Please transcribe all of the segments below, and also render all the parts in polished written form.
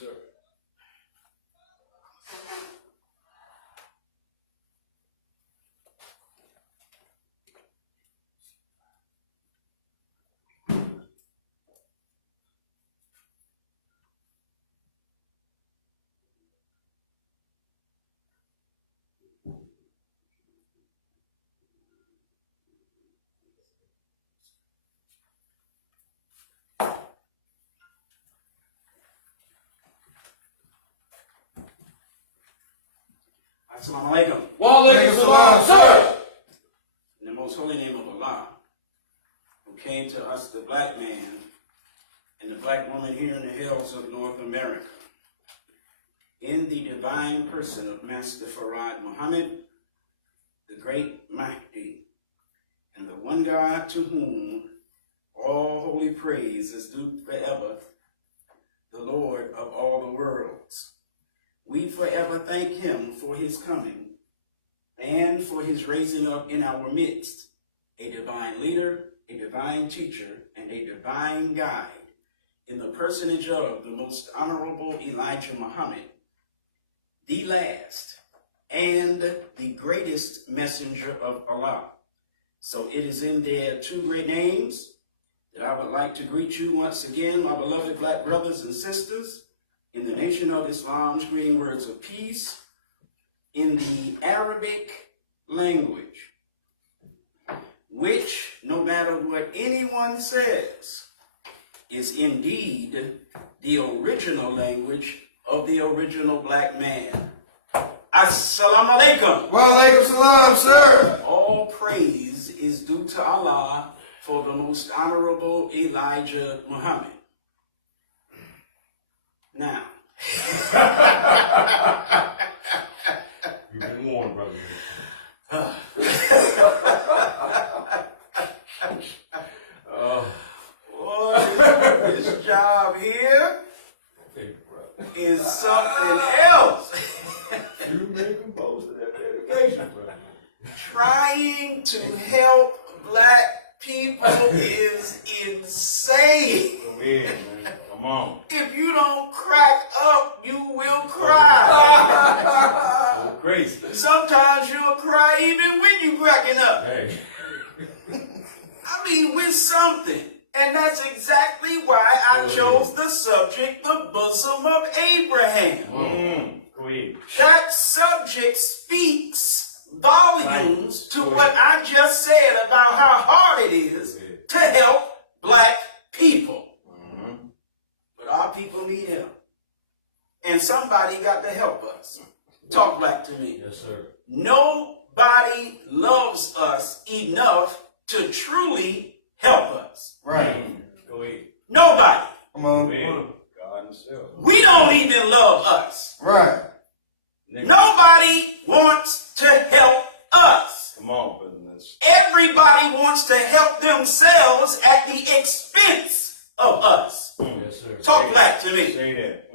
sir. Assalamu alaikum. Wa alaikum salam, sir. In the most holy name of Allah, who came to us, the black man and the black woman here in the hills of North America, in the divine person of Master Farad Muhammad, the great Mahdi, and the one God to whom all holy praise is due forever, the Lord of all the worlds. We forever thank him for his coming and for his raising up in our midst a divine leader, a divine teacher, and a divine guide in the personage of the most honorable Elijah Muhammad, the last and the greatest messenger of Allah. So it is in their two great names that I would like to greet you once again, my beloved black brothers and sisters, in the Nation of Islam's greeting words of peace in the Arabic language, which, no matter what anyone says, is indeed the original language of the original black man. Assalamu alaikum. Wa alaikum salam, sir. All praise is due to Allah for the most honorable Elijah Muhammad. Now, You've been warned, brother. this job here is something else. You may compose that dedication, brother. Trying to help black people is insane. Come in, man. Come on. If you don't crack up, you will cry. Go crazy. Sometimes you'll cry even when you're cracking up. Hey. I mean, with something. And that's exactly why I chose the subject, the Bosom of Abraham. Go ahead. That subject speaks volumes to what I just said about how hard it is to help black people. But our people need help. And somebody got to help us. Talk back to me. Yes, sir. Nobody loves us enough to truly help us. Right. Go ahead. Nobody. Come on. Go ahead. God himself. We don't even love us. Right. Nobody wants to help us. Come on, brother. Everybody wants to help themselves at the expense of us. Yes, sir. Talk back to me. Say that.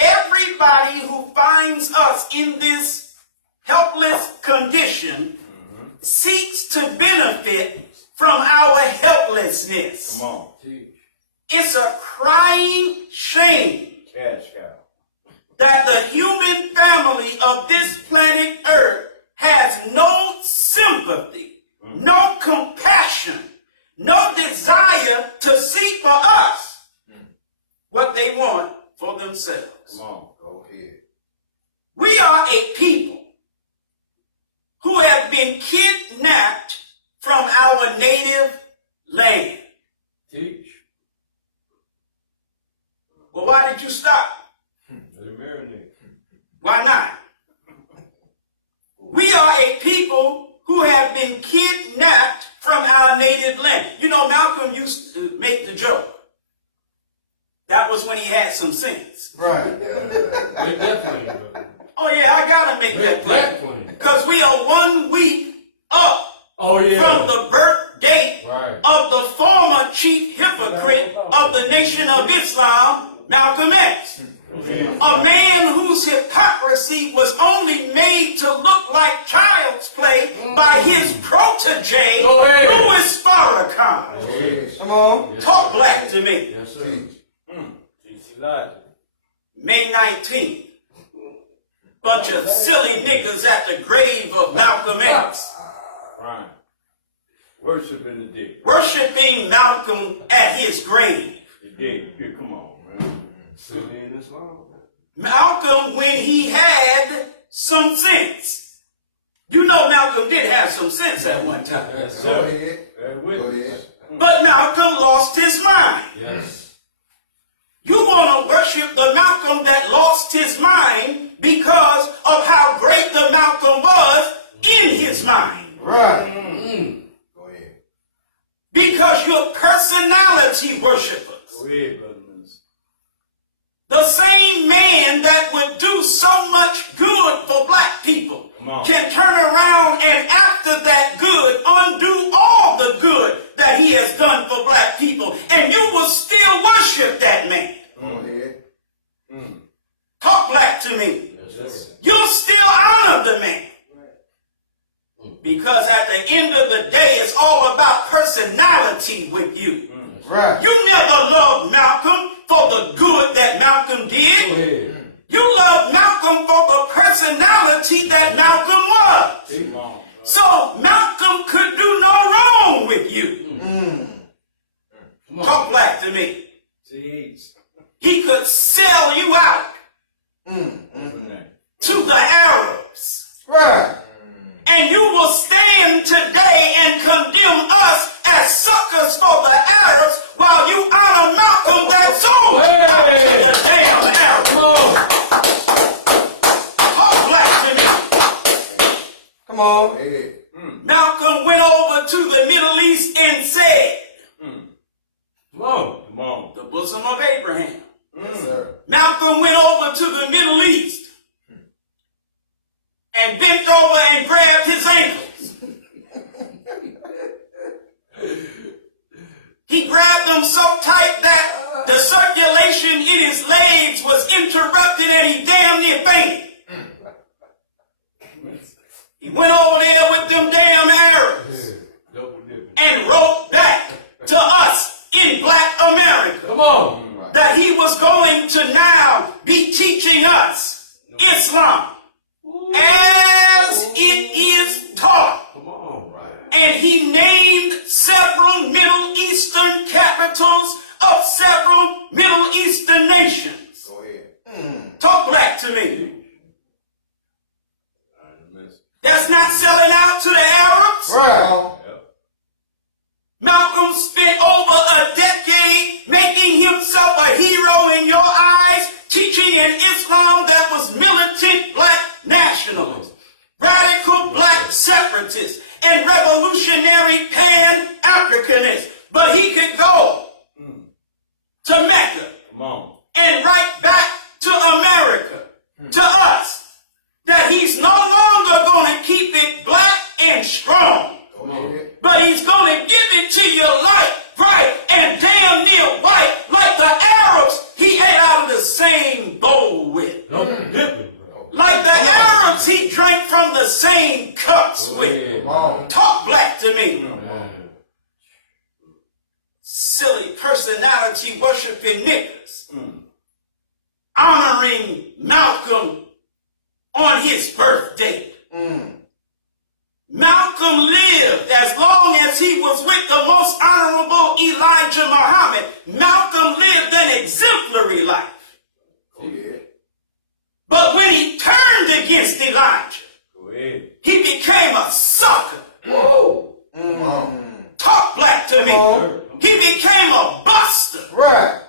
Everybody who finds us in this helpless condition seeks to benefit from our helplessness. Come on. It's a crying shame Cash cow. that the human family of this planet Earth has no sympathy, no compassion, no desire to seek for us what they want for themselves. Come on. Go ahead. We are a people who have been kidnapped from our native land. Teach. Well, why did you stop? Let it marinate. Why not? We are a people who have been kidnapped from our native land. You know, Malcolm used to make the joke. That was when he had some sense. Right. Make that plain, brother. Oh yeah, I gotta make that plain. Because we are 1 week up from the birth date of the former chief hypocrite of the Nation of Islam, Malcolm X. A man whose hypocrisy was only made to look like child's play by his protege, Louis Farrakhan. Come on. Talk black to me. Yes, sir. Teach Elijah. May 19th. Bunch of silly niggas at the grave of Malcolm X. Right. Worshiping the dick. Worshiping Malcolm at his grave. The dick. Here, come on, man. Silly in Islam. Malcolm, when he had some sense. You know Malcolm did have some sense at one time. Yes, Go sir. ahead. Go ahead. But Malcolm lost his mind. Yes. You want to worship the Malcolm that lost his mind because of how great the Malcolm was in his mind. Right. Go ahead. Because you're personality worshipers. Go ahead, brother minister. The same man that would do so much good for black people can turn around and after that good undo all the good that he has done for black people. And you will still worship that man. Go ahead. Talk black to me. Yes. You'll still honor the man. Because at the end of the day, it's all about personality with you. Right. You never loved Malcolm for the good that Malcolm did. Go ahead. You loved Malcolm for the personality that Malcolm was. Come on. So Malcolm could do no wrong with you. Talk black to me. Jeez. He could sell you out to the Arabs. Right. And you will stand today and condemn us as suckers for the Arabs while you honor Malcolm that sold you out to the damn Arabs. Talk black to me. Come on. Go ahead. Malcolm went over to the Middle East and said, Come on. Come on. the bosom of Abraham. Yes, sir. Malcolm went over to the Middle East and bent over and grabbed his ankles. He grabbed them so tight that the circulation in his legs was interrupted and he damn near fainted. He went over there with them damn Arabs and wrote back to us in black America Come on. that he was going to now be teaching us Islam as it is taught. Come on. Right. And he named several Middle Eastern capitals of several Middle Eastern nations. Go ahead. Talk black to me. That's not selling out to the Arabs. Right. Malcolm spent over a decade making himself a hero in your eyes, teaching an Islam that was militant black nationalists, radical black separatists, and revolutionary pan-Africanists. But he could go to Mecca Come on. and write back to America, to us, that he's no longer going to keep it black and strong. Go ahead. But he's going to give it to you light, bright, and damn near white, like the Arabs he ate out of the same bowl with. No dipping, bro. Like the Arabs he drank from the same cups with. Come on. Talk black to me. Silly personality worshiping niggas. Honoring Malcolm on his birthday. Malcolm lived as long as he was with the most honorable Elijah Muhammad. Malcolm lived an exemplary life. Go ahead. But when he turned against Elijah, Go ahead. he became a sucker. Whoa. Come on. Talk black to me. on. He became a buster. Right.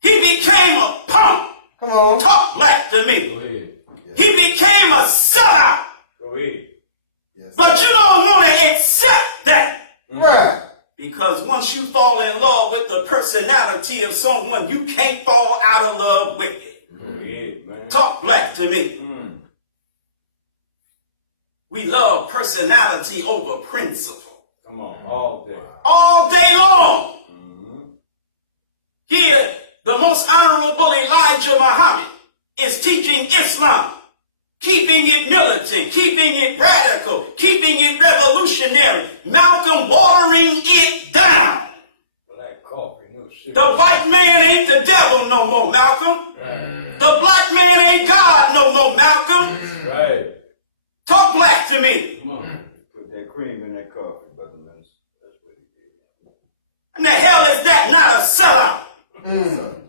He became a punk. Come on. Talk black to me. Go ahead. He became a sellout. Go ahead. Yes. But you don't want to accept that. Right. Because once you fall in love with the personality of someone, you can't fall out of love with it. Go ahead, man. Talk black to me. We love personality over principle. Come on. All day. All day long. Here, the most honorable Elijah Muhammad is teaching Islam, keeping it militant, keeping it radical, keeping it revolutionary. Malcolm watering it down. Black coffee, no shit. The white man ain't the devil no more, Malcolm. The that coffee, brother minister. That's what he did. And the hell is that not a sellout?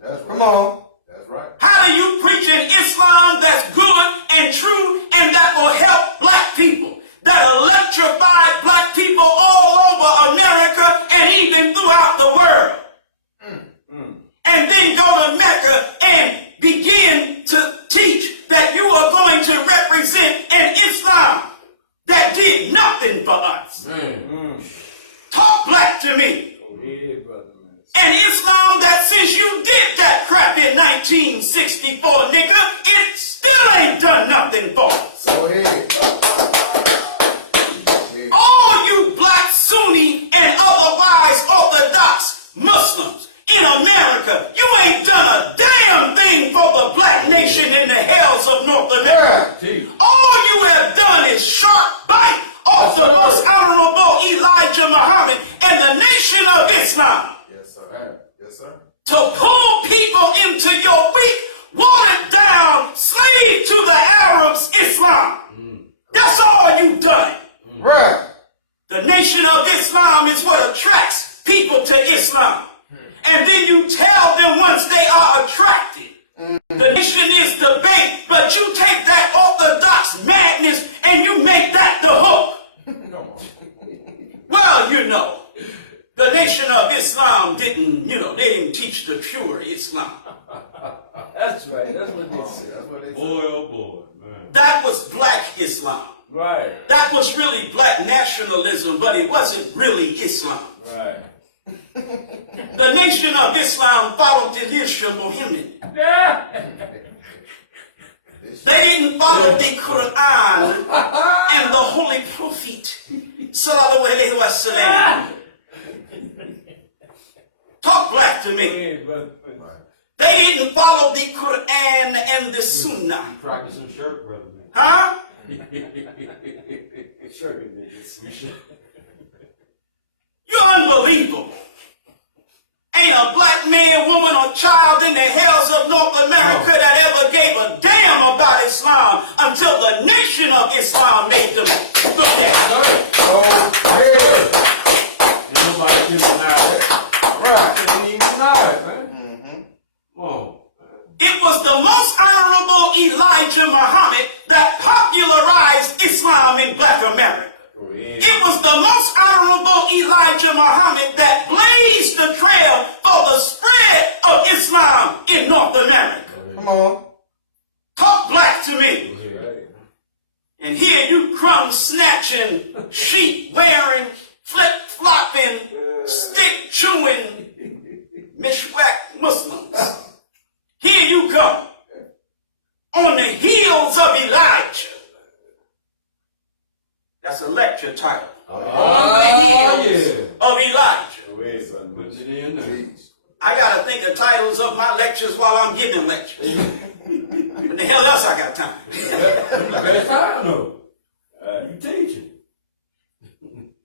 That's right. Come on. That's right. How do you preach an Islam that's good and true and that will help black people, that electrify black people all over America and even throughout the world? And then go to Mecca and begin to teach that you are going to represent an Islam that did nothing for us. Talk black to me. Oh, yeah, brother minister. An Islam that since you did that crap in 1964, nigga, it still ain't done nothing for us. Go ahead. All you black Sunni and otherwise Orthodox Muslims in America, you ain't done a damn thing for the black nation in the hells of North America. All you have done is sharp bite off the most honorable Elijah Muhammad and the nation of Islam Yes, sir. Yes, sir. to pull people into your weak, watered down, slave to the Arabs Islam. That's all you've done. Right. The nation of Islam is what attracts people to Islam. And then you tell them once they are attracted. The nation is the bait, but you take that orthodox madness and you make that the hook. Well, you know, the nation of Islam didn't, they didn't teach the pure Islam. That's right. That's what they said. That's what they Boy, oh boy, man. That was black Islam. Right. That was really black nationalism, but it wasn't really Islam. Right. The nation of Islam followed Elisha Muhammad. Yeah. They didn't follow the Quran and the Holy Prophet. Sallallahu Alaihi Wasallam. Talk black to me. Yeah, brother. They didn't follow the Quran and the Sunnah. Practicing shirt, brother. Huh? Shirt. You're unbelievable. Ain't a black man, woman, or child in the hells of North America that ever gave a damn about Islam until the nation of Islam made them look at it. Nobody can deny it. Right. Can't even deny it, man. Whoa. It was the most honorable Elijah Muhammad that popularized Islam in black America. It was the most honorable Elijah Muhammad that blazed the trail for the spread of Islam in North America. Come on. Talk black to me. Right. And here you crumb snatching, sheep wearing, flip flopping, stick chewing, mishwak Muslims. Here you go. On the heels of Elijah. That's a lecture title. On the heels of Elijah. Put it in there. I gotta think of titles of my lectures while I'm giving lectures. What the hell else I got time? Best time though. You teaching.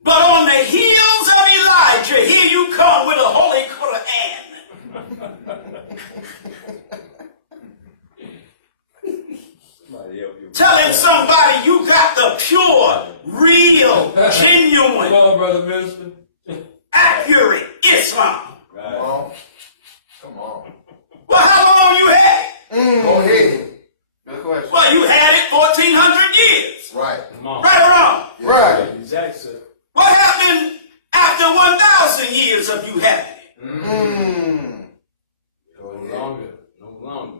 But on the heels of Elijah, here you come with a Holy Quran. Telling somebody you got the pure, real, genuine, Come on, brother minister. accurate Islam. Right. Come on. Well, how long you had it? Go ahead. Good question. Well, you had it 1,400 years. Right. Come on. Right or wrong? Right. Exactly, sir. What happened after 1,000 years of you having it? Go No ahead. longer. No longer.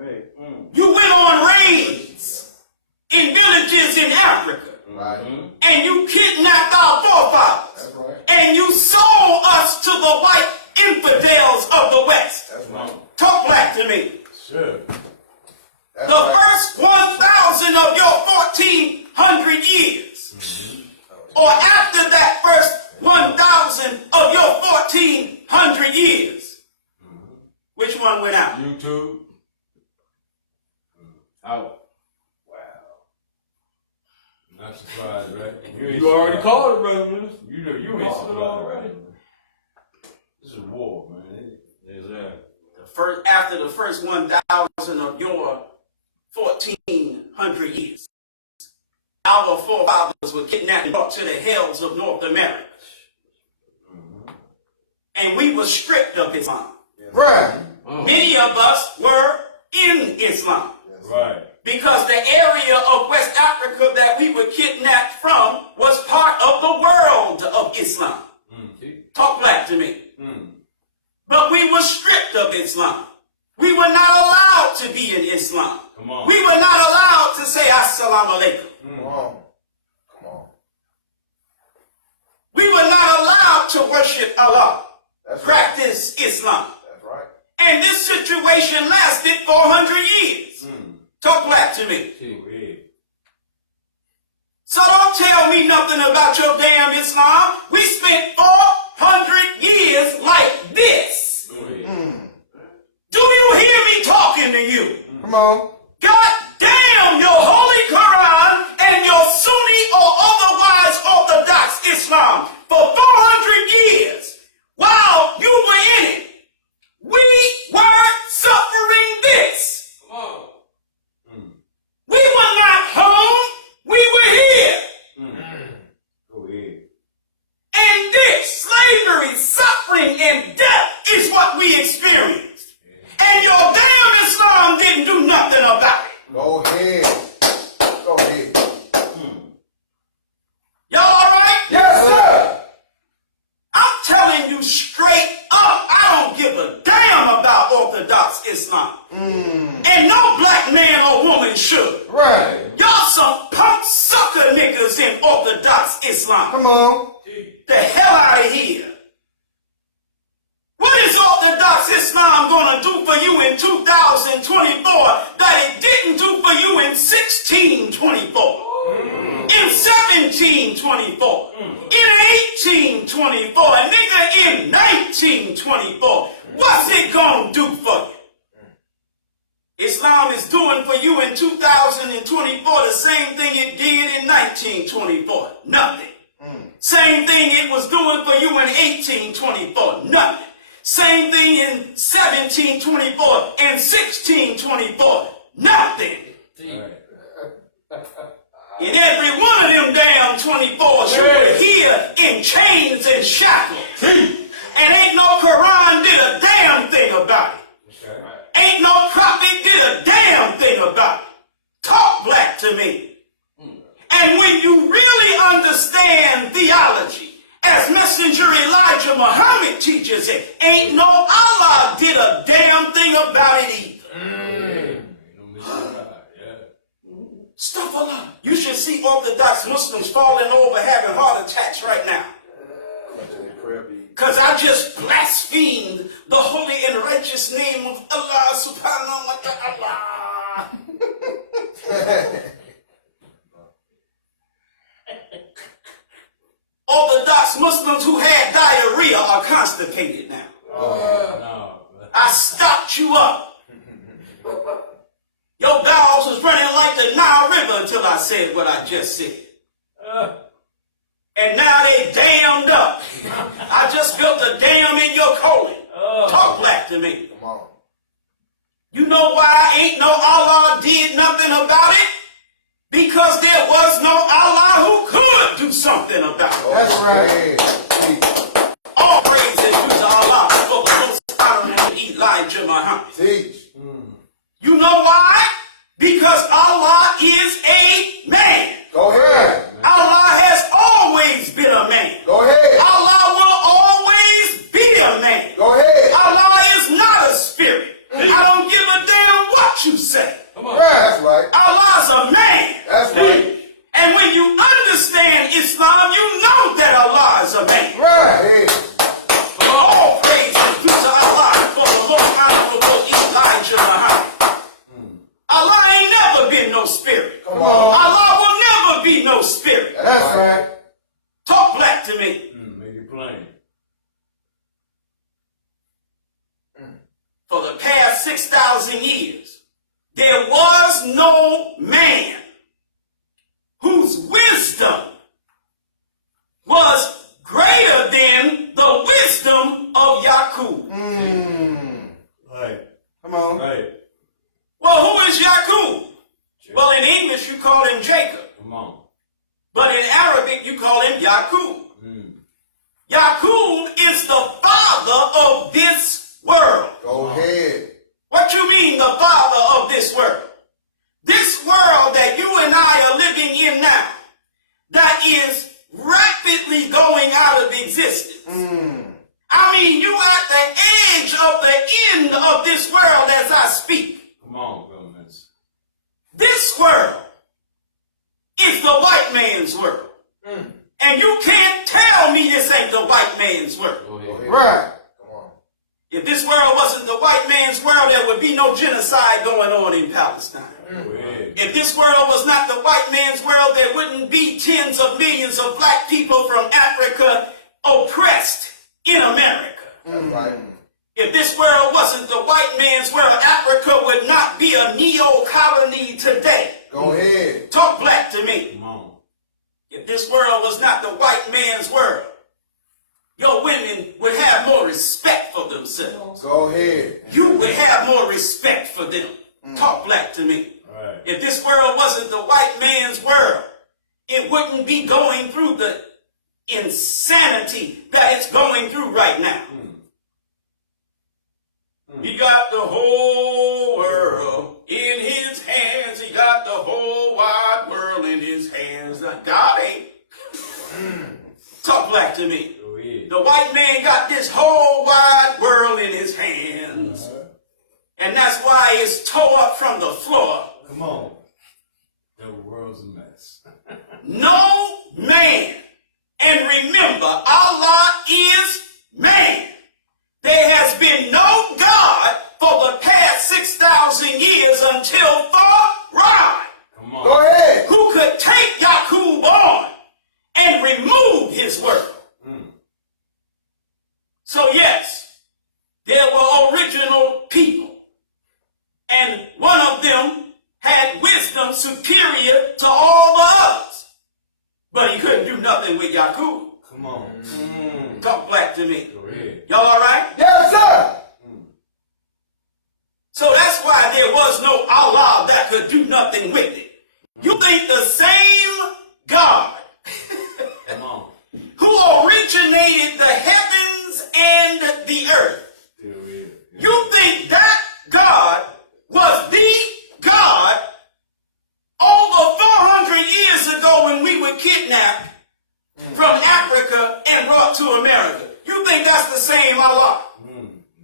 Right. You went on raids in villages in Africa, Right. and you kidnapped our forefathers, That's right. and you sold us to the white infidels of the West. That's right. Talk back to me. Sure. That's The right. first 1,000 of your 1,400 years, or after that first 1,000 of your 1,400 years, which one went out? YouTube. Out. Wow. Not surprised, right? You already called it, brother minister. You know, you ain't called it already. This is war, man. Exactly. After the first 1,000 of your 1,400 years, our forefathers were kidnapped and brought to the hells of North America. And we were stripped of Islam. Right. Many of us were in Islam. Right. Because the area of West Africa that we were kidnapped from was part of the world of Islam. Talk black to me. But we were stripped of Islam. We were not allowed to be in Islam. Come on. We were not allowed to say Assalamu alaikum. Come on. Come on. We were not allowed to worship Allah. That's right. Practice Islam. That's right. And this situation lasted 400 years. Talk black to me. So don't tell me nothing about your damn Islam. We spent 400 years like this. Do you hear me talking to you? Come on. God damn your Holy Quran and your Sunni or otherwise Orthodox Islam for 400 years while you were in it. We were suffering this. We were not home. We were here. Go ahead. And this slavery, suffering, and death is what we experienced. And your damn Islam didn't do nothing about it. Go ahead. Go ahead. Y'all all right? Yes, sir. I'm telling you straight up, I don't give a damn about Orthodox Islam. And no black man or woman should. Right. Y'all some punk sucker niggas in Orthodox Islam. Come on. The hell out of here. What is Orthodox Islam going to do for you in 2024 that it didn't do for you in 1624? In 1724? In 1824? And nigga, in 1924? What's it going to do for you? Islam is doing for you in 2024 the same thing it did in 1924. Nothing. Same thing it was doing for you in 1824. Nothing. Same thing in 1724 and 1624. Nothing. In every one of them damn 24s, you were here in chains and shackles. And ain't no Quran did a damn thing about it. Ain't no prophet did a damn thing about it. Talk black to me. And when you really understand theology, as Messenger Elijah Muhammad teaches it, ain't no Allah did a damn thing about it either. Stuff Allah. You should see Orthodox Muslims falling over having heart attacks right now. Because I just blasphemed the holy and righteous name of Allah subhanahu wa ta'ala. Orthodox Muslims who had diarrhea are constipated now. I stopped you up. Your bowels was running like the Nile River until I said what I just said. And now they dammed up. I just built a dam in your colon. Talk black to me. Come on. You know why ain't no Allah did nothing about it? Because there was no Allah who could do something about it. That's right. All praise is due to Allah for the most honorable Elijah Muhammad. Teach. You know why? Because Allah is a man. Go ahead. Allah has always been a man. Go ahead. Allah will always be a man. Go ahead. Allah is not a spirit. I don't give a damn what you say. That's right. Allah's a man. That's right. And when you understand Islam, you know that Allah is a man. Right. All praise is due to Allah for the most honorable Elijah Muhammad. Allah ain't never been no spirit. Come on. Allah will never be no spirit. That's right. Talk black to me. Make it plain. For the past 6,000 years, there was no man whose wisdom was greater than the wisdom of Yaqub. Right. Come on. Right. Well, who is Yaqub? Well, in English, you call him Jacob. Come on. Yakub. Yakub is the father of this world. Go ahead. What you mean, the father of this world? This world that you and I are living in now, that is rapidly going out of existence. I mean, you at the edge of the end of this world as I speak. Come on, governments. This world is the white man's world. And you can't tell me this ain't the white man's world. Go ahead. Right. Come on. If this world wasn't the white man's world, there would be no genocide going on in Palestine. Go ahead. If this world was not the white man's world, there wouldn't be tens of millions of black people from Africa oppressed in America. That's right. If this world wasn't the white man's world, Africa would not be a neo-colony today. Go ahead. Talk black to me. Come on. If this world was not the white man's world, your women would have more respect for themselves. Go ahead. You would have more respect for them. Talk black to me. Right. If this world wasn't the white man's world, it wouldn't be going through the insanity that it's going through right now. He got the whole world in his hands. He got the whole wide world in his hands. God ain't. Talk black to me. Go ahead. The white man got this whole wide world in his hands. And that's why it's tore up from the floor. Come on. The world's a mess. No man. And remember, Allah is man. There has been no God for the past 6,000 years until Ra, Come on. Go ahead. who could take Yakub on and remove his world. So yes, there were original people, and one of them had wisdom superior to all the others, but he couldn't do nothing with Yakub. Come on. Talk black to me. Go ahead. Y'all all right? Yes, sir. So that's why there was no Allah that could do nothing with it. You think the same God Come on. who originated the heavens and the earth, Still here. you think that God was the God over 400 years ago when we were kidnapped from Africa and brought to America? You think that's the same Allah?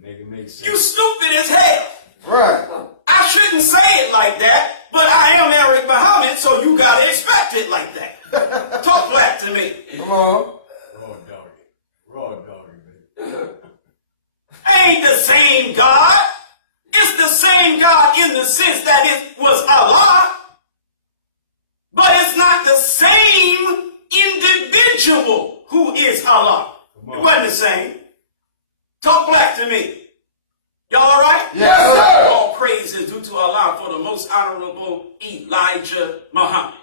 Make it make sense. You stupid as hell. Right. I shouldn't say it like that, but I am Eric Muhammad, so you gotta expect it like that. Talk black to me. Come on. Raw doggy. Raw doggy, baby. Ain't the same God. It's the same God in the sense that it was Allah, but it's not the same individual who is Allah. It wasn't the same. Talk black to me. Y'all all right? Yes, sir. All praise is due to Allah for the most honorable Elijah Muhammad.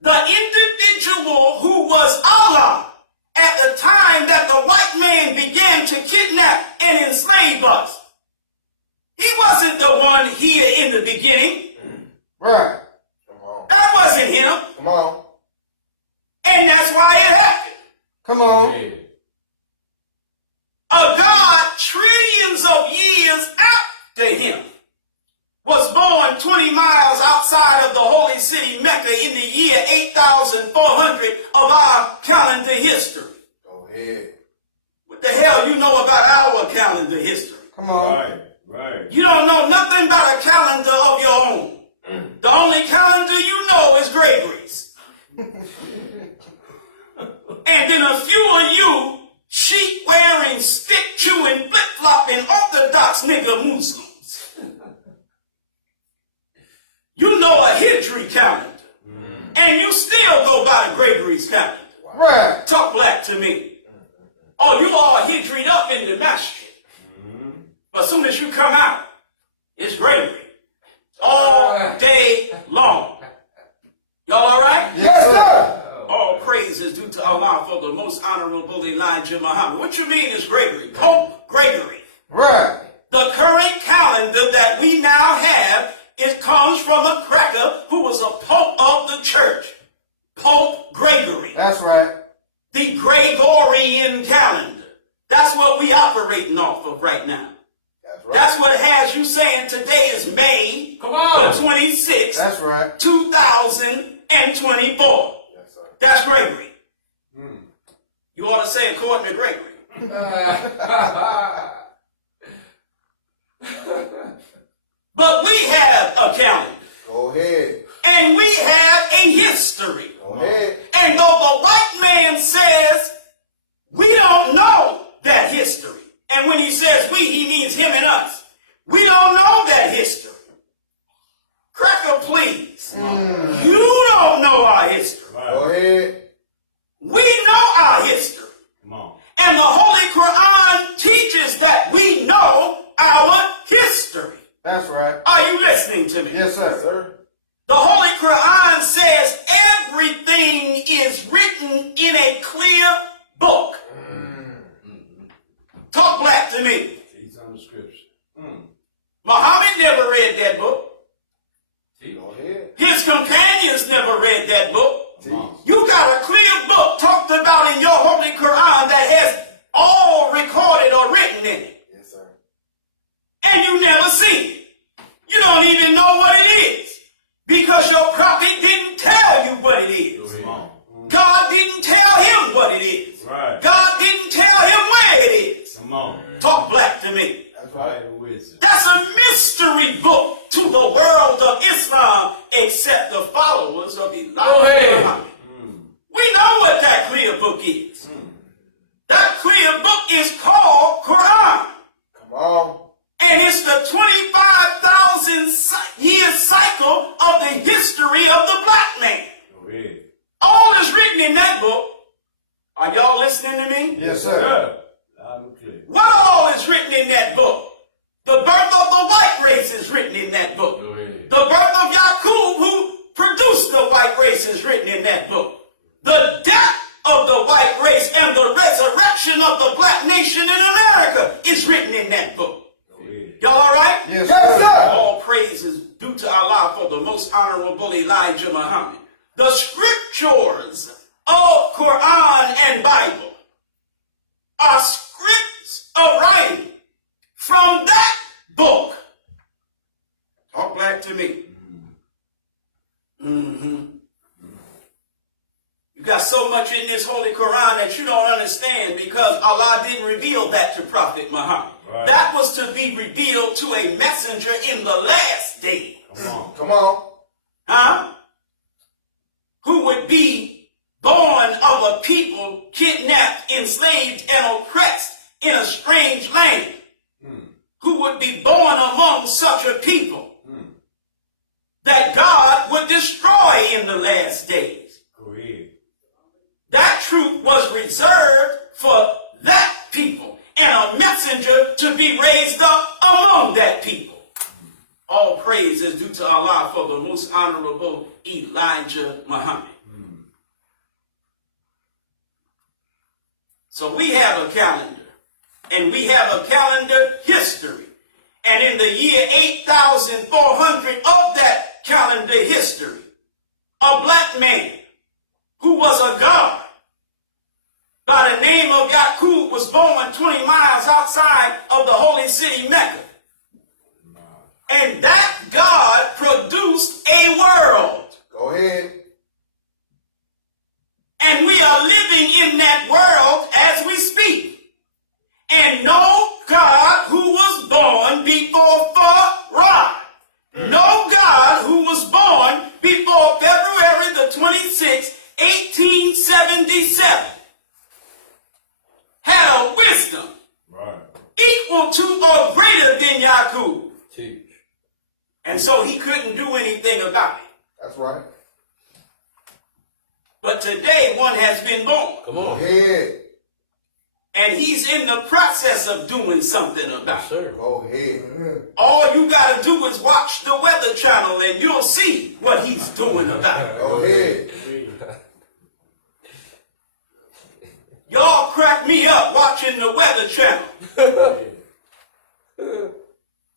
The individual who was Allah at the time that the white man began to kidnap and enslave us, he wasn't the one here in the beginning. Right. Come on. That wasn't him. Come on. And that's why it happened. Come Go on. ahead. A God trillions of years after him was born 20 miles outside of the holy city Mecca in the year 8,400 of our calendar history. Go ahead. What the hell you know about our calendar history? Come on. Right. Right. You don't know nothing about a calendar of your own. The only calendar you know is Gregory's. And then a few of you sheep-wearing, stick-chewing, flip-flopping, orthodox nigga Muslims. You know a Hijri calendar. And you still go by the Gregory's calendar. Right. Talk black to me. Oh, you all Hijried up in the masjid. But as soon as you come out, it's Gregory. All day long. Y'all all right? Yes, sir. All praise is due to Allah for the most honorable Elijah Muhammad. What you mean is Gregory? Pope Gregory. Right. The current calendar that we now have, it comes from a cracker who was a pope of the church. Pope Gregory. That's right. The Gregorian calendar. That's what we operating off of right now. That's right. That's what has you saying today is May Come on. the 26th, That's right. 2024. Yes, sir. That's Gregory. You ought to say according to Gregory. But we have a calendar. Go ahead. And we have a history. Go ahead. And though the white man says we don't know that history, and when he says we, he means him and us. We don't know that history. Cracker, please. You don't know our history. Go ahead. We know our history. Come on. And the Holy Quran teaches that we know our history. That's right. Are you listening to me? Yes, sir. The Holy Quran says everything is written in a clear book. Talk black to me. He's on the scripture. Muhammad never read that book. Go ahead. His companions never read that book. Come on. You got a clear book talked about in your Holy Quran that has all recorded or written in it. Yes, sir. And you never seen it. You don't even know what it is. Because your prophet didn't tell you what it is. Come on. God didn't tell him what it is. Right. God didn't tell him where it is. Come on. Talk black to me. That's Right. right. Wisdom. That's a mystery book to the world of Islam, except the followers of Elijah Muhammad. We know what that clear book is. That clear book is called Quran. Come on. And it's the 25,000 year cycle of the history of the black man. Go ahead. All is written in that book. Are y'all listening to me? Yes, sir. Loud and clear. What all is written in that book? The birth of the white race is written in that book. Go ahead. The birth of Yaqub, who produced the white race, is written in that book. The death of the white race and the resurrection of the black nation in America is written in that book. Go ahead. Y'all all right? Yes, Yes, sir. sir. All praise is due to Allah for the most honorable Elijah Muhammad. The scriptures of Quran and Bible are scripts of writing from that book. Talk back to me. You got so much in this Holy Quran that you don't understand because Allah didn't reveal that to Prophet Muhammad. Right. That was to be revealed to a messenger in the last day. Come on. Come on. Huh? Who would be born of a people kidnapped, enslaved, and oppressed in a strange land. Who would be born among such a people that God would destroy in the last days. Go ahead. That truth was reserved for that people and a messenger to be raised up among that people. All praise is due to Allah for the most honorable Elijah Muhammad. So we have a calendar, and we have a calendar history. And in the year 8,400 of that calendar history, a black man who was a god by the name of Yaqub was born 20 miles outside of the holy city Mecca. And that God produced a world. Go ahead. And we are living in that world as we speak. And no God who was born before Ra. No God who was born before February the 26th, 1877 had a wisdom equal to or greater than Yaqub. Teach. And so he couldn't do anything about it. That's right. But today one has been born. Come Go on. ahead. And he's in the process of doing something about it. Sir. Go ahead. All you got to do is watch the Weather Channel and you'll see what he's doing about it. Go ahead. Y'all crack me up watching the Weather Channel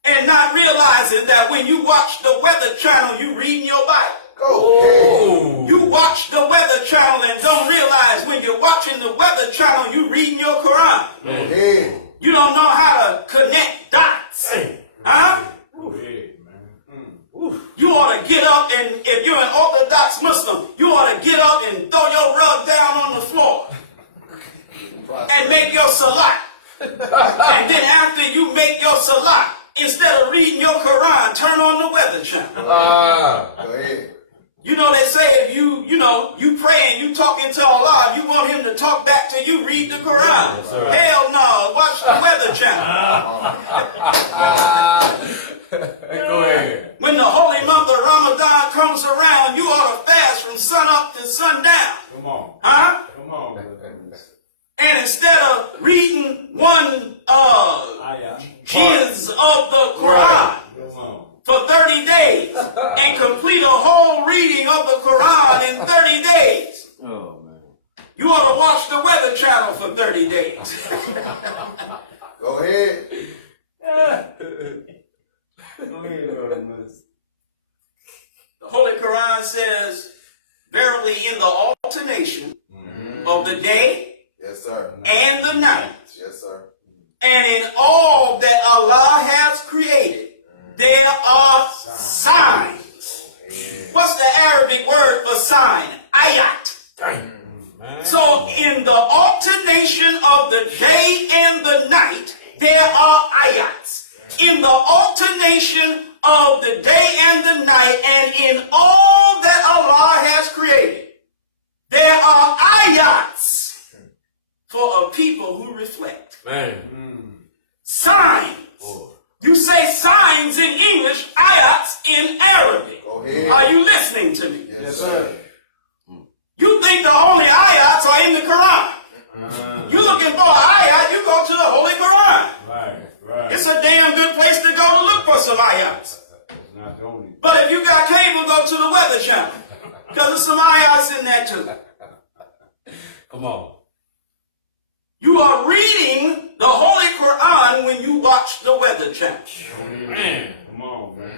and not realizing that when you watch the Weather Channel, you reading your Bible. Go ahead. You watch the Weather Channel and don't realize when you're watching the Weather Channel, you reading your Quran. Go ahead. You don't know how to connect dots. Huh? Go ahead, man. You ought to get up and, if you're an Orthodox Muslim, you ought to get up and throw your rug down on the floor and make your salat. And then after you make your salat, instead of reading your Quran, turn on the Weather Channel. Go ahead. You know, they say if you pray and you talking to Allah, if you want him to talk back to you, read the Quran. Yes, sir. Hell no, watch the Weather Channel. Go ahead. When the holy month of Ramadan comes around, you ought to fast from sun up to sundown. Come on. Huh? Come on. And instead of reading one juz of the Quran Come on. for 30 days and complete a whole reading of the Quran in 30 days, Oh, man. you ought to watch the Weather Channel for 30 days. Go ahead. The Holy Quran says, verily in the alternation of the day Yes, sir. and the night, Yes, sir. and in all that Allah has created, there are signs. What's the Arabic word for sign? Ayat. So in the alternation of the day and the night, there are ayats. In the alternation of the day and the night, and in all that Allah has created, there are ayats for a people who reflect. Man. Signs. You say signs in English, ayats in Arabic. Go ahead. Are you listening to me? Yes, sir. You think the only ayats are in the Quran. You're looking for an ayat, you go to the Holy Quran. Right. It's a damn good place to go to look for some ayats. It's not the only. But if you got cable, go to the Weather Channel. Because there's some ayats in there too. Come on. You are reading the Holy Quran when you watch the Weather Channel. Man. Come on, man.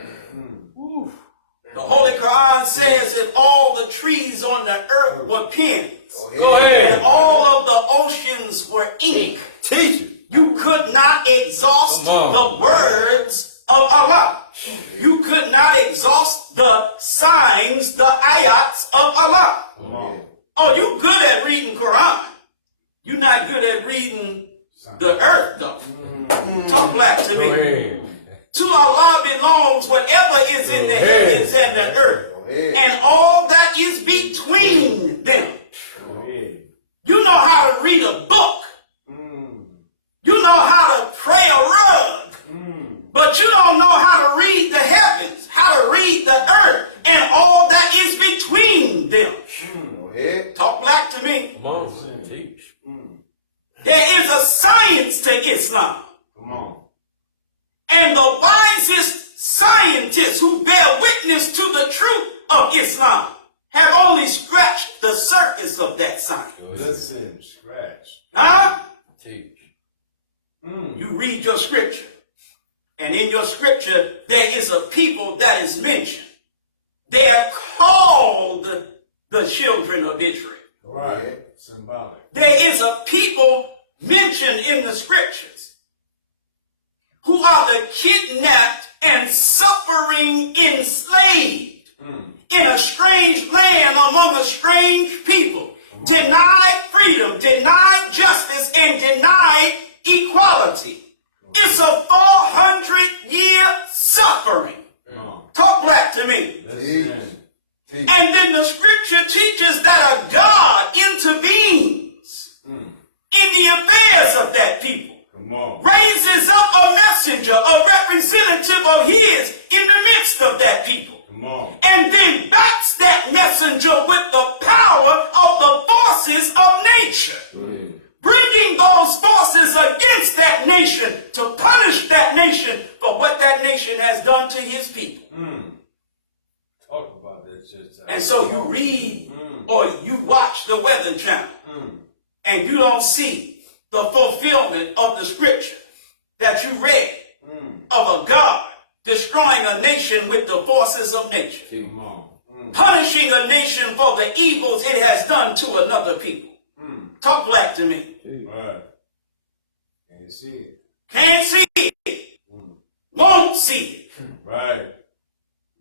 The Holy Quran says if all the trees on the earth were pens, Go ahead. and all of the oceans were ink, Teach it. you could not exhaust Come on. the words of Allah. You could not exhaust the signs, the ayats of Allah. Come on. Oh, you good at reading Quran. You're not good at reading the earth, though. Talk black to Go me. ahead. To Allah belongs whatever is in the heavens and the earth, Go ahead. and all that is between them. Go ahead. You know how to read a book. You know how to pray a rug. But you don't know how to read the heavens, how to read the earth, and all that is between them. Go ahead. Talk black to me. Come on. Teach. There is a science to Islam. Come on. And the wisest scientists who bear witness to the truth of Islam have only scratched the surface of that science. Listen, scratch. Huh? Teach. You read your scripture, and in your scripture there is a people that is mentioned. They are called the children of Israel. Right. Symbolic. There is a people mentioned in the scriptures who are the kidnapped and suffering enslaved in a strange land among a strange people, denied freedom, denied justice, and denied equality. It's a 400-year suffering. Talk black to me. Listen. Teach. And then the scripture teaches that a God intervenes in the affairs of that people. Come on. Raises up a messenger, a representative of his in the midst of that people. Come on. And then backs that messenger with the power of the forces of nature. Bringing those forces against that nation to punish that nation for what that nation has done to his people. Talk about that shit. And so you read or you watch the Weather Channel and you don't see the fulfillment of the scripture that you read of a God destroying a nation with the forces of nature. Come on. punishing a nation for the evils it has done to another people. Talk black to me. Right. Can't see it. Can't see it. Won't see it. Right.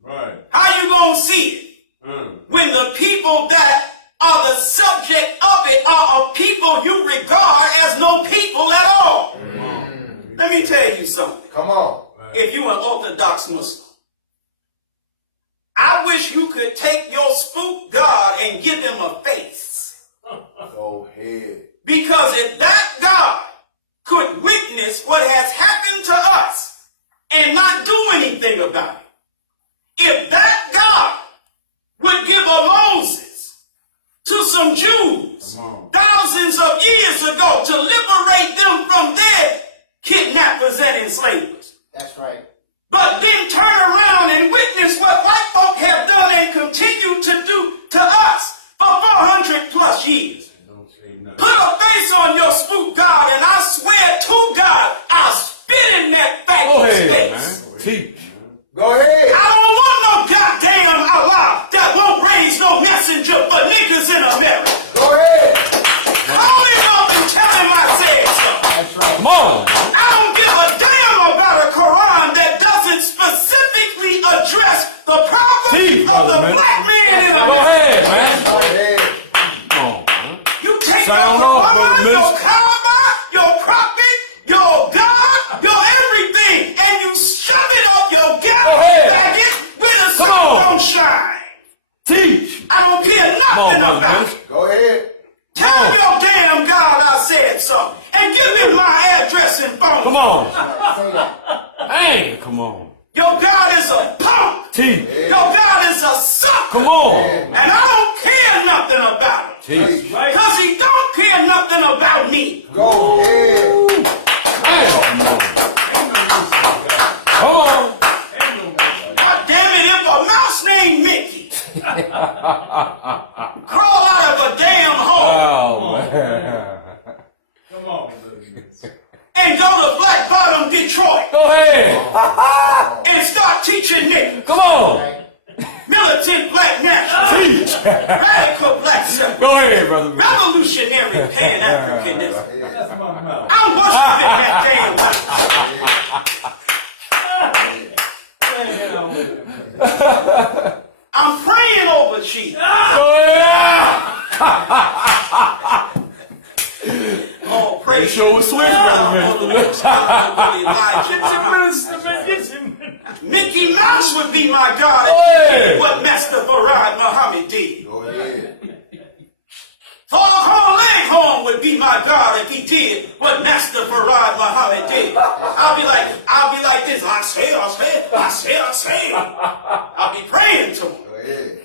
Right. How you gonna see it? When the people that are the subject of it are a people you regard as no people at all. Let me tell you something. Come on. If you an Orthodox Muslim, I wish you could take your spook God and give him a face. Go ahead. Because if that God could witness what has happened to us and not do anything about it, if that God would give a Moses to some Jews thousands of years ago to liberate them from their kidnappers and enslavers, That's right. but then turn around and witness what white folk have done and continue to do to us for 400 plus years. Don't say nothing. Put a face on your spook God, and I swear to God, I'll spit in that Go faggot ahead, face. man. Teach. Go ahead. I don't want no goddamn Allah that won't raise no messenger for niggas in America. Go ahead. Call him up and tell him I said so. That's right. Come on. I don't give a damn about a Quran that doesn't specifically address the problem Teach, of the brother, man. black man in Go America. ahead, man. Go ahead. Come on, man. You take Sound your off, Quran, brother your minister. Kaaba, your prophet, your God, your everything, and you shove it up your ghetto ahead. faggot where the Come sun on. don't shine. Teach. I don't care Come on, nothing brother about it. minister. Go ahead. Tell your damn God I said so. And give him my address and phone. Come on. Say that. Hey, come on. Your God is a punk. Teach. Your God is a sucker. Come on. And I don't care nothing about him. Teach. Because he don't care nothing about me. Go ahead. Man, come on. Come on. God damn it, if a mouse named Mickey crawl out of a damn hole Oh, man. Come on, and go to Black Bottom, Detroit, Go ahead. and start teaching niggas, Come on. militant black nationalists, Teach. radical black separatists, Go ahead, brother. revolutionary pan-Africanism. that's my mouth. I'm worshiping that damn light. I'm praying over Chief. Go ahead. Oh, praise You sure was swift, brother minister. Mickey Mouse would be my God Hey. if what Master Farad Muhammad did. Go ahead. Foghorn Leghorn would be my God if he did what Master Farad Muhammad did. I'll be like this. I say. I'll be praying to him. Go ahead.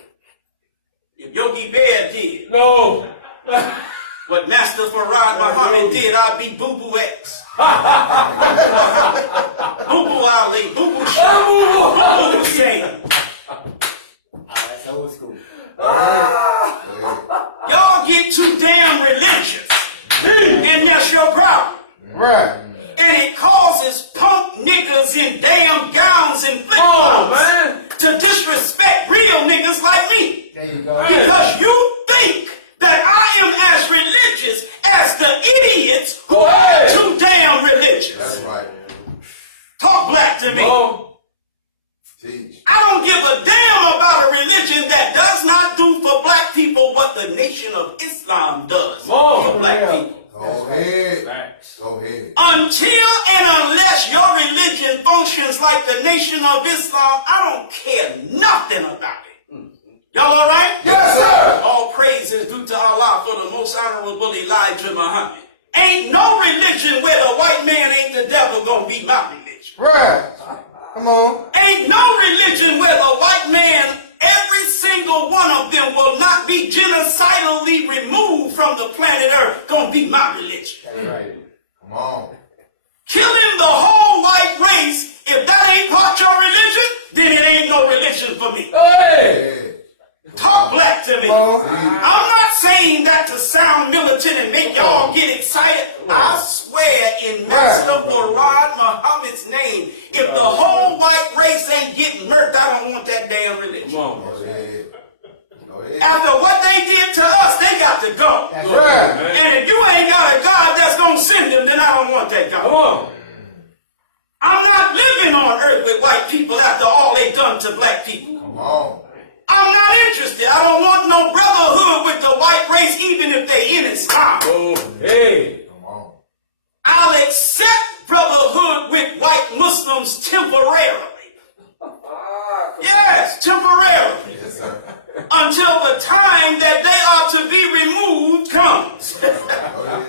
If Yogi Bear did No. what Master Farad Muhammad did, I'd be Boo Boo X. Boo Boo Ali, Boo Boo Shah, Boo Boo Hussein. That's old school. Y'all get too damn religious, and that's your problem. Right. And it causes punk niggas in damn gowns and flip-flops to disrespect real niggas like me. There you go. Because you think that I am as religious as the idiots who are too damn religious. That's right. Talk black to me. Teach. I don't give a damn about a religion that does not do for black people what the Nation of Islam does for black people. Go ahead. Go ahead. Until and unless your religion functions like the Nation of Islam, I don't care nothing about it. Y'all all right? Yes, sir. All praise is due to Allah for the most honorable Elijah Muhammad. Ain't no religion where the white man ain't the devil gonna be my religion. Right. Come on. Ain't no religion where the white man, every single one of them will not be genocidally removed from the planet Earth gonna be my religion. That's right. Come on. Killing the whole white race, if that ain't part your religion, then it ain't no religion for me. Hey. Talk black to me. I'm not saying that to sound militant and make y'all get excited. I swear in Master Farad Muhammad's name, if the whole white race ain't getting murked, I don't want that damn religion. Come on. Go ahead. After what they did to us, they got to go. That's Right. Man. And if you ain't got a God that's going to send them, then I don't want that Come God. on. I'm not living on earth with white people after all they done to black people. Come on. I'm not interested. I don't want no brotherhood with the white race, even if they in Islam. Oh, hey. Come on. I'll accept brotherhood with white Muslims temporarily. Yes, temporarily. Yes, sir. Until the time that they are to be removed comes. Go ahead.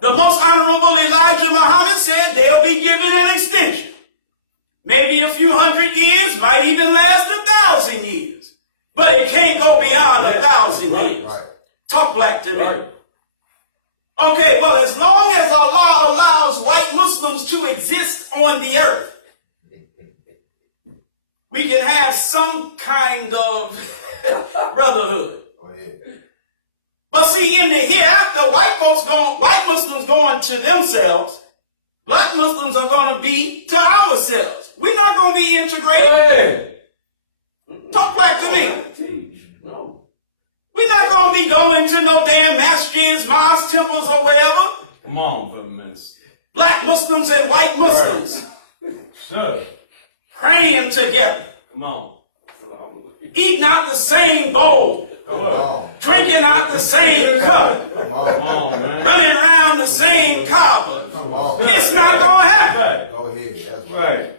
The most honorable Elijah Muhammad said they'll be given an extension. Maybe a few hundred years, might even last 1,000 years. But it can't go beyond 1,000 years. Right. Talk black to me. Right. Okay, well, as long as Allah allows white Muslims to exist on the earth, we can have some kind of brotherhood. Go ahead. But see, in the hereafter, white Muslims going to themselves, black Muslims are going to be to ourselves. We're not going to be integrated. Hey. Talk back to me. Teach. No. We're not going to be going to no damn masjids, mosques, temples, or wherever. Come on, for a minute. Black Muslims and white Muslims Sir. praying together, Come on. eating out the same bowl, Come on. drinking out the same cup, Come Come on. on, man. running around the same Kaaba. Come on. It's not going to happen. Right. Go ahead. That's right. Right.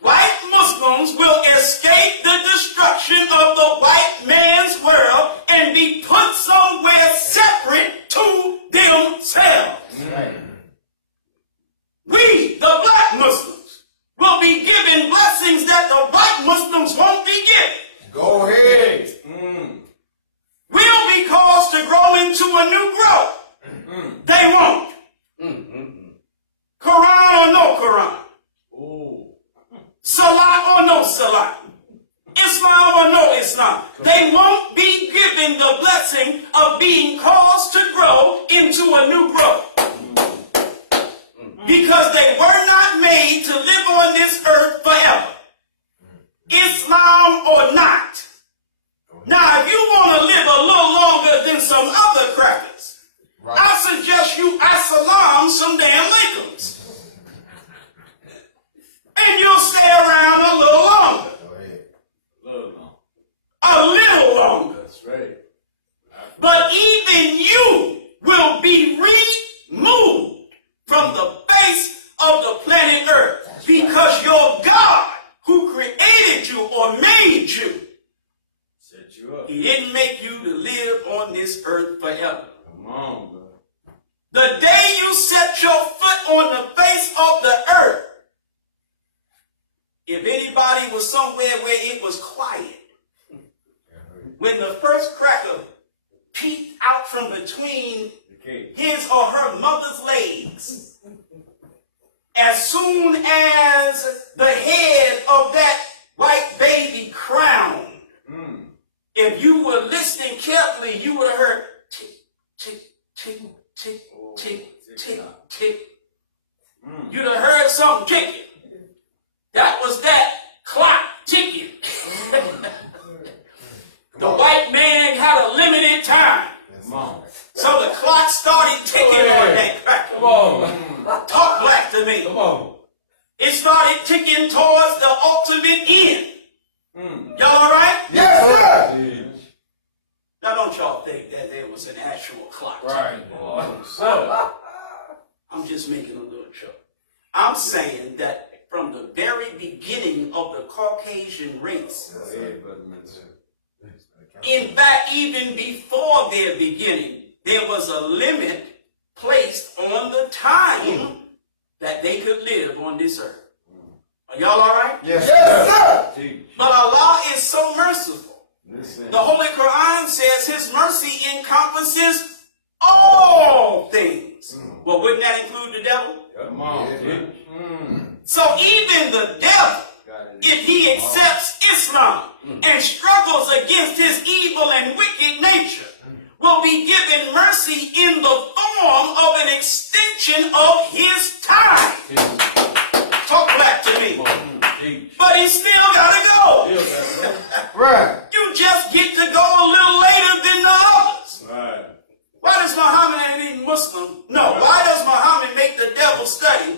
White Muslims will escape the destruction of the white man's world and be put somewhere separate to themselves. right. We, the black Muslims, will be given blessings that the white Muslims won't be given. Go ahead. We'll be caused to grow into a new growth. They won't. Quran or no Quran. Oh. Salah or no Salah. Islam or no Islam. They won't be given the blessing of being caused to grow into a new growth. Because they were not made to live on this earth forever. Islam or not. Now, if you want to live a little longer than some other crackers, Right. I suggest you assalam some damn Lakers. And you'll stay around a little longer. Go ahead. Love them. A little longer. That's right. But even you will be removed from the face of the planet Earth because your God, who created you or made you, Set you up. he didn't make you to live on this earth forever. Come on, bro. The day you set your foot on the face of the earth, if anybody was somewhere where it was quiet, when the first cracker peeked out from between Okay. his or her mother's legs, as soon as the head of that white baby crowned, if you were listening carefully, you would have heard tick, tick, tick, tick, tick, tick, tick. You'd have heard something ticking. That was that clock ticking. The white man had a limited time. Come on. So the clock started ticking on that cracker. Come on. Talk black to me. Come on. It started ticking towards the ultimate end. Y'all all right? Yes, sir. Now don't y'all think that there was an actual clock. Right. Oh, sir. I'm just making a little joke. I'm saying that from the very beginning of the Caucasian race, Hey, brother, man. in fact, even before their beginning, there was a limit placed on the time that they could live on this earth. Are y'all all right? Yes, sir. Teach. But Allah is so merciful. Listen. The Holy Quran says his mercy encompasses all things. Well, wouldn't that include the devil? Come on. Yeah. Teach. So even the devil, Got it. if he accepts Islam and struggles against his evil and wicked nature, will be given mercy in the form of an extension of his time. Talk back to me. Teach. But he still gotta go. Yeah, that's right. Right. You just get to go a little later why does Muhammad make the devil study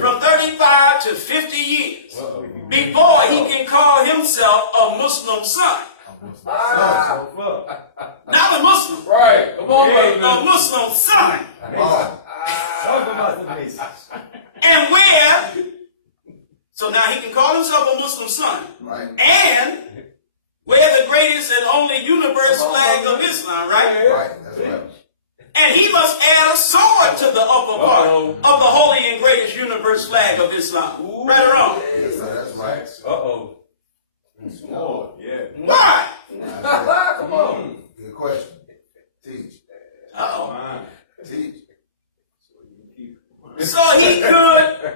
from 35 to 50 years before he can call himself a Muslim son? Not a Muslim. Right. Come on, brother. A Muslim son. Talk about the basics. And where, so now he can call himself a Muslim son. Right. And wear the greatest and only universe flag of Islam, right? Right. That's right. And he must add a sword to the upper part of the holy and greatest universe flag of Islam. Right or wrong? Yes, sir. That's right. Uh-oh. Oh, yeah. Why? Come on. Good question. Teach. Uh-oh. Teach. So he could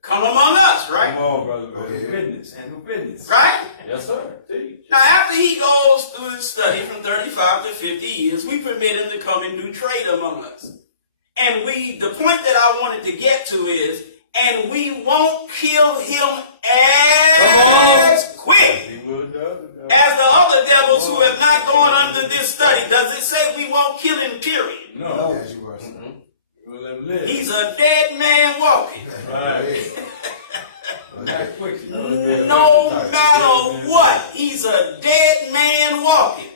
come among us, right? Come on, brother. Go ahead. Business. Handle business. Right? Yes, sir. Teach. Now, after he goes through his study from 35 to 50 years, we permit him to come and do trade among us. And the point that I wanted to get to is, and we won't kill him as quick He will do. as the other devils who have not gone under this study. Does it say we won't kill him, period? No. Yes, you were. We'll let him live. He's a dead man walking. Right. Okay. Not quick. No matter what, he's a dead man walking.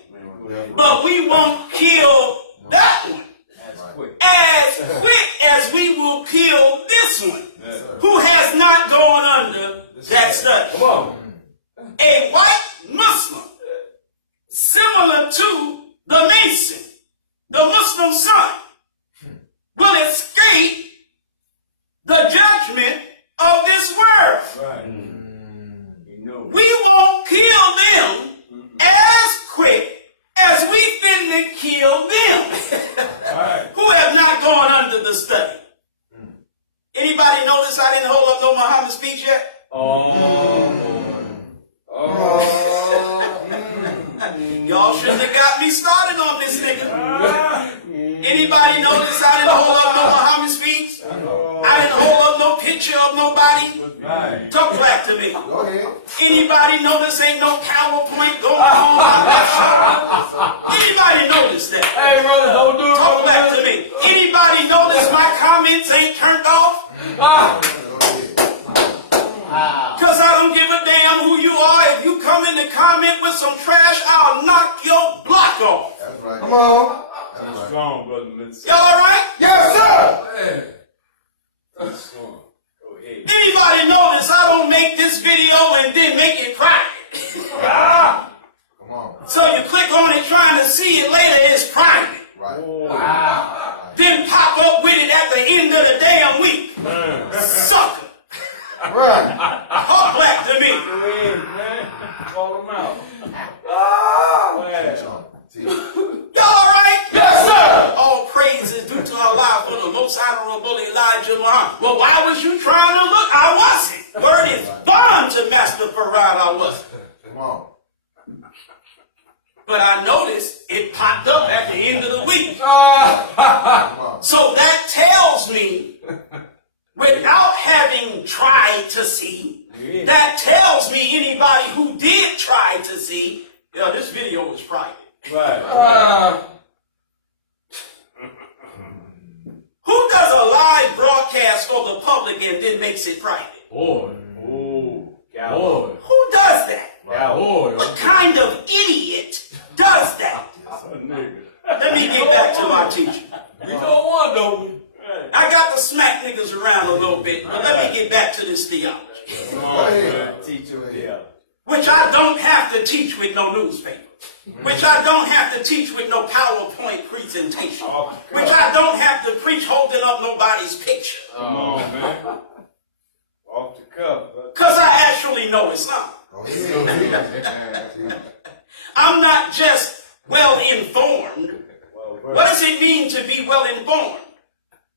But we won't kill that one That's quick. as quick as we will kill this one, Yes, sir. who has not gone under that study. Come on. A white Muslim, similar to the Mason, the Muslim son, will escape the judgment of this world. Right. You know. We won't kill them as quick as we finna kill them Right. who have not gone under the study. Anybody notice I didn't hold up no Muhammad speech yet? Y'all shouldn't have got me started on this nigga. Anybody notice I didn't hold up no Muhammad speech? I didn't hold up no picture of nobody. Right. Talk back to me. Go ahead. Anybody notice ain't no PowerPoint going on my left shoulder? Anybody notice that? Hey, brother, don't do it. Talk back to me. Anybody notice my comments ain't turned off? Go ahead. Because I don't give a damn who you are. If you come in to comment with some trash, I'll knock your block off. That's right. Come on. That's right. Strong, brother. Let's Y'all all right? Yes, sir. strong. Go ahead. Anybody notice I don't make this video and then make it private? Come on. So you click on it trying to see it later, it's private. Right. Then pop up with it at the end of the damn week. Sucker. Right. Talk black to me. Go ahead, man. Call him out. Teach on. Teach. Y'all all right? Yes, sir. All praise is due to Allah for the most honorable Elijah Muhammad. Well, why was you trying to look? I wasn't. Word is bond to Master Farad, I wasn't. Come on. But I noticed it popped up at the end of the week. Come on. So that tells me, without having tried to see, that tells me anybody who did try to see, this video was private. Right. Who does a live broadcast for the public and then makes it private? Boy. Oh. Boy. Who does that? Boy. What kind of idiot does that? Nigga. Let me get back to my teaching. We don't want no. I got to smack niggas around a little bit, but let me get back to this theology, Go ahead. Teach you Yeah. which I don't have to teach with no newspaper, which I don't have to teach with no PowerPoint presentation, which I don't have to preach holding up nobody's picture, Come on, man. Off the cuff. because I actually know Islam. Go ahead. Teach. I'm not just well informed. Well, What does it mean to be well informed?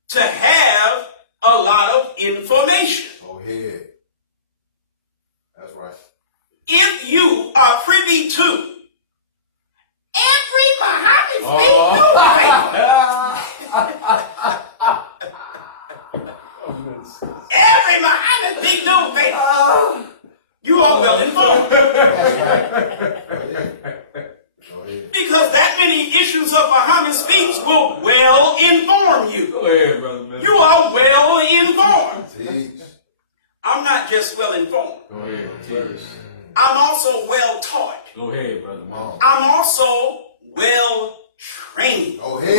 To have a lot of information. Go ahead. That's right. If you are privy to every Muhammad every Muhammad big newspaper, you are well informed. That's right. Go ahead. Go ahead. Because that many issues of Muhammad speaks will well inform Go ahead, brother, man. You are well informed. Teach. I'm not just well informed. Go ahead, teach. I'm also well taught. Go ahead, brother. Come on. I'm also well trained. Go Go ahead.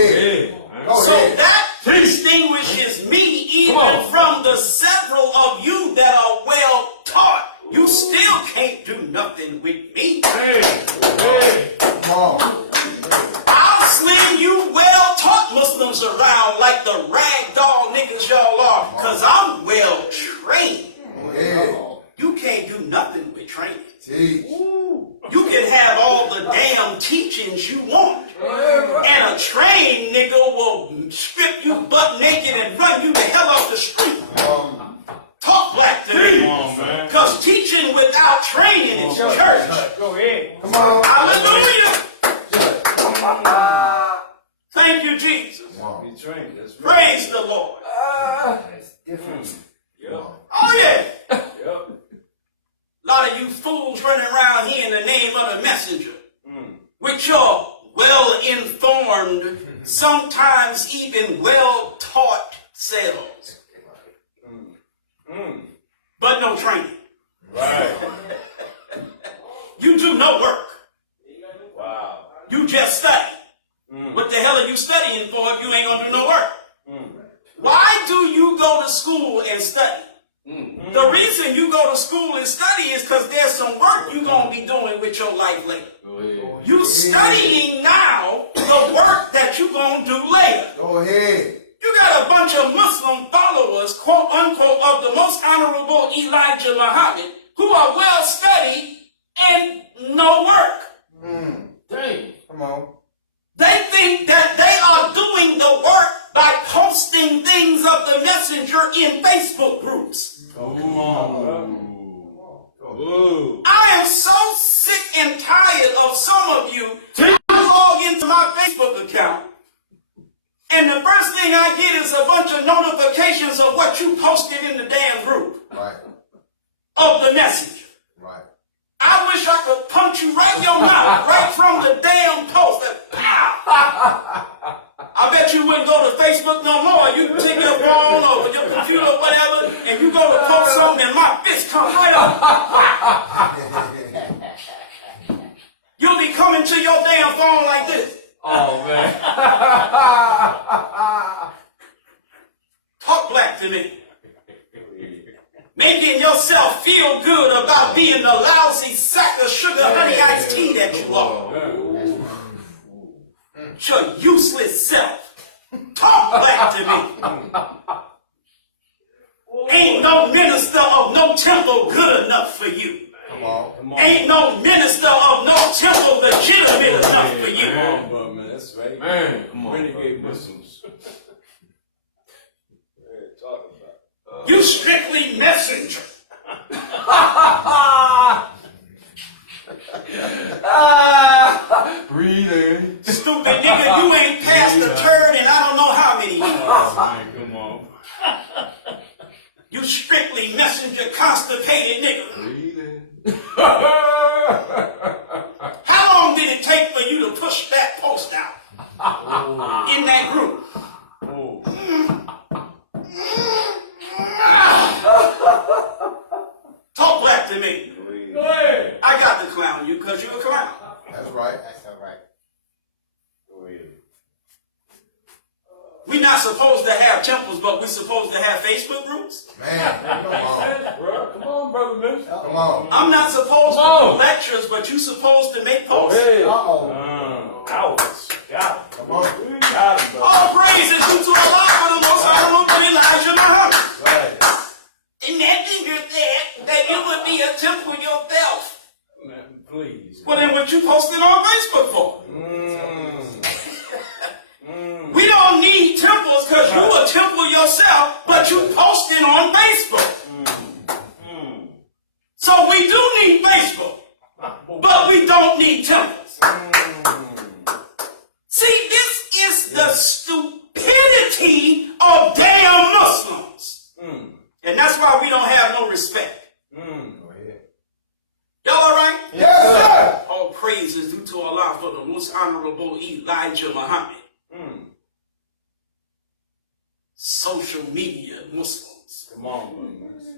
ahead, man. Go So ahead. that distinguishes me even Come on. from the several of you that are well taught. You still can't do nothing with me. Hey, hey. Come on. I'll sling you well taught Muslims around like the ragdoll niggas y'all are, because I'm well trained. Go ahead. You can't do nothing with training. Teach. You can have all the damn teachings you want. And a trained nigga will strip you butt naked and run you the hell off the street. Talk black to Come me. on, man. Because teaching without training is church. Go ahead. Come on. Hallelujah. Thank you, Jesus. Come on. Be trained. That's right. Praise the Lord. That's different. Yep. Oh, yeah. Yep. A lot of you fools running around here in the name of the messenger Mm. with your well-informed, sometimes even well-taught selves, Mm. but no training. Right. You do no work. Wow. You just study. Mm. What the hell are you studying for if you ain't gonna do no work? Mm. Why do you go to school and study? Mm. The reason you go to school and study is because there's some work you're gonna be doing with your life later. Go ahead. You studying now the work that you're gonna do later. Go ahead. You got a bunch of Muslim followers, quote unquote, of the most honorable Elijah Muhammad, who are well studied and no work. Dang. Come on. They think that they are doing the work by posting things of the messenger in Facebook groups. Come on. Ooh. I am so sick and tired of some of you who log into my Facebook account, and the first thing I get is a bunch of notifications of what you posted in the damn group Right. of the messenger. Right. I wish I could punch you right in your mouth, right from the damn post. Pow! I bet you wouldn't go to Facebook no more. You take your phone or your computer or whatever, and you go to post something, and my fist comes right up. You'll be coming to your damn phone like this. Oh, man. Talk black to me. Making yourself feel good about being the lousy sack of sugar honey iced tea that you are. Your useless self. Talk black to me. Ain't no minister of no temple good enough for you. Come on. Come on. Ain't no minister of no temple legitimate enough for you. Come on, bro, man. That's right. Man, come on. Renegade bro. Muslims. Yeah, talk about. You strictly messenger. Breathing. Stupid nigga, you ain't passed the turn in I don't know how many years. Oh, man, come on. You strictly messenger constipated nigga. Breathing. How long did it take for you to push that post out in that group? Oh. Talk black to me. Go ahead. I got to clown you because you're a clown. That's right. That's all right. Go ahead. We're not supposed to have temples, but we're supposed to have Facebook groups. Man. Come on. Bro, come on, brother, man. Come on. I'm not supposed to Come on. do lectures, but you're supposed to make posts. Uh-oh. Ouch. Got him. Come on. Got him, bro. All praise is due to Allah for the most honorable Elijah Muhammad. Right. And that finger there, that you would be a temple yourself. Man, please. Well, then what you posting on Facebook for? We don't need temples because you a temple yourself, but you posting on Facebook. So we do need Facebook, but we don't need temples. See, this is the stupidity of damn Muslims. And that's why we don't have no respect. Go ahead. Y'all all right? Yes, sir. All praise is due to Allah for the most honorable Elijah Muhammad. social media Muslims. Come on, Brother Minister.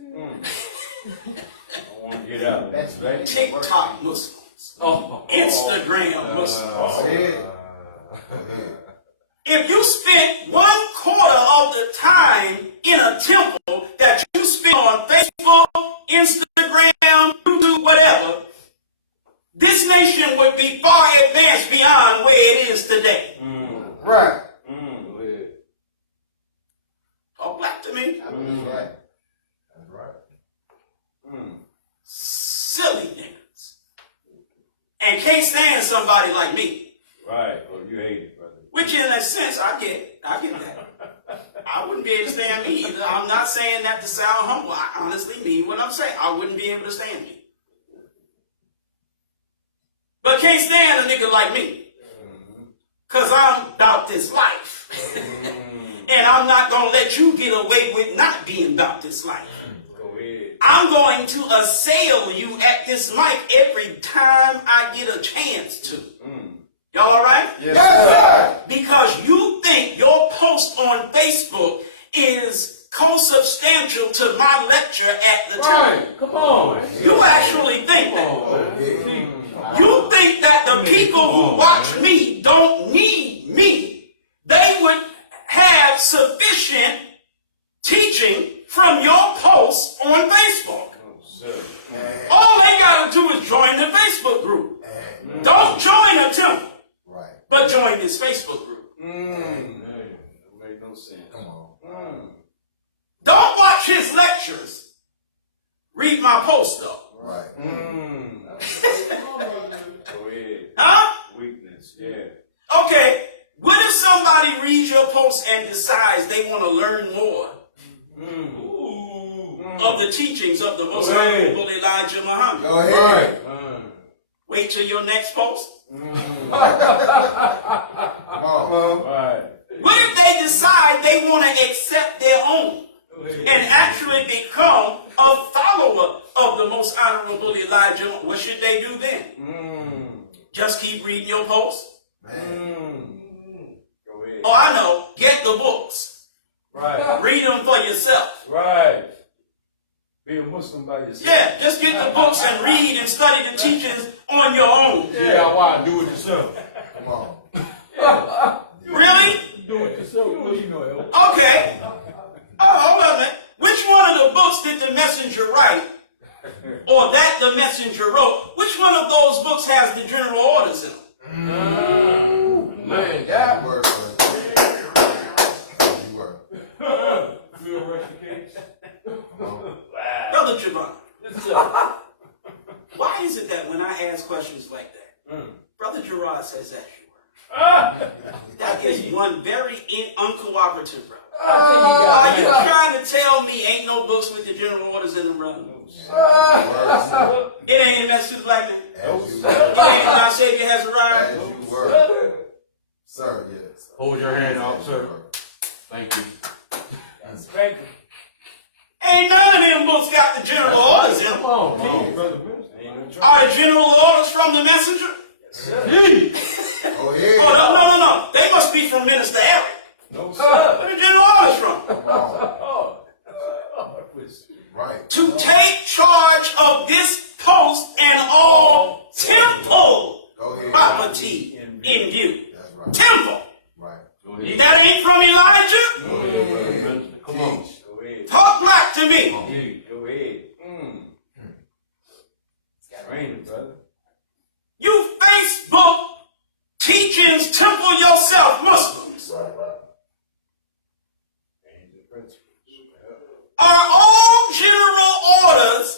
I want to get out. That's right. TikTok Muslims. Instagram Muslims. If you spent 1/4 of the time in a temple that you spend on Facebook, Instagram, YouTube, whatever, this nation would be far advanced beyond where it is today. Right. Go ahead. Talk black to me. I mean, that's right. That's right. Silly niggas. And can't stand somebody like me. Right. Well, you hate it, brother. Which in a sense, I get that. I wouldn't be able to stand me either. I'm not saying that to sound humble. I honestly mean what I'm saying. I wouldn't be able to stand me. But can't stand a nigga like me. Because I'm about this life. And I'm not going to let you get away with not being about this life. Go ahead. I'm going to assail you at this mic every time I get a chance to. Y'all all right? Yes, sir. Because you think your post on Facebook is consubstantial to my lecture at the time. Right. Come on. You actually think that. You think that the people who watch me don't need me. They would have sufficient teaching from your posts on Facebook. Oh, sir. All they got to do is join the Facebook group. Don't join a temple, Right. but join this Facebook group. That make no sense. Come on. Don't watch his lectures. Read my post though. Right. Go ahead. Huh? Weakness, yeah. Okay, what if somebody reads your post and decides they want to learn more of the teachings of the most honorable Elijah Muhammad? Go ahead. Wait till your next post. Come on. Right. What if they decide they want to accept their own and actually become a follower of the most honorable Elijah? What should they do then? Just keep reading your posts? Go ahead. Oh, I know. Get the books. Right. Read them for yourself. Right. Be a Muslim by yourself. Yeah, just get the books and read and study the teachings on your own. Yeah, why? Do it yourself. Come on. Really? Do it yourself. You know it. Okay. Oh, hold on a minute. Which one of the books did the messenger write? Or that the messenger wrote? Which one of those books has the general orders in them? Man, God. You were, brother. You were. Good recitation. Come on. Wow. Brother Javon, Yes, sir. why is it that when I ask questions like that, Brother Gerard says that you were? That is one very uncooperative brother. Are you trying to tell me ain't no books with the general orders in them, brother? It ain't in that suit like that. As you It were. ain't my Savior has arrived. As you were. Sir, yes. Hold your hand out, As you sir. were. Thank you. Spank him. Ain't none of them books got the general orders in them. Come on, brother Minister. Ain't no trouble. Are the general orders from the messenger? Go ahead. Oh, no. They must be from Minister Eric. No, sir. Where the general orders from? Come on. Oh. Right. To take charge of this post and all temple Go ahead. property in view. That's right. Temple. Right. Go ahead. That ain't from Elijah? Go ahead, brother minister. Come on. Go ahead. Talk black to me. Go ahead. Train it, brother. You Facebook teachings temple yourself Muslims are all general orders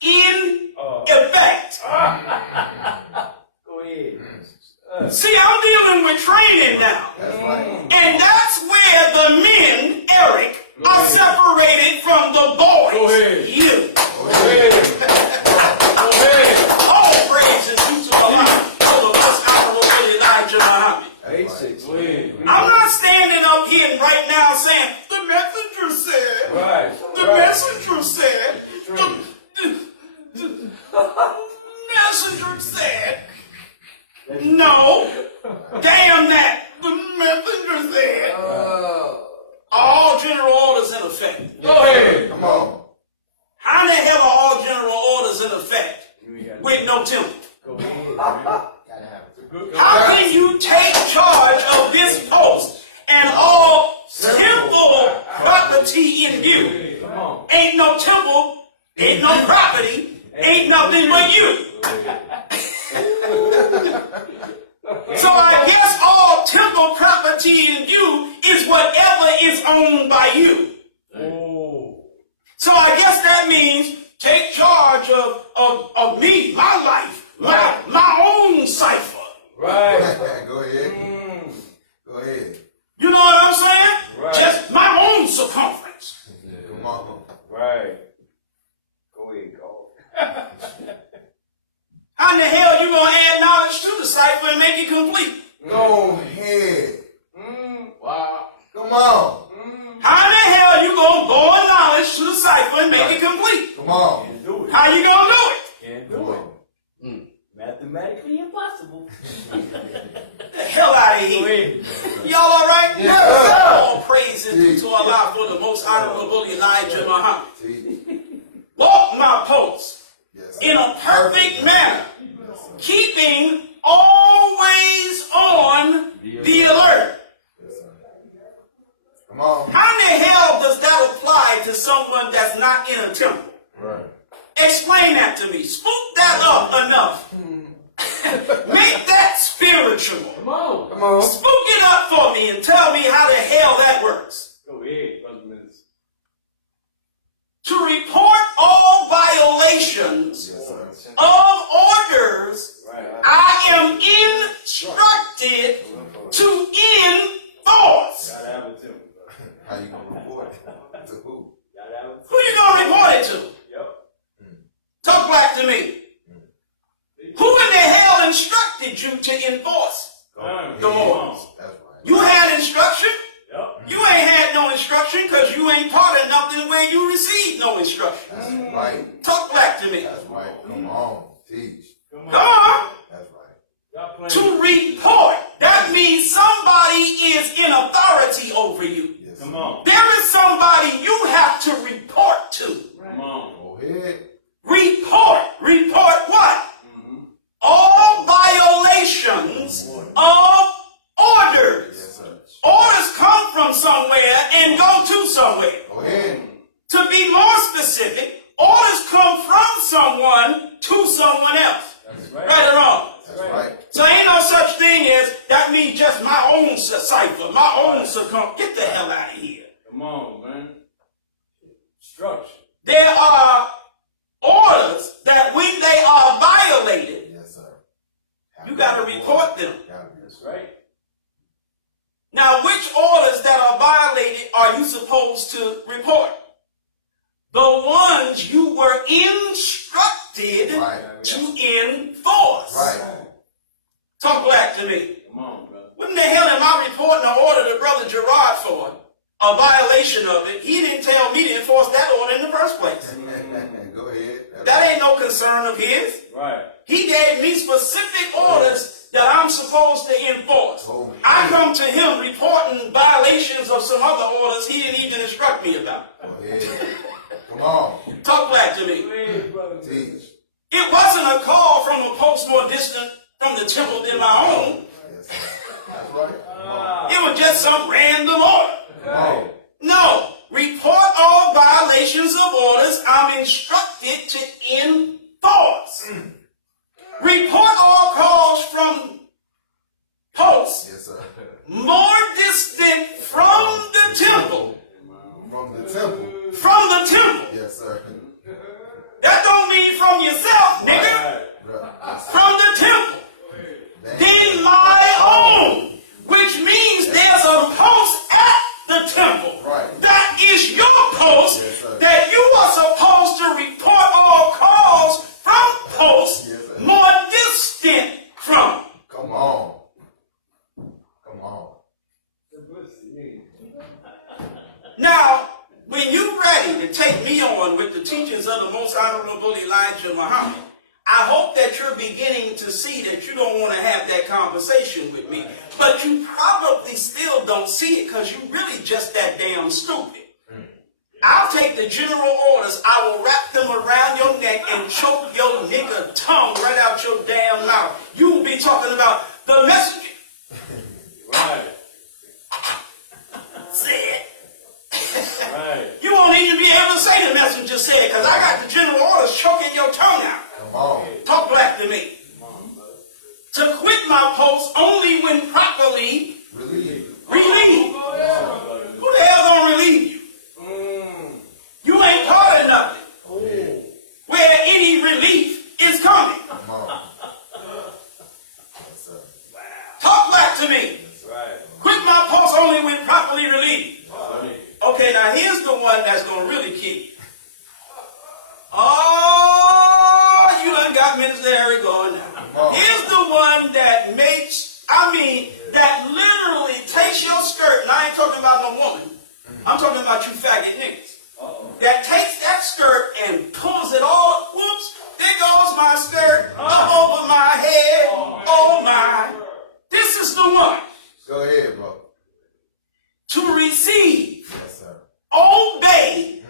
in effect. Go ahead. See, I'm dealing with training now. That's right. And that's where the men, Eric, are separated from the boys. Go ahead. You. Go ahead. Go ahead. All praise is due to Allah, to the most honorable Elijah Muhammad. Basics. Go ahead. I'm not standing up here right now saying, the messenger said, Right. the messenger said, the messenger said, no, damn that, the messenger said. Ain't no property, ain't nothing but you. So I guess all temple property in you is whatever is owned by you. Oh. So I guess that means take charge of me, my life, my own cipher. Right. Go ahead. Go ahead. You know what I'm saying? Right. Just my own circumference. Come on. Right. Go ahead, Carl. How in the hell you gonna add knowledge to the cipher and make it complete? Go ahead. Wow. Come on. How in the hell you gonna bore knowledge to the cipher and make it complete? Come on. Can't do it. How you gonna do it? Can't Come do it. on. Mathematically impossible. Get the hell out of Go here. ahead. Y'all all right? Yes, All praises due to Allah for the most honorable Elijah Muhammad. See? Walk my post Yes. in a perfect manner, Yes, sir. keeping always on the alert. Yes, sir. Come on. How in the hell does that apply to someone that's not in a temple? Right. Explain that to me. Spook that up enough. Make that spiritual. Come on. Come on. Spook it up for me and tell me how the hell that works. Go ahead, Brother Minister. To report all violations Yes, sir. of orders Right. I am instructed to enforce. Gotta have a temple, bro. How you gonna report it? To who? Gotta have a temple. Who you gonna report it to? Yep. Talk back to me. Who in the hell instructed you to enforce the orders? That's right. You had instruction? Yep. You ain't had no instruction because you ain't part of nothing where you received no instruction. That's right. Talk back to me. That's right. Come on. Teach. Come Come on. on. That's right. Y'all playing. To report. That means somebody is in authority over you. Yes. Come on. There is somebody you have to report to. Come on. Go ahead. Report. Report what? Mm-hmm. All violations of orders. Yes, sir. Orders come from somewhere and go to somewhere. Go ahead. To be more specific, orders come from someone to someone else. That's right. Right or wrong? That's right. So ain't no such thing as that means just my own cipher, my own circumference. Get the hell out of here. Come on, man. Structure. There are orders that when they are violated, Yes, sir. you got to report them. Gotta be. That's right. Now, which orders that are violated are you supposed to report? The ones you were instructed Right. to enforce. Right. Talk back to me. Come on, brother. What in the hell am I reporting an order to Brother Gerard for? A violation of it. He didn't tell me to enforce that order in the first place. Go ahead. That ain't no concern of his. Right. He gave me specific orders that I'm supposed to enforce. Oh, I come to him reporting violations of some other orders he didn't even instruct me about. Go ahead. Come on. Talk back to me. Go ahead, brother. Teach. It wasn't a call from a post more distant from the temple than my own. Yes, sir. That's right. Come on. It was just some random order. Come on. No. Report all violations of orders I'm instructed to enforce. Report all calls from posts Yes, sir. more distant from the temple. From the temple. From the temple. Yes, sir. That don't mean from yourself, nigga. Right. Right. Yes, sir. From the temple. Thank Then you. my own. Which means there's a post at the temple. Right. That is your post Yes, sir. that you are supposed to report all calls from posts Yes, sir. more distant from. Come on. Come on. Now, when you're ready to take me on with the teachings of the most honorable Elijah Muhammad, I hope that you're beginning to see that you don't want to have that conversation with me. But you probably still don't see it because you really just that damn stupid. I'll take the general orders, I will wrap them around your neck and choke your nigga tongue right out your damn mouth. You will be talking about the messenger. Right. Said. Right. You won't don't even be able to say the messenger said, because I got the general orders choking your tongue out. Come on. Talk black to me. To quit my post only when properly Relieve. relieved. Who the hell gonna relieve you? You ain't part of nothing. Where any relief is coming. Come on. Yes, sir. Talk back to me. That's right. Quit my post only when properly relieved. Okay, now here's the one that's going to really kill you. Oh, you done got Minister Harry going now. Here's the one that makes, that literally takes your skirt, and I ain't talking about no woman. I'm talking about you faggot niggas. That takes that skirt and pulls it all, whoops, there goes my skirt, up over my head, oh my. This is the one. Go ahead, bro. To receive, Yes, sir. obey,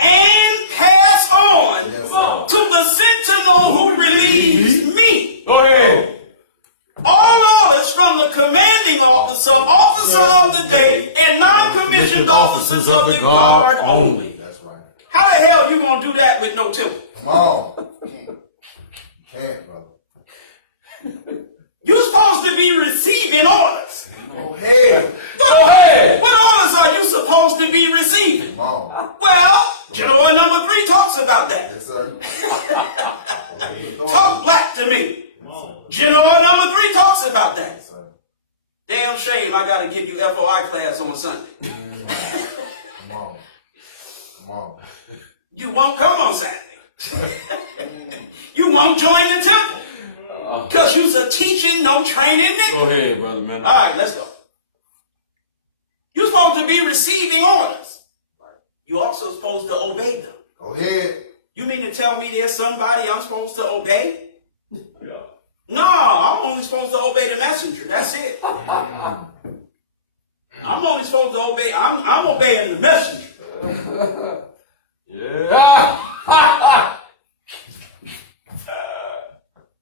and pass on Yes, sir. to the sentinel who relieves me. Go ahead. All orders from the commanding officer, officer of the day, and non-commissioned officers of the guard only. That's right. How the hell you gonna do that with no temple? Come on. You can't, brother. You're supposed to be receiving orders. Go ahead. Go ahead. What orders are you supposed to be receiving? Come on. Well, General number 3 talks about that. Yes, sir. Talk black to me. General number 3 talks about that. Yes, sir. Damn shame I gotta give you FOI class on Sunday. Come on. Come on. You won't come on Saturday. You won't join the temple. Because you's a teaching, no training nigga. Go ahead, brother man. All right, let's go. You're supposed to be receiving orders. You're also supposed to obey them. Go ahead. You mean to tell me there's somebody I'm supposed to obey? Yeah. No, I'm only supposed to obey the messenger. That's it. I'm only supposed to obey. I'm obeying the messenger. Yeah.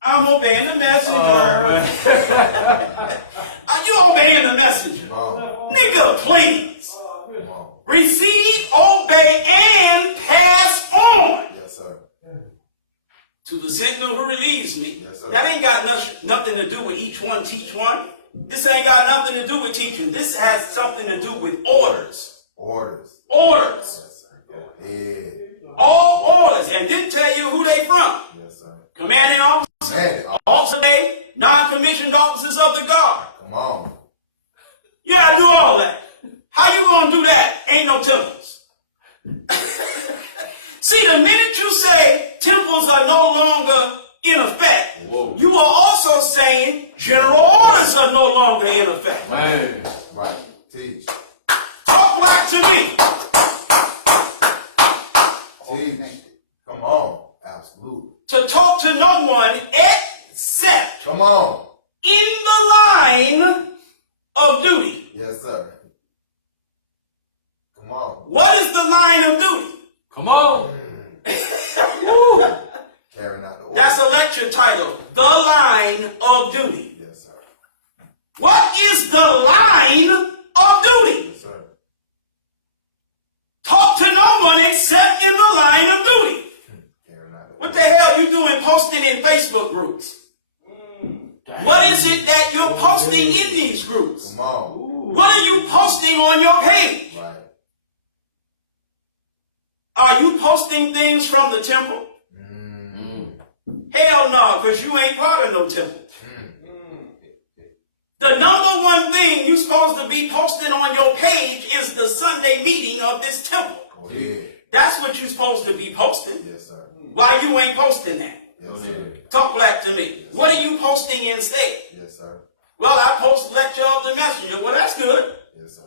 I'm obeying the messenger. Are you obeying the messenger? Nigga, please. Come on. Receive, obey, and pass on Yes, sir. to the sentinel who relieves me. Yes, sir. That ain't got nothing to do with each one teach one. This ain't got nothing to do with teaching. This has something to do with orders. Orders. Orders. Yes, sir. Go ahead. All orders. And didn't tell you who they from. Yes, sir. Commanding officer, Man, officer they, non-commissioned officers of the guard. come on. You gotta do all that. How you gonna do that? Ain't no temples. See, the minute you say temples are no longer in effect, Whoa. you are also saying general orders are no longer in effect. Man. Right. Teach. Talk back to me. Teach. Come on. Absolutely. To talk to no one except Come on. in the line of duty. Yes, sir. Come on. What is the line of duty? Come on. Carrying out the order. That's a lecture title. The line of duty. Yes, sir. What is the line of duty? Yes, sir. Talk to no one except in the line of duty. Carrying out the What the hell you doing posting in Facebook groups? What is it that you're posting in these groups? Come on. What are you posting on your page? Right. Are you posting things from the temple? Hell no, because you ain't part of no temple. The number one thing you're supposed to be posting on your page is the Sunday meeting of this temple. Go ahead. That's what you're supposed to be posting. Yes, sir. Why you ain't posting that? Yes, sir. Talk back to me. What are you posting instead? Yes, sir. Well, I post lecture of the messenger. Well, that's good. Yes, sir.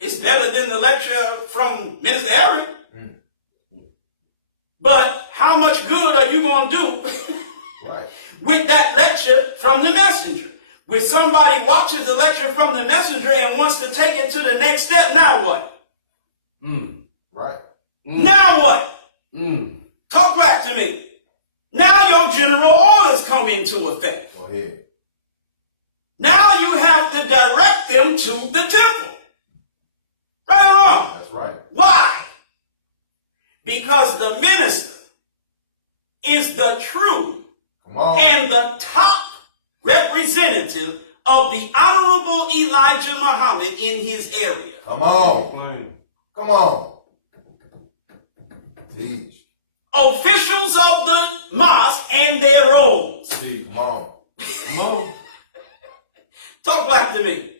It's better than the lecture from Minister Harry. But how much good are you going to do Right. with that lecture from the messenger? When somebody watches the lecture from the messenger and wants to take it to the next step, now what? Right. Now what? Talk back to me. Now your general orders come into effect. Go ahead. Now you have to direct them to the temple. Right or wrong? That's right. Why? because the minister is the true Come on. and the top representative of the Honorable Elijah Muhammad in his area. Come on. Plain. Come on. Teach. Officials of the mosque and their roles. See. Come on. Come on. Talk back to me.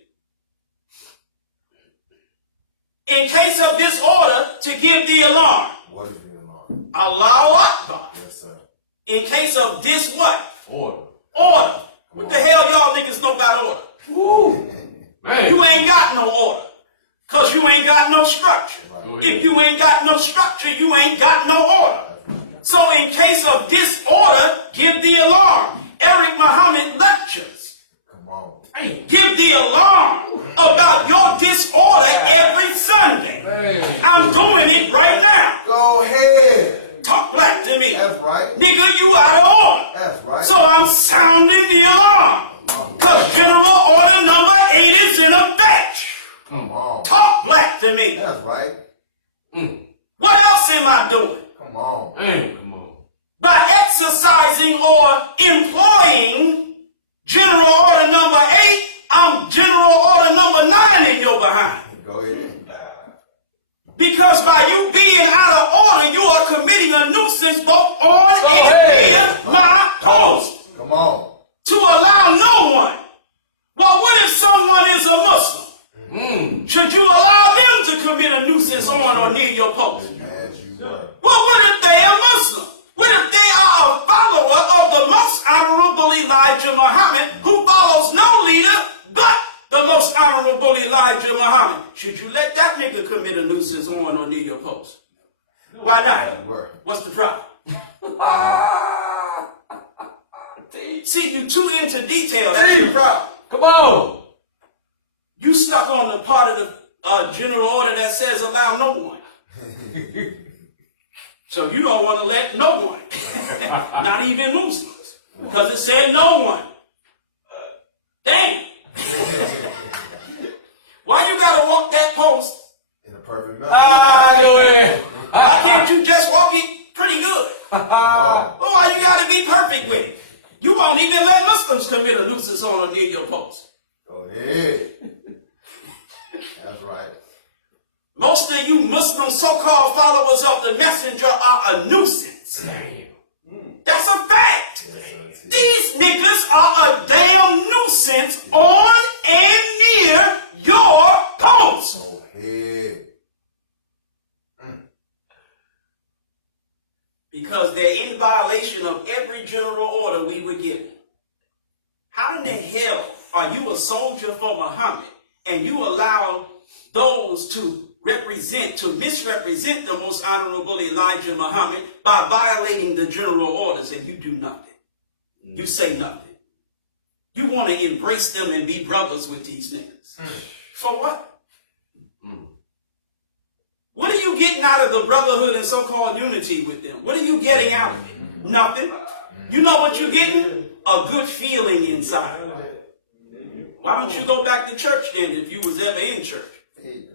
In case of disorder, to give the alarm. What is the alarm? Allahu Akbar. Yes, sir. In case of this what? Order. Order. What the hell y'all niggas know about order? Woo. Man. You ain't got no order. Because you ain't got no structure. Right. If you ain't got no structure, you ain't got no order. So in case of disorder, give the alarm. Eric Muhammad lectures. Come on. Hey, give the alarm about your disorder every Sunday. Man. I'm doing it right now. Go ahead. Talk back to me. That's right. Nigga, you out of order. That's right. So I'm sounding the alarm. Because General Order number 8 is in effect. Come on. Talk black to me. That's right. What else am I doing? Come on. Man, come on. By exercising or employing General Order number 8, I'm General Order number 9 in your behind. Go ahead. Because by you being out of order, you are committing a nuisance both on and ahead. near my post. Come on. To allow no one. Well, what if someone is a Muslim? Should you allow them to commit a nuisance on or near your post? As you were. Well, what if they are Muslim? What if they are a follower of the most honorable Elijah Muhammad, who follows no leader but the most honorable Elijah Muhammad? Should you let that nigga commit a nuisance on or near your post? Why not? You were. What's the problem? See, you too into detail. That's your problem. Come on. You stuck on the part of the general order that says allow no one. So you don't want to let no one, not even Muslims, because it said no one. Damn. Why you gotta walk that post? In a perfect method. Go ahead. Why can't you just walk it pretty good? Come Well, why you gotta be perfect with it? You won't even let Muslims commit a nuisance on or near your post. Go ahead. That's right. Most of you Muslim so-called followers of the messenger are a nuisance. That's a fact. Yes, sir. These niggas are a damn nuisance on and near your post. Go ahead. Because they're in violation of every general order we were given. How in the hell are you a soldier for Muhammad and you allow those to misrepresent the most honorable Elijah Muhammad by violating the general orders, and you do nothing? You say nothing. You want to embrace them and be brothers with these niggas. For what? What are you getting out of the brotherhood and so-called unity with them? What are you getting out of it? Nothing. You know what you're getting? A good feeling inside. Why don't you go back to church then if you was ever in church?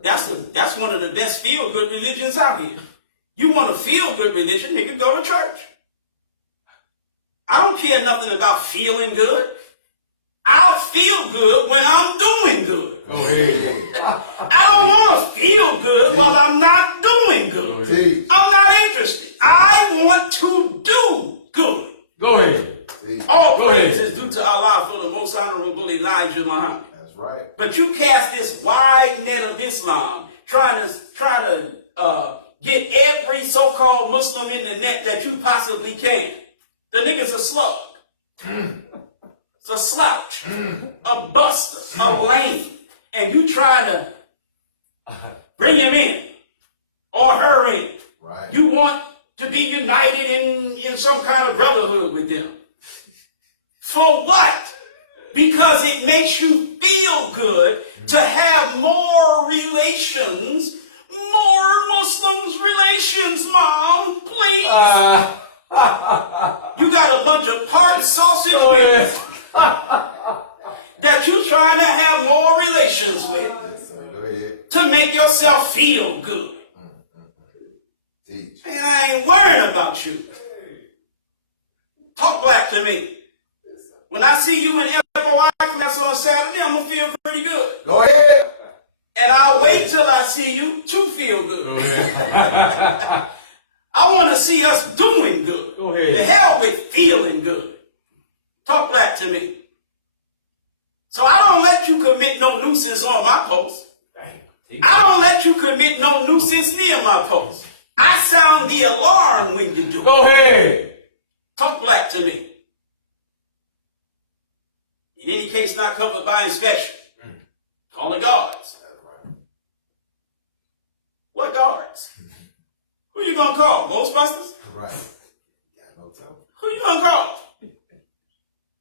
That's one of the best feel-good religions out here. You want a feel-good religion, nigga, go to church. I don't care nothing about feeling good. I'll feel good when I'm doing good. Go ahead. I don't want to feel good while I'm not doing good. Teach. I'm not interested. I want to do good. Go ahead. Teach. All Go praise ahead. is due to Allah for the most honorable Elijah Muhammad. That's right. But you cast this wide net of Islam, trying to get every so-called Muslim in the net that you possibly can. The nigga's a slug. It's a slouch, a buster, a lame, and you trying to bring him in or her in. Right. You want to be united in some kind of brotherhood with them. For what? Because it makes you feel good to have more relations, more Muslims relations, Mom, please. You got a bunch of part sausage babies that you trying to have more relations with Yes, sir. Go ahead. to make yourself feel good. Teach. Man, I ain't worrying about you. Talk black to me. When I see you in FOI class on Saturday, I'm going to feel pretty good. Go ahead. And I'll wait till I see you to feel good. Go ahead. I want to see us doing good. Go ahead. The hell with feeling good. Talk black to me. So I don't let you commit no nuisance on my post. I don't let you commit no nuisance near my post. I sound the alarm when you do it. Go ahead. Talk black to me. In any case not covered by inspection, call the guards. What guards? Who you gonna call? Ghostbusters? Right. Yeah, no trouble. Who you gonna call?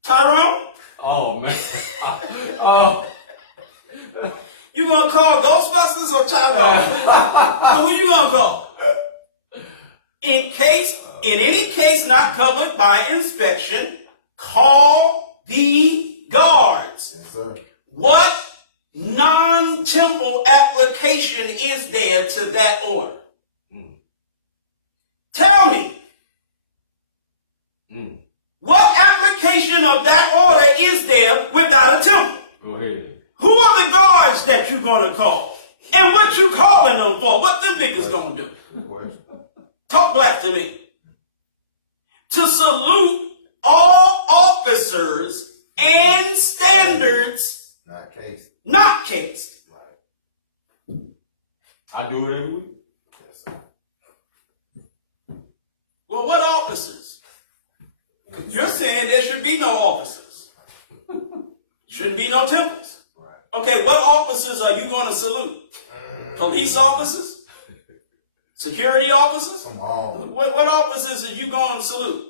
Tyrone? Oh, man. Oh. You gonna call Ghostbusters or Tyrone? Who you gonna call? In any case not covered by inspection, call the guards. Yes, sir. What non-temple application is there to that order? Tell me. What application of that order is there without a temple? Go ahead. Who are the guards that you're going to call? And what you calling them for? What them niggas going to do? Good question. Talk black to me. To salute all officers and standards Not case. not cased. Right. I do it every week. Yes, sir. Well, what officers? You're saying there should be no officers. Shouldn't be no temples. Right. Okay, what officers are you going to salute? Police officers? Security officers? Come on. What officers are you going to salute?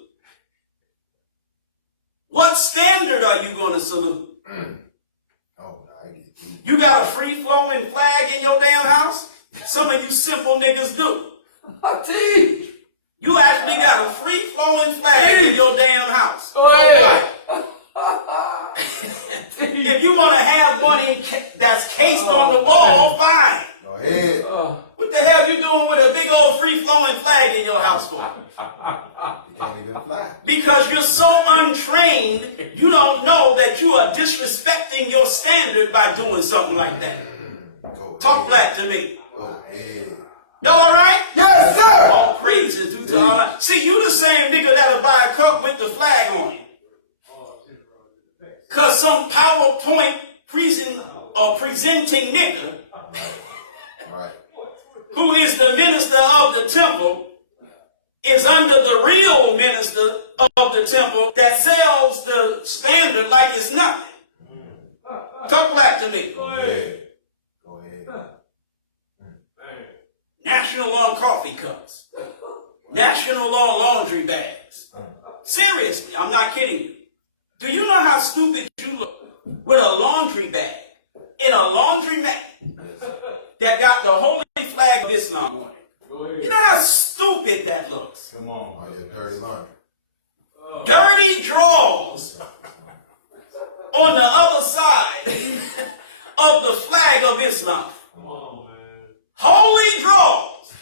What standard are you going to salute? Oh, no, I get it. You got a free-flowing flag in your damn house? Some of you simple niggas do. You actually got a free-flowing flag in your damn house. Go ahead. If you want to have one that's cased on the wall, fine. Go ahead. What the hell you doing with a big old free-flowing flag in your house for? You can't even fly. Because you're so untrained, you don't know that you are disrespecting your standard by doing something like that. Go Talk ahead. black to me. Go ahead. Y'all all right? Yes, sir. All praises due to Allah. See, you the same nigga that'll buy a cup with the flag on it. Cause some PowerPoint presenting nigga Right. who is the minister of the temple is under the real minister of the temple that sells the standard like it's nothing. Talk black to me. Go ahead. Go ahead. National law coffee cups. National law laundry bags. Seriously, I'm not kidding you. Do you know how stupid you look with a laundry bag in a laundromat that got the holy flag of Islam on it? Go ahead. You know how stupid that looks? Come on. Oh, you're dirty laundry. Dirty drawers on the other side of the flag of Islam. Come on, man. Holy drawers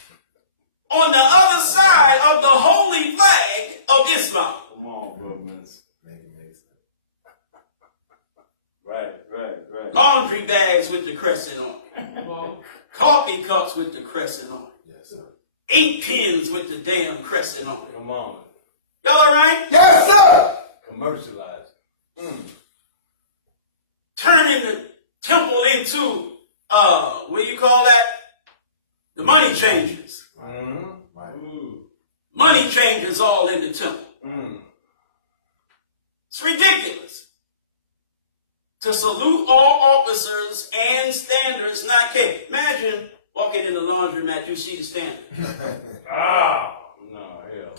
on the other side of the holy flag of Islam. Come on, brother, man. Make it make sense. Right. Laundry bags with the crescent on it. Come on. Coffee cups with the crescent on it. Yes, sir. 8 pins with the damn crescent on it. Come on. Y'all all right? Yes, sir. Commercialize. Turning the temple into, what do you call that? The money changers. Right. Ooh. Money changers all in the temple. It's ridiculous. To salute all officers and standards not kept. Imagine walking in the laundromat, you see the standard. Ah. No, hell.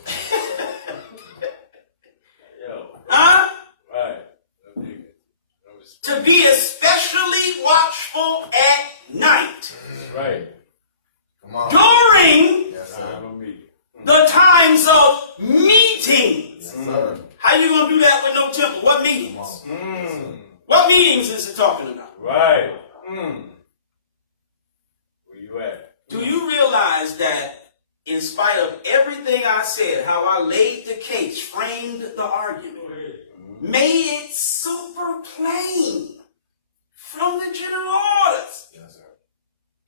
Yo. Huh? Right. No dig it. No respect. To be especially watchful at night Right. Come on. during Yes, Time sir. of me. the times of meetings. Yes, sir. How you gonna do that with no temple? What Come meetings? on. What meetings is it talking about? Right. Where you at? Do you realize that in spite of everything I said, how I laid the case, framed the argument, made it super plain from the general orders. Yes, sir.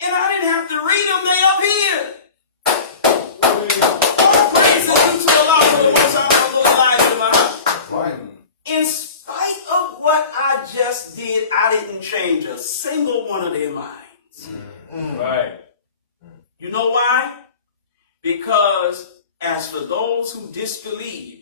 And I didn't have to read them, they up here. All praise is due to the Lord for the Most High of my heart. Right. In spite of what I just did, I didn't change a single one of their minds. Right. You know why? Because as for those who disbelieve,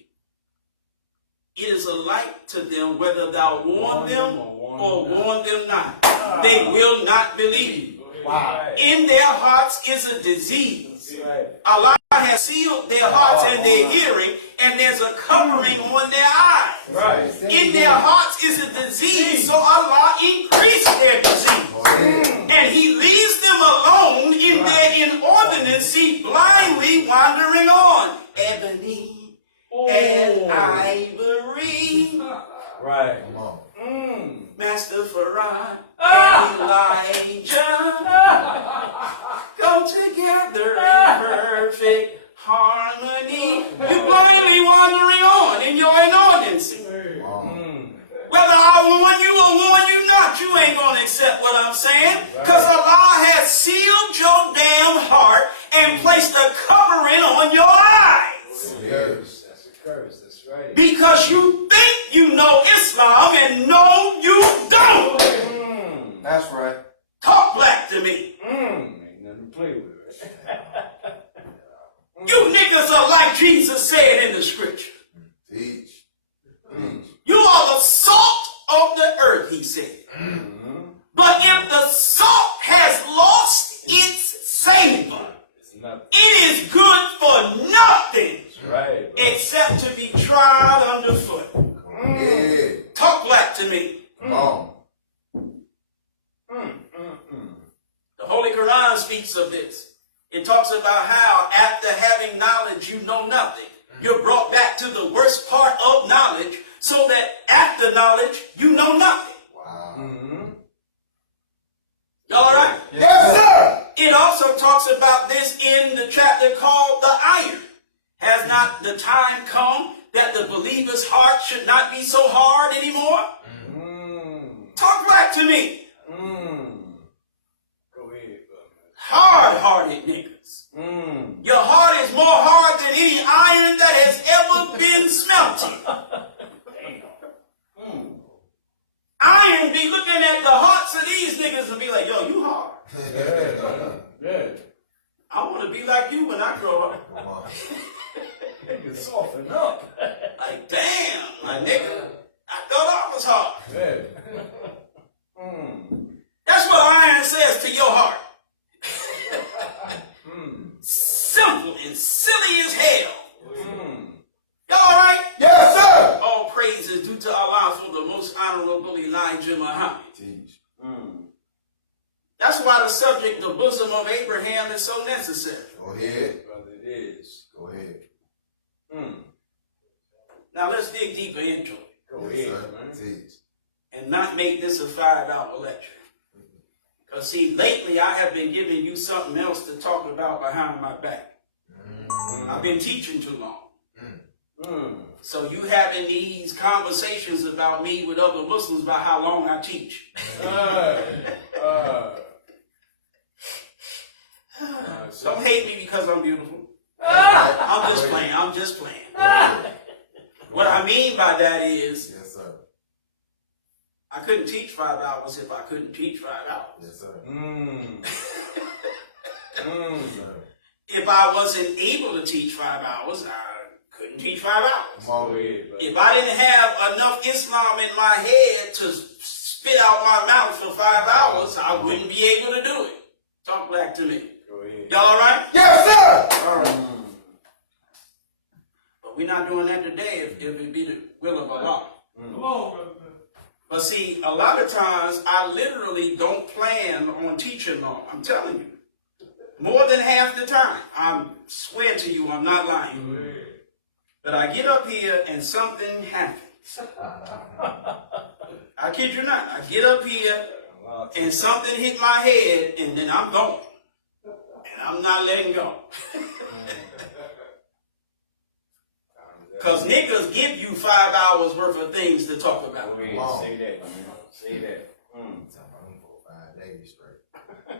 it is alike to them whether thou warn them or warn them not. They will not believe. Wow. In their hearts is a disease. Right. Allah has sealed their hearts and their hearing, and there's a covering on their eyes. Right. In their hearts is a disease, so Allah increased their disease. And He leaves them alone in their inordinacy, blindly wandering on. Ebony and ivory, Right. Come on. Master Farad and Elijah go together in perfect harmony. You're blindly wandering on in your inordinacy. Whether I warn you or warn you not, you ain't going to accept what I'm saying. Because Allah has sealed your damn heart and placed a covering on your eyes. Yes. That's a curse. That's right. Because you think you know Islam and no, you don't. That's right. Talk black to me. Ain't nothing to play with. You niggas are like Jesus said in the scripture. Teach. You are the salt of the earth, he said. But if the salt has lost its savor, It's nothing. it is good for nothing Right. except to be trod underfoot. Yeah. Talk black to me. Come on. The Holy Quran speaks of this. It talks about how after having knowledge you know nothing. You're brought back to the worst part of knowledge so that after knowledge you know nothing. Wow. Y'all all right? Yes, sir. It also talks about this in the chapter called the iron. Has not the time come that the believer's heart should not be so hard anymore? Talk back to me. Go ahead, brother. Hard-hearted niggas. Your heart is more hard than any iron that has ever been smelted. Iron be looking at the hearts of these niggas and be like, yo, you hard. Yeah. I want to be like you when I grow up. Come on. You can soften up. Like, damn, my nigga, I thought I was hard. Yeah. That's what iron says to your heart. Simple and silly as hell. Y'all all right? Yes, sir. All praise is due to Allah for the most honorable Elijah Muhammad. Teach. That's why the subject, the bosom of Abraham, is so necessary. Go ahead. Brother, it is. Go ahead. Now let's dig deeper into it Go Yes, ahead, sir. man. Teach. and not make this a 5-hour lecture. Because see, lately I have been giving you something else to talk about behind my back. I've been teaching too long. So you having these conversations about me with other Muslims about how long I teach. Don't hate me because I'm beautiful. I'm just playing. I'm just playing. What I mean by that is, Yes, sir. I couldn't teach 5 hours if I couldn't teach 5 hours. Yes, sir. If I wasn't able to teach 5 hours, I couldn't teach 5 hours. Come on. Go ahead, brother. If I didn't have enough Islam in my head to spit out my mouth for 5 hours, I wouldn't be able to do it. Talk back to me. Go ahead. Y'all all right? Yes, sir. But we're not doing that today if it be the will of Allah. Come on, brother. But see, a lot of times I literally don't plan on teaching long. I'm telling you. More than half the time. I swear to you, I'm not lying. But I get up here and something happens. I kid you not. I get up here and something hit my head and then I'm gone. And I'm not letting go. Because niggas give you 5 hours worth of things to talk about. Go ahead, say that, man. Say that. I'm talking about 5 days straight.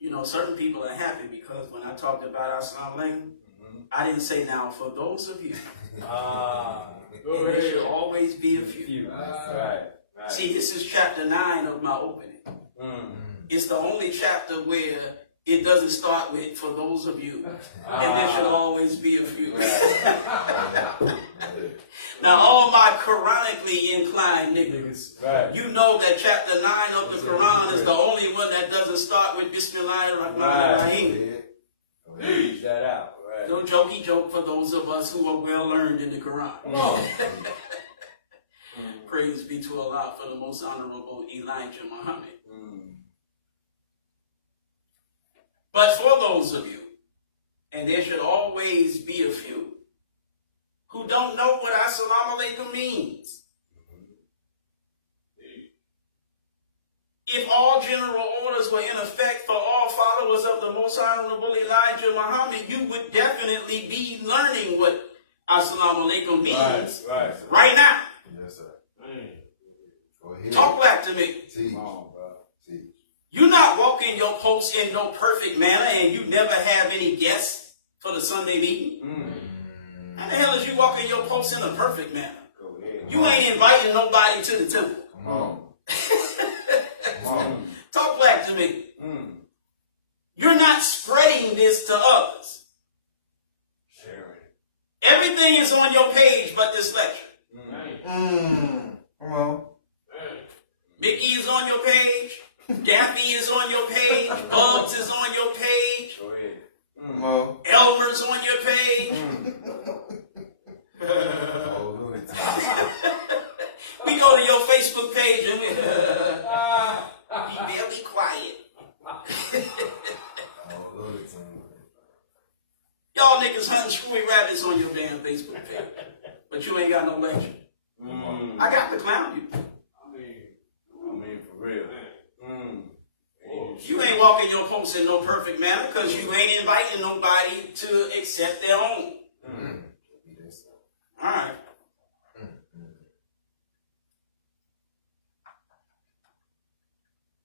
You know, certain people are happy because when I talked about Assalamu alaikum, I didn't say now for those of you. Go There ahead. should always be a few. Right. See, this is chapter 9 of my opening. It's the only chapter where it doesn't start with for those of you. And there should always be a few. Now, all my Quranically inclined niggas, Right. you know that chapter 9 of the Quran is the only one that doesn't start with Bismillahir Rahmanir Rahim. Leave that out. Right. No jokey joke for those of us who are well learned in the Quran. Come on. Praise be to Allah for the most honorable Elijah Muhammad. But for those of you, and there should always be a few, who don't know what Assalamu alaikum means. If all general orders were in effect for all followers of the most honorable Elijah Muhammad, you would definitely be learning what Assalamu alaikum means right now. Yes, sir. Go ahead. Talk back to me. Teach. Come on, bro. Teach. You not walking your post in no perfect manner and you never have any guests for the Sunday meeting? How the hell is you walking your post in a perfect manner? Go ahead. You ain't inviting nobody to the temple. Come on. Come on. Talk back to me. You're not spreading this to others. Sharing. Everything is on your page but this lecture. Come on. Mickey is on your page. Daffy is on your page. Bugs is on your page. Go ahead. Come on. Elmer's on your page. Oh, Looney Tunes. We go to your Facebook page and we be very quiet. Oh, Looney Tunes. Y'all niggas hunting screwy rabbits on your damn Facebook page. But you ain't got no lecture. I got to clown you. I mean, for real. You ain't walking your post in no perfect manner because you ain't inviting nobody to accept their own. All right.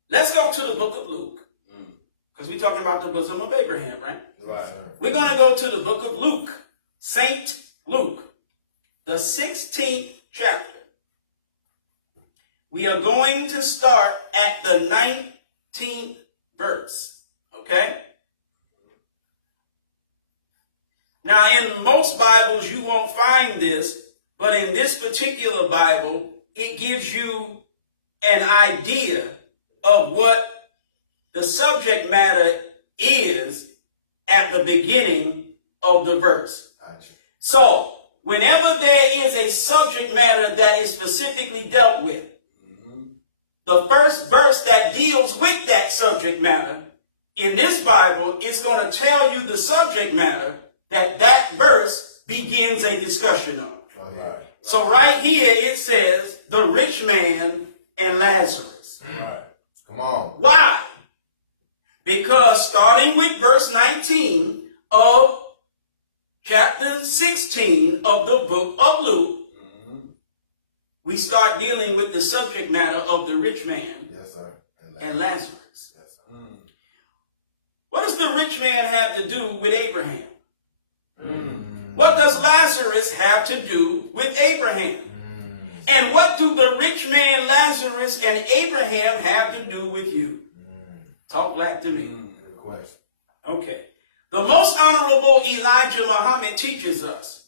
Let's go to the book of Luke. Because we're talking about the bosom of Abraham, right? Right. We're going to go to the book of Luke. Saint Luke. The 16th chapter. We are going to start at the 19th verse. Okay? Now, in most Bibles, you won't find this, but in this particular Bible, it gives you an idea of what the subject matter is at the beginning of the verse. So, whenever there is a subject matter that is specifically dealt with, the first verse that deals with that subject matter in this Bible is going to tell you the subject matter that that verse begins a discussion on. Right. So right here it says the rich man and Lazarus. Right. Come on. Why? Because starting with verse 19 of chapter 16 of the book of Luke, we start dealing with the subject matter of the rich man Yes, sir. and Lazarus. Yes, sir. What does the rich man have to do with Abraham? What does Lazarus have to do with Abraham? And what do the rich man, Lazarus, and Abraham have to do with you? Talk back to me. Good question. Okay. The most honorable Elijah Muhammad teaches us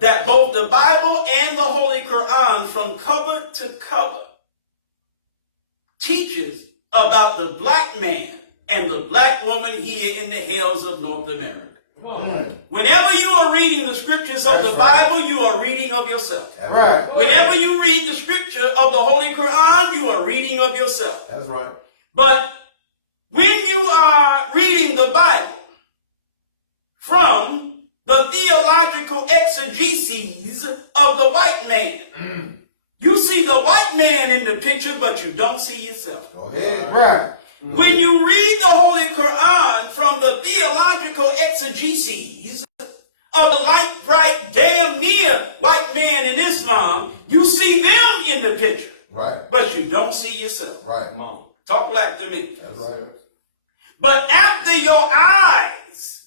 that both the Bible and the Holy Quran from cover to cover teaches about the black man and the black woman here in the hills of North America. Whenever you are reading the scriptures of the Bible, you are reading of yourself. Right. Whenever you read the scripture of the Holy Quran, you are reading of yourself. That's right. But when you are reading the Bible from the theological exegeses of the white man, you see the white man in the picture, but you don't see yourself. Go ahead. Right. When you read the Holy Quran from the theological exegeses of the light, bright, damn near white man in Islam, you see them in the picture. Right. But you don't see yourself. Right. Come on. Talk black to me. That's right. But after your eyes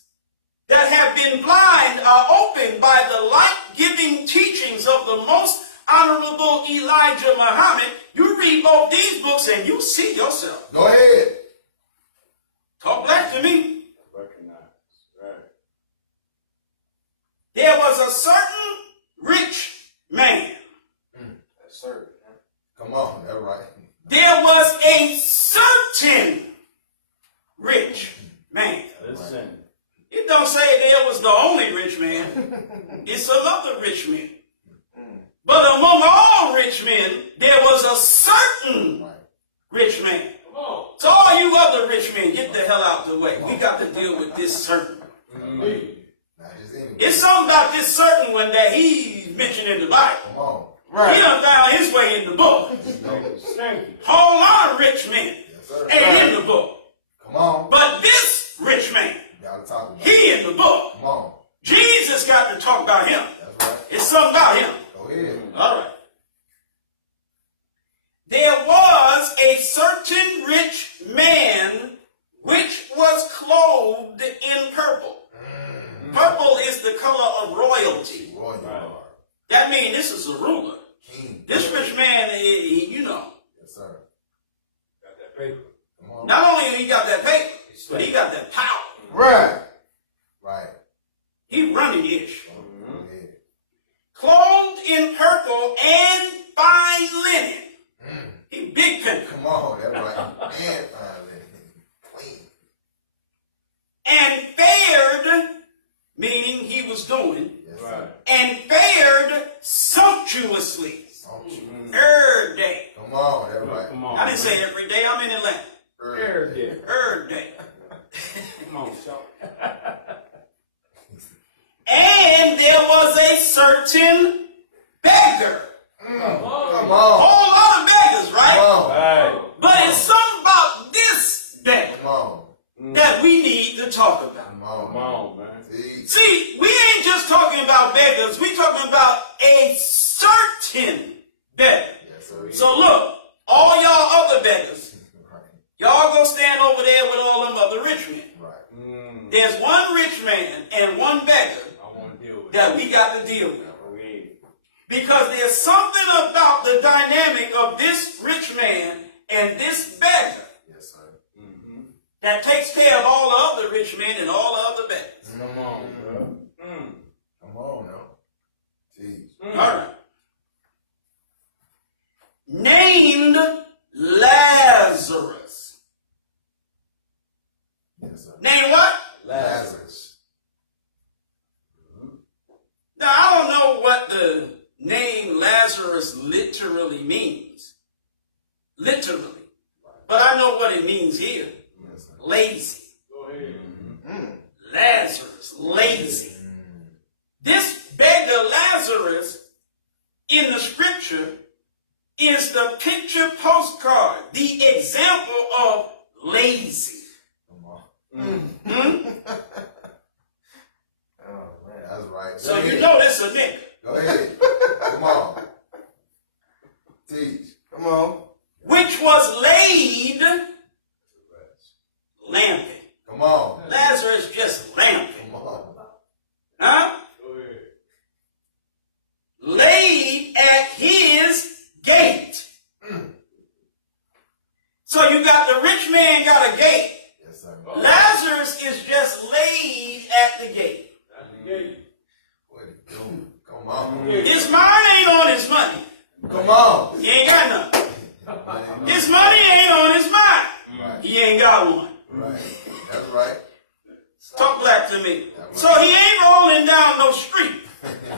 that have been blind are opened by the light-giving teachings of the most honorable Elijah Muhammad, you read both these books and you see yourself. Go ahead. Talk black to me. Recognize. Right. There was a certain rich man. That's certain. Come on. That's right. There was a certain rich man. Listen. It don't say there was the only rich man. It's another rich man. But among all rich men, there was a certain Right. rich man. Come on. So all you other rich men, get the hell out the way. We got to deal with this certain. Not just anyway. It's something about this certain one that he's mentioned in the Bible. Come on. He done found his way in the book. Thank you. Whole lot of rich men Yes, sir. ain't in the book. Come on. But this rich man, Gotta talk about it. he in the book. Come on. Jesus got to talk about him. That's right. It's something about him. Go ahead. All right. There was a certain rich man which was clothed in purple. Purple is the color of royalty. Roy, you Right. are. That means this is a ruler. King. This rich man, you know, Yes, sir. Got that paper. Come on. not only he got that paper, but he got that power. Right. Right. He running-ish. Go ahead. Clothed in purple and fine linen. He big pimpin'. Come on. That's right. And finally. Clean. And fared, meaning he was doing, Yes, Right. sir. and fared sumptuously. Sumptuous. Every day. Come on. That's right. Come on. I didn't say every day, I'm in Atlanta. Every day. Every day. Come on, shout. And there was a certain beggar. Come A on. whole lot of beggars, right? Come on. Right. But it's something about this beggar Come on. that we need to talk about. Come on. Come on, man. See? See, we ain't just talking about beggars, we talking about a certain beggar. Yes, sir. So look, all y'all other beggars, Right. y'all go stand over there with all them other rich men. Right. There's one rich man and one beggar I want to deal with that we got to deal with. it. Because there's something about the dynamic of this rich man and this beggar Yes, sir. that takes care of all the other rich men and all the other beggars. Come on, bro. Come on now. Jeez. All right. Named Lazarus. Yes, sir. Named what? Lazarus. Now, I don't know what the name Lazarus literally means. Literally. But I know what it means here. Yes, sir. Lazy. Go ahead. Lazarus. Lazy. This beggar Lazarus in the scripture is the picture postcard, the example of lazy. Come on. Oh, man. That's right. So Go you ahead. know that's a nigga. Go ahead. Come on. Teach. Come on. Which was laid lamping. Come on. Lazarus just lamping. Come on. Huh? Go ahead. Laid at his gate. So you got the rich man got a gate. Yes, sir. Lazarus is just laid at the gate. That's the gate. What it do? Come on. His mind ain't on his money. Come on. He ain't got nothing. Man. His money ain't on his mind. Right. He ain't got one. Right. That's right. Talk black to me. So he ain't rolling down no street.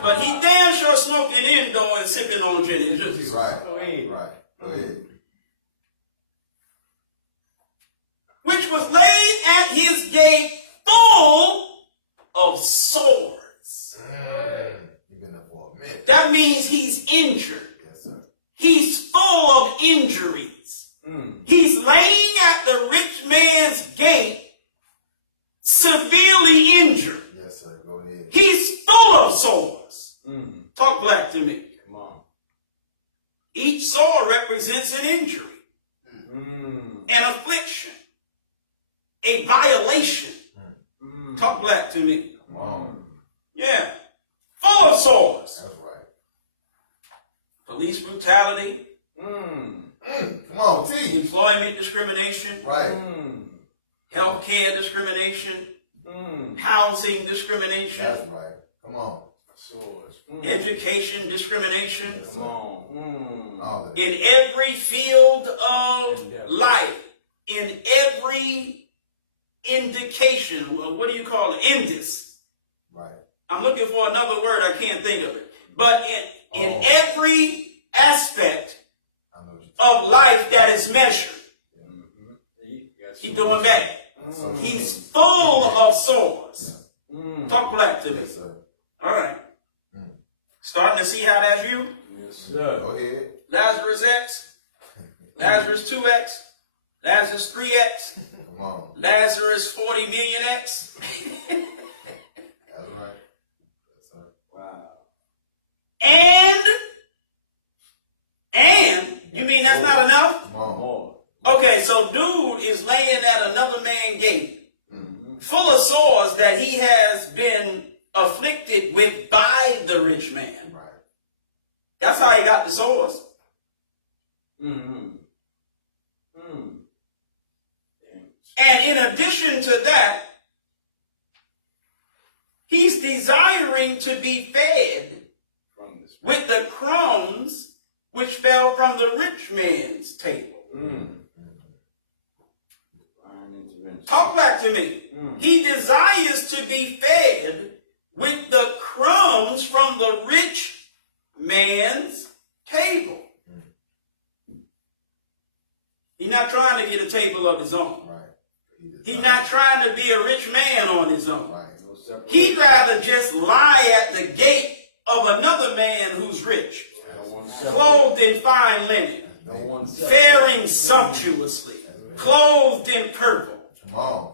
But he damn sure smoking indoor and sipping on gin and juice. Right. Go ahead. Right. Go ahead. Which was laid at his gate full of sores. You've been there for a minute. That means he's injured. Yes, sir. He's full of injuries. He's laying at the rich gate severely injured. Yes, sir. Go ahead. He's full of sores. Mm. Talk black to me. Come on. Each sore represents an injury, Mm. an affliction, a violation. Mm. Talk black to me. Come on. Yeah. Full of sores. That's right. Police brutality, Mm. Come on, T. employment discrimination, Right. Mm. healthcare discrimination, Mm. housing discrimination, That's right. Come on. Swords. Mm. education discrimination. Yes, Come sir. on. Mm. All of it. In every field of Endeavor. life, in every indication, what do you call it? Indus. Right. I'm looking for another word, I can't think of it. But in every aspect I know what you're of life that is measured, Mm-hmm. he's doing bad. Mm. He's full of sores. Mm. Talk black to me. Yes, sir. All right. Mm. Starting to see how that's you. Yes, sir. Go ahead. Lazarus X, Lazarus 2X, Lazarus 3X, Come on. Lazarus 40 million X. That's right. Yes, sir. Wow. And you mean that's not enough? Come on. More. Okay, so dude is laying at another man's gate, Mm-hmm. full of sores that he has been afflicted with by the rich man. Right. That's how he got the sores. Mm-hmm. Mm. And in addition to that, he's desiring to be fed From this. with the crumbs which fell from the rich man's table. Mm. Divine intervention. Talk back to me. Mm. He desires to be fed with the crumbs from the rich man's table. He's not trying to get a table of his own. Right. He's not trying to be a rich man on his own. Right. No separation. He'd rather just lie at the gate of another man who's rich, No one separate. clothed in fine linen, No one separate. faring sumptuously, clothed in purple. Come on.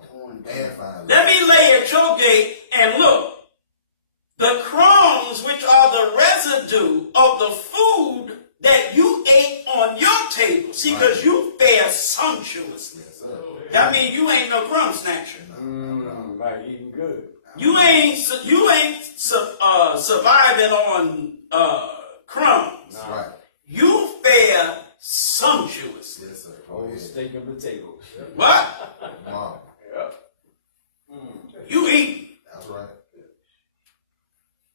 And finally. Let me lay at your gate and look. The crumbs, which are the residue of the food that you ate on your table. See, because you fare sumptuously. Yes, sir. That means you ain't no crumb snatcher. Right, eating good. You ain't surviving on crumbs. That's right. You fare sumptuously. Yes, sir. Go Whole ahead. steak of the table. What? Come on. Yep. Mm. You eat. That's right.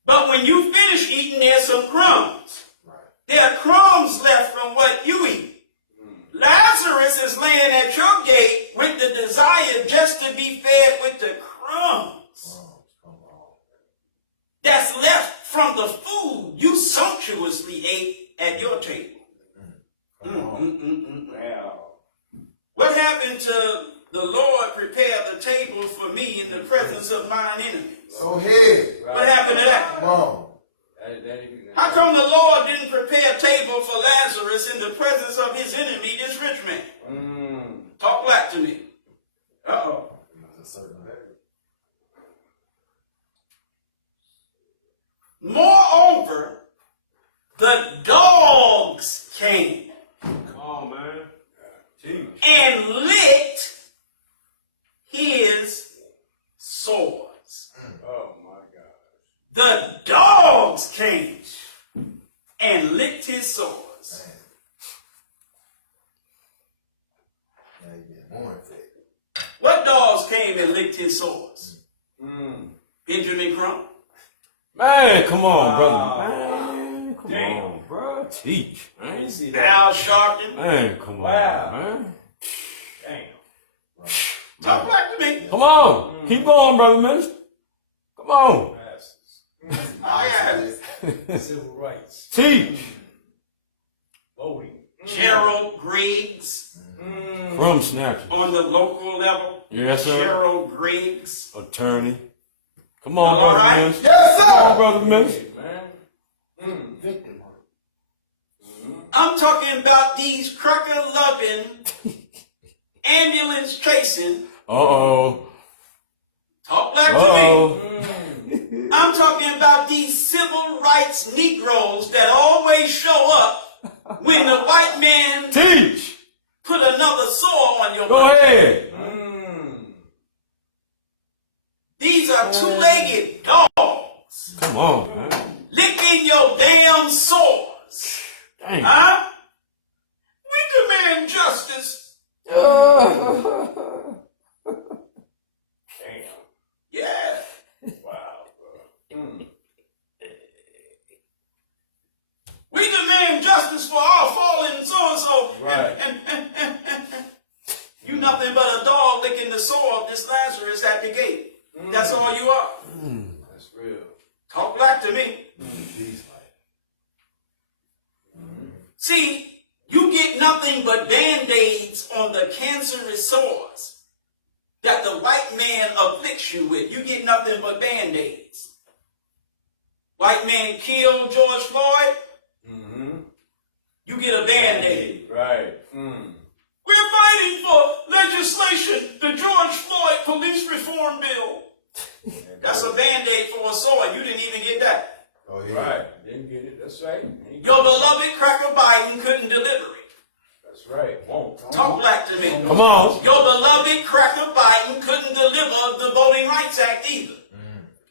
But when you finish eating, there's some crumbs. Right. There are crumbs left from what you eat. Lazarus is laying at your gate with the desire just to be fed with the crumbs Come on. that's left from the food you sumptuously ate at your table. Come on. Wow. What happened to the Lord prepare the table for me in the presence of mine enemies? Go ahead. What happened to that? Come on. How come the Lord didn't prepare a table for Lazarus in the presence of his enemy, this rich man? Mm. Talk back to me. Uh-oh. There's a certain level. Moreover, the dogs came Come on, man. Jeez. and licked his sores. Oh, my God. The dogs came and licked his sores. Man. Now you get more infected. What dogs came and licked his sores? Mm. Benjamin Crump. Man, come on, brother. Wow. Man, come Damn. on, bro. Teach, I didn't man. see that. Al Sharpton. Man, come Wow. on, man. Damn. Talk back to me. Come on. Keep going, brother minister. Come on. Passes. Oh, yeah. Civil rights. Teach. Voting. Gerald Griggs Mm. Crumb snatcher. on the local level. Yes, sir. Gerald Griggs. Attorney. Come on, All brother right. minister. Yes, Come on, sir. brother minister. Hey, man. Mm. Victim. I'm talking about these cracker-loving, ambulance-chasing, Uh-oh. Talk back to Uh-oh. me. I'm talking about these civil rights Negroes that always show up when the white man Teach. put another sore on your Go back. ahead. These are two-legged dogs Come on, man. licking your damn sores. Dang. Huh? We demand justice. Damn. Yeah. Wow, bro. We demand justice for our fallen so-and-so. Right. You nothing but a dog licking the sore of this Lazarus at the gate. That's all you are. That's real. Talk back to me. He's See, you get nothing but Band-Aids on the cancerous sores that the white man afflicts you with. You get nothing but Band-Aids. White man killed George Floyd, you get a Band-Aid. Right. We're fighting for legislation, the George Floyd police reform bill. That's a Band-Aid for a sore. You didn't even get that. Oh, yeah. Right. Didn't get it. That's right. Your beloved Cracker Biden couldn't deliver it. That's right. Won't. Talk black to me. Come on. Your beloved Cracker Biden couldn't deliver the Voting Rights Act either.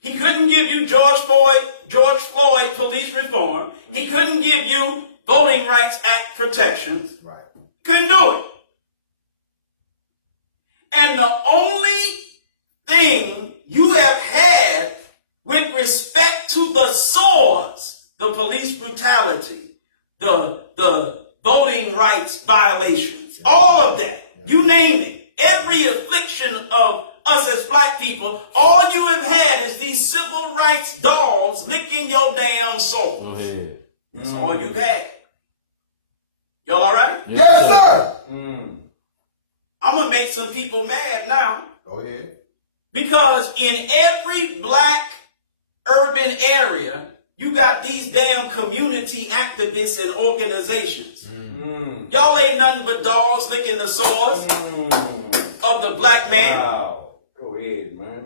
He couldn't give you George Floyd police reform. He couldn't give you Voting Rights Act protections. Right. Couldn't do it. And the only thing you have had with respect to the sores, the police brutality, the voting rights violations, all of that, you name it, every affliction of us as black people, all you have had is these civil rights dogs licking your damn soul. Go ahead. That's all you've had. Y'all all right? Yes, sir. I'm going to make some people mad now. Go ahead. Because in every black urban area, you got these damn community activists and organizations. Y'all ain't nothing but dogs licking the sores of the black man. Wow. Go ahead, man.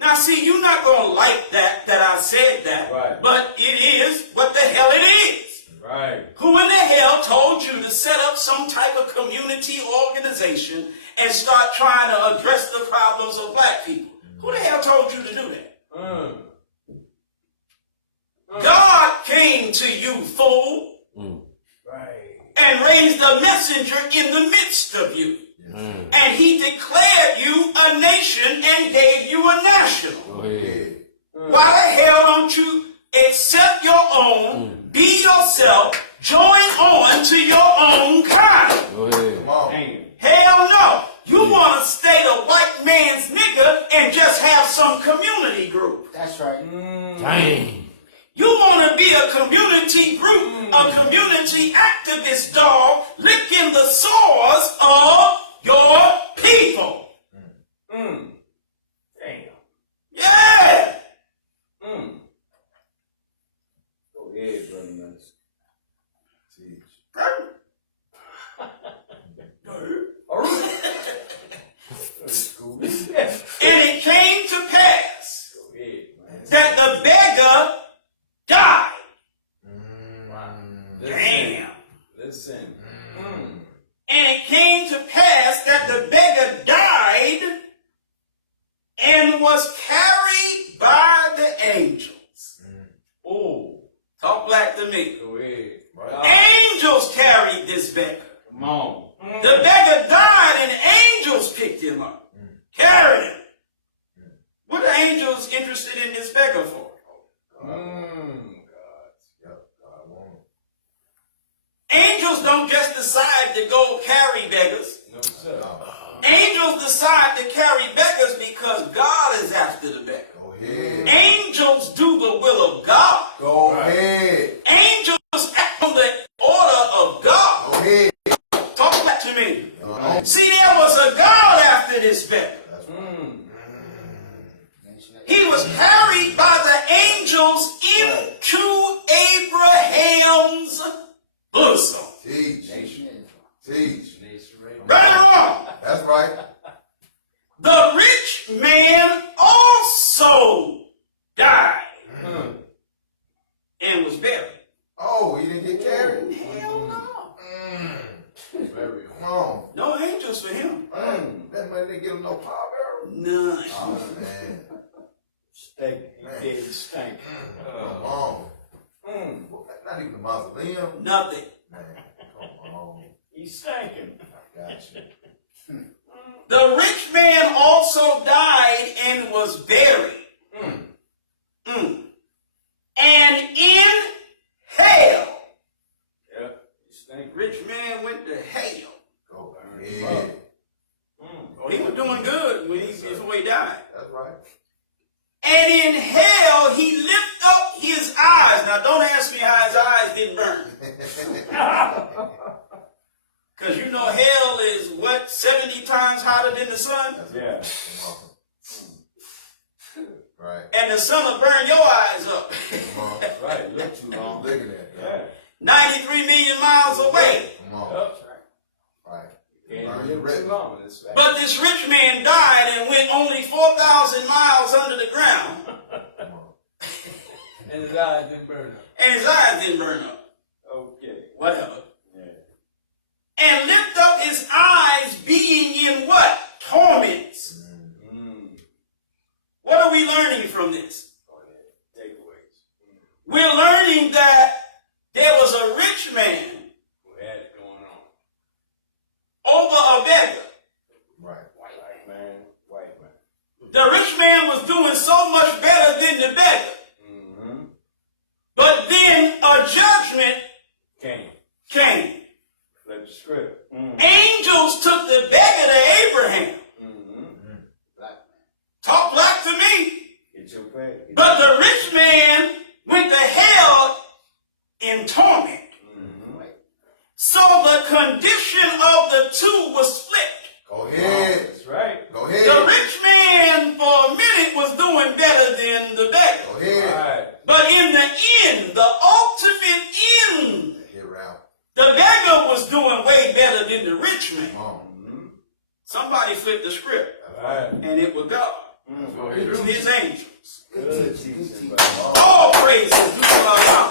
Now, see, you're not going to like that I said that. Right. But it is what the hell it is. Right. Who in the hell told you to set up some type of community organization and start trying to address the problems of black people? Who the hell told you to do that? God came to you, fool, Right. and raised a messenger in the midst of you. And he declared you a nation and gave you a national. Go ahead. Why the hell don't you accept your own, be yourself, join on to your own kind? Go ahead. Come on. Damn. Hell no. You want to stay the white man's nigga and just have some community group. That's right. Dang. You want to be a community group, a community activist dog, licking the sores of your people. Damn. Yeah. Go ahead, brother. Nice. Teach. And it came to pass Go ahead, man. that the beggar died. Listen. Damn. Listen. And it came to pass that the beggar died and was carried by the angels. Oh. Talk black to me. Go ahead. Angels carried this beggar. Come on. The beggar died and angels picked him up, carried him. What are angels interested in this beggar for? God won't. Angels don't just decide to go carry beggars. No, sir. Angels decide to carry beggars because God is after the beggar. Go ahead. Angels do the will of God. Go ahead. Angels act on the order of God. Go ahead. Talk back to me. Go See, there was a God after this beggar. That's right. He was carried by the angels into Abraham's bosom. Teach. Teach. Right or wrong? That's right. None. Oh, man. Stank. Man. He dead stank. Come on. Not even the mausoleum. Nothing. Man, come on. He's stinking. I got you. The rich man also died and was buried. And in hell. Yep. He stank. Rich man went to hell. Go ahead. Oh, he was doing good when before he died. That's right. And in hell he lifted up his eyes. Now don't ask me how his eyes didn't burn. Because you know hell is what? 70 times hotter than the sun? Yeah. Right. And the sun will burn your eyes up. Come on. Right. Look too long. Look at that. Yeah. 93 million miles away. Come on. Yep. Right. Can't Burn live you ready. too long. That's right. But this rich man died and went only 4,000 miles under the ground. Come on. And his eyes didn't burn up. And his eyes didn't burn up. Okay. Whatever. Yeah. And lift up his eyes, being in what? Torments. What are we learning from this? Takeaways. We're learning that there was a rich man Who had it going on? over a beggar. Right. White man. White man. The rich man was doing so much better than the beggar. But then a judgment came. Flip the script. Angels took the beggar to Abraham. Talk black to me. Get your pay. But the rich man went to hell in torment. So the condition of the two was flipped. Go ahead. That's right. Go The ahead. rich man for a minute was doing better than the beggar. Go ahead. Right. But in the end, the ultimate end, Here, Ralph. the beggar was doing way better than the rich man. Come on. Somebody flipped the script, Right. and it was God through his angels. Good teaching, brother. All praises to Allah.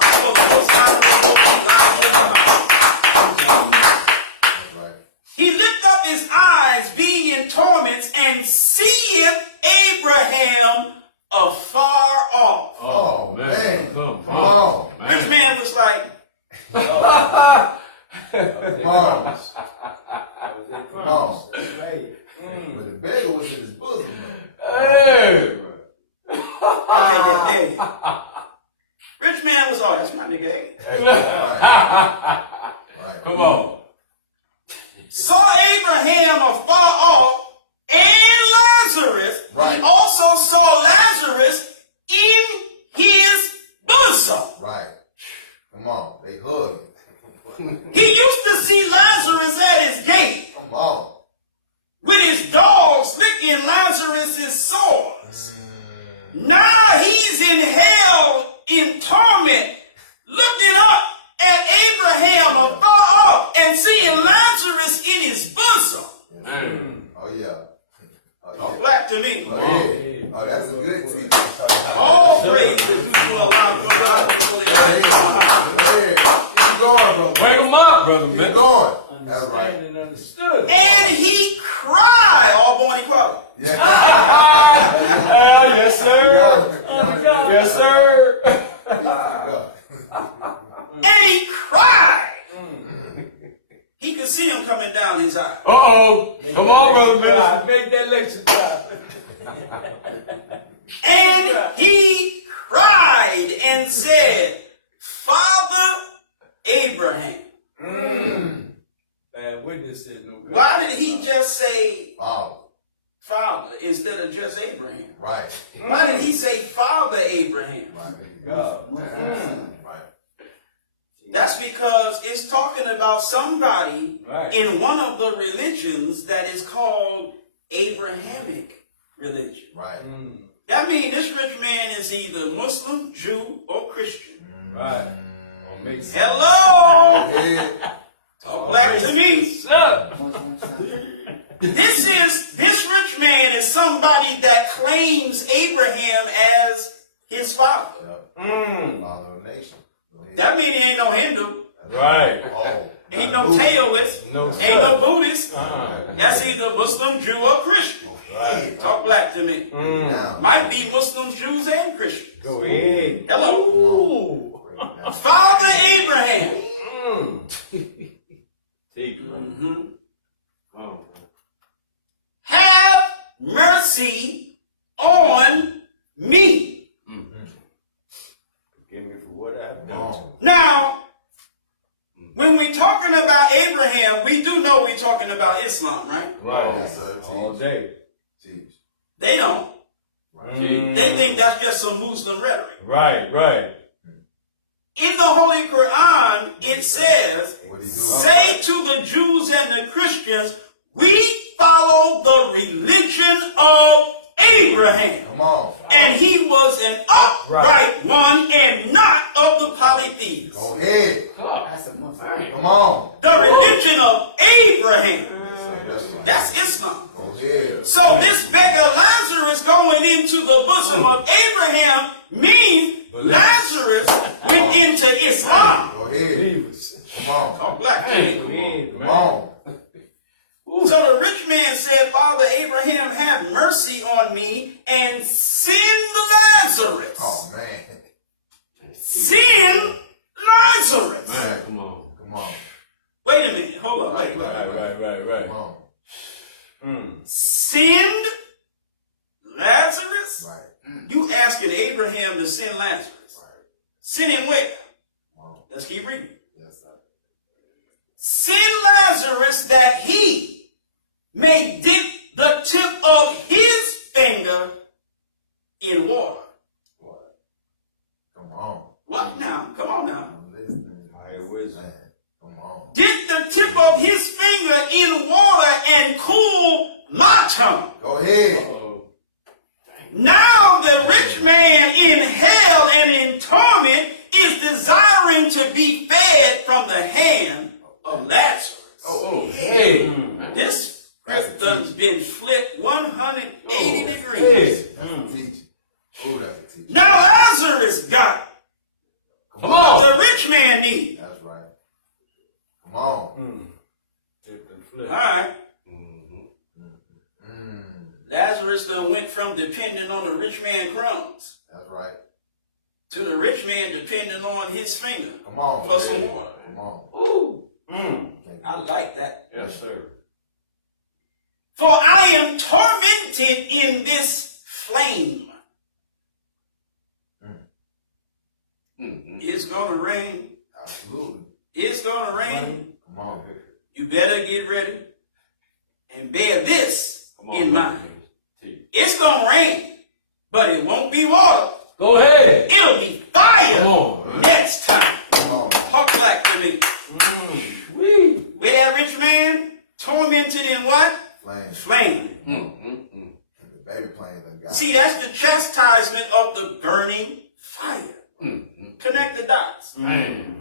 That's right. He lifted up his eyes, being in torments, and seeth Abraham afar off. Oh, man. Come Come on. This man was like, Come on. Come on. That's right. But the beggar was in his bosom. Hey. hey. Rich man was all, that's my nigga. Hey. Right. Come on. Saw Abraham afar off, and Lazarus. Right. He also saw Lazarus in his bosom. Right. Come on. They hug. He used to see Lazarus at his gate Come on. with his dogs licking Lazarus' sores. Now he's in hell in torment, looking up at Abraham afar off and seeing Lazarus in his bosom. Oh, yeah. Oh, Talk yeah. black to me. Oh, yeah. Oh, that's a good teaching. All praise to Allah. Keep going, bro. Wake him up, brother, Keep man. going. That's Understand right. and understood. And he cried, all born equality. Yeah. Yes, sir. Yes, sir. And he cried. He could see him coming down his eye. Uh-oh. Come on, brother, man. Make that lecture time. And he cried and said, Father Abraham. Bad witness said no good. Why did he just say Wow. Father instead of just Abraham? Right. Why did he say Father Abraham? Right. God. Right. That's because it's talking about somebody Right. in one of the religions that is called Abrahamic religion. Right. That means this rich man is either Muslim, Jew, or Christian. Right. Or make sense. Hello! Yeah. Talk back to me. This rich man is somebody that claims Abraham as his father. Father of the nation. Go ahead. That means he ain't no Hindu, Right. Oh. ain't no Taoist, No, ain't no Buddhist. Uh-huh. That's either Muslim, Jew, or Christian. Right. Talk black to me. Now, Might be Muslims, Jews, and Christians. Go ahead. Hello. Ooh. break it down. Father Abraham. Take it, man. Mhm. Oh, Have mercy on me. forgive me for what I've Come done. on. Now, when we're talking about Abraham, we do know we're talking about Islam, right? Right. Yes, sir. All day. Teach. They don't. Right. They think that's just some Muslim rhetoric. Right, right. In the Holy Quran, it says, What he do? say to the Jews and the Christians, we follow the religion of Abraham. Come on. And he was an upright one and not of the polytheists. Go ahead. That's a motherfucker. Come on. The religion of Abraham. That's right. That's Islam. Go ahead. So this beggar Lazarus going into the bosom of Abraham means Lazarus went into Islam. Go ahead. Believers. Come on. Oh, black people. Come on. So the rich man said, Father Abraham, have mercy on me and send Lazarus. Oh, man. Send Lazarus. Man. Come on. Come on. Wait a minute. Hold on. Wait. Right. Come on. Send Lazarus? Right. You asking Abraham to send Lazarus. Right. Send him where? Come on. Let's keep reading. Yes, sir. Send Lazarus that he may dip the tip of his finger in water. What? Come on. What now? Come on now. I'm listening. Higher wisdom. Man. Come on. Dip the tip of his finger in water and cool my tongue. Go ahead. Uh-oh. Now the rich man in hell and in torment is desiring to be fed from the hand of Lazarus. Oh, Hey. This Christian's been flipped 180 degrees. Hey. That's a teaching. Oh, that's a teaching. Now Lazarus got it. Come on. The rich man needs it. That's right. Come on. Dip and flip. All right. Mm. Lazarus done went from depending on the rich man crumbs That's right. to the rich man depending on his finger Come on. for some water. Come on. Ooh, Can't I like that. Yes, sir. For I am tormented in this flame. It's gonna rain. Absolutely. It's gonna rain. Come on. You better get ready and bear this Come on. in mind. Teach. It's gonna rain, but it won't be water. Go ahead. It'll be fire Come on. next time. Come on. Talk black to me. Wee. Where that rich man tormented in what? Flame. Flame. The baby plane done got See, that's the chastisement of the burning fire. Connect the dots. Man.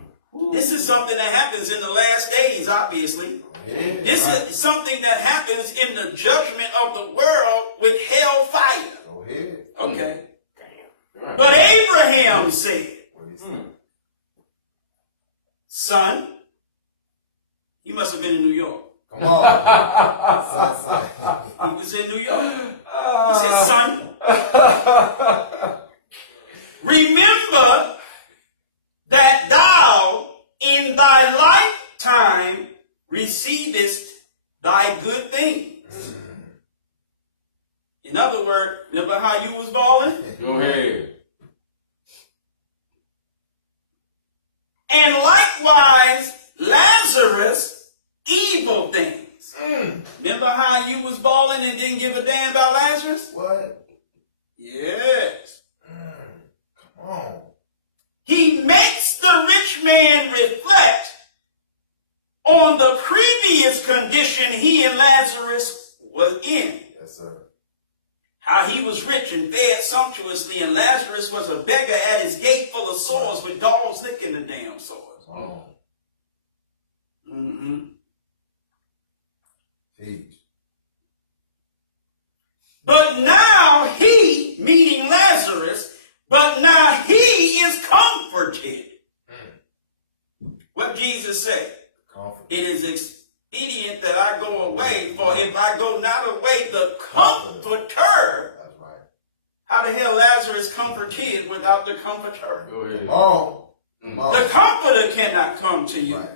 This is something that happens in the last days, obviously. it. This is something that happens in the judgment of the world with hell fire. Go ahead. Okay. Right. But Abraham said, What he say? son, he must have been in New York. Come on. Son. He was in New York. He said, son, remember that thou in thy lifetime receivest thy good things. In other words, remember how you was balling? Go ahead. And likewise, Lazarus, evil things. Remember how you was balling and didn't give a damn about Lazarus? What? Yes. Come on. He makes the rich man reflect on the previous condition he and Lazarus was in. Yes, sir. How he was rich and fed sumptuously, and Lazarus was a beggar at his gate full of sores with dogs licking the damn sores. Come on. Mm-hmm. Teach. But now he, meaning Lazarus, but now he is comforted. What Jesus said? Comfort. It is expedient that I go away, for if I go not away, the Comforter the hell Lazarus comforted without the comforter? Go ahead. Come on. Come on. The comforter cannot come to you. Right.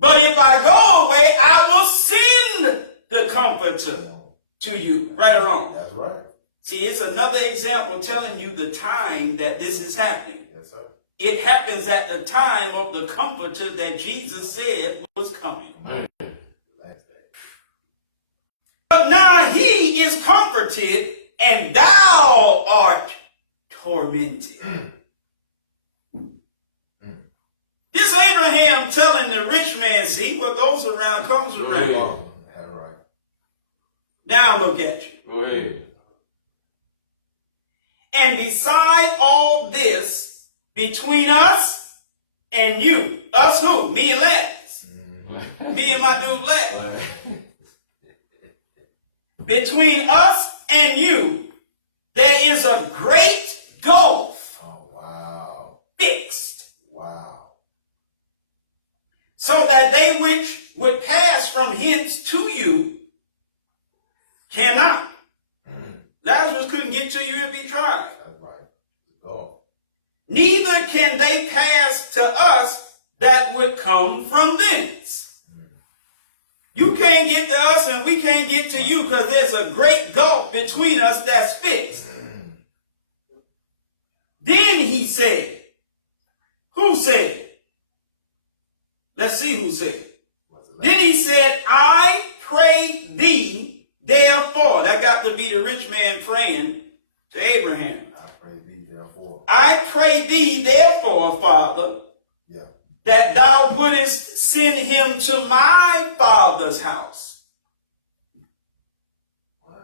But if I go away, I will send the comforter to you. Right or wrong? That's right. See, it's another example telling you the time that this is happening. Yes, sir. It happens at the time of the comforter that Jesus said was coming. Last day. But now he is comforted, and thou art tormented. This Abraham telling the rich man, see, what goes around comes Go around. ahead. That's right. Now look at you. Go ahead. And beside all this, between us and you, us who? Me and Lance. Me and my dude Lance. Between us and you, there is a great gulf Oh, wow. fixed, Wow. so that they which would pass from hence to you cannot. Lazarus couldn't get to you if he tried. That's right. Go. Neither can they pass to us that would come from thence. You can't get to us and we can't get to you because there's a great gulf between us that's fixed. Then he said, who said? Let's see who said. What's the Then he said, I pray thee, therefore. That got to be the rich man praying to Abraham. I pray thee, therefore. I pray thee, therefore, Father, Yeah. that thou wouldest send him to my father's house. What?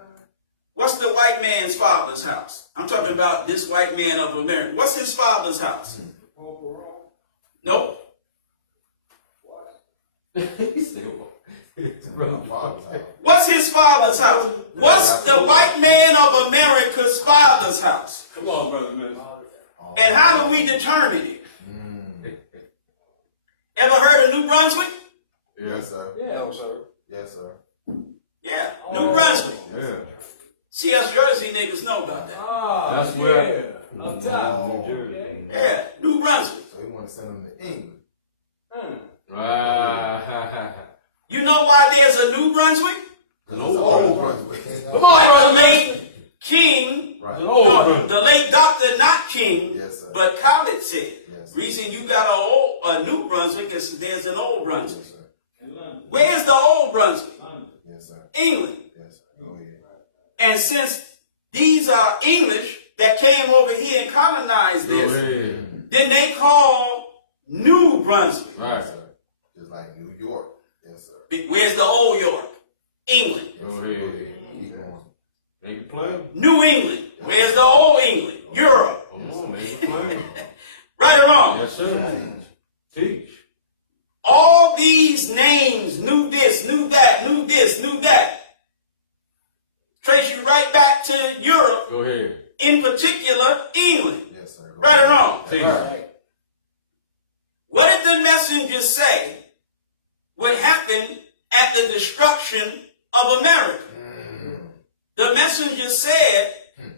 What's the white man's father's house? I'm talking about this white man of America. What's his father's house? Nope. He said, My father's house. What's his father's house? What's the white man of America's father's house? come on, brother, man. Oh, And how do we determine it? Mm. Ever heard of New Brunswick? Yes, sir. Yeah, sir. Yes, sir. Yeah, New Brunswick. Yeah. See, us Jersey niggas know about that. Ah, That's where- yeah. Up top. Oh. Okay. Yeah, New Brunswick. So he want to send him to England. You know why there's a New Brunswick? Because No. it's old Brunswick. Come on, The brother, man. late King, Right. It's old, no, brother. the late Dr. Not King, Yes, sir. but Khaled said, Yes. reason you got a New Brunswick is there's an Old Brunswick. Yes, sir. Where's the Old Brunswick? Yes, sir. England. Yes, sir. Go ahead. And since these are English that came over here and colonized Go this, ahead. then they call New Brunswick. Right. Yes, sir. Just like New York. Yes, sir. Where's the Old York? England. Yes, Go sir. ahead. Keep going. Make it plain. New England. Where's the Old England? Europe. Come on, make it plain. Right or wrong? Yes, sir. Teach. All these names, new this, new that, new this, new that, trace you right back to Europe, Go ahead. in particular, England. Yes, sir. Go Right or ahead. wrong? Teach. Right. What did the messenger say would happen at the destruction of America? The messenger said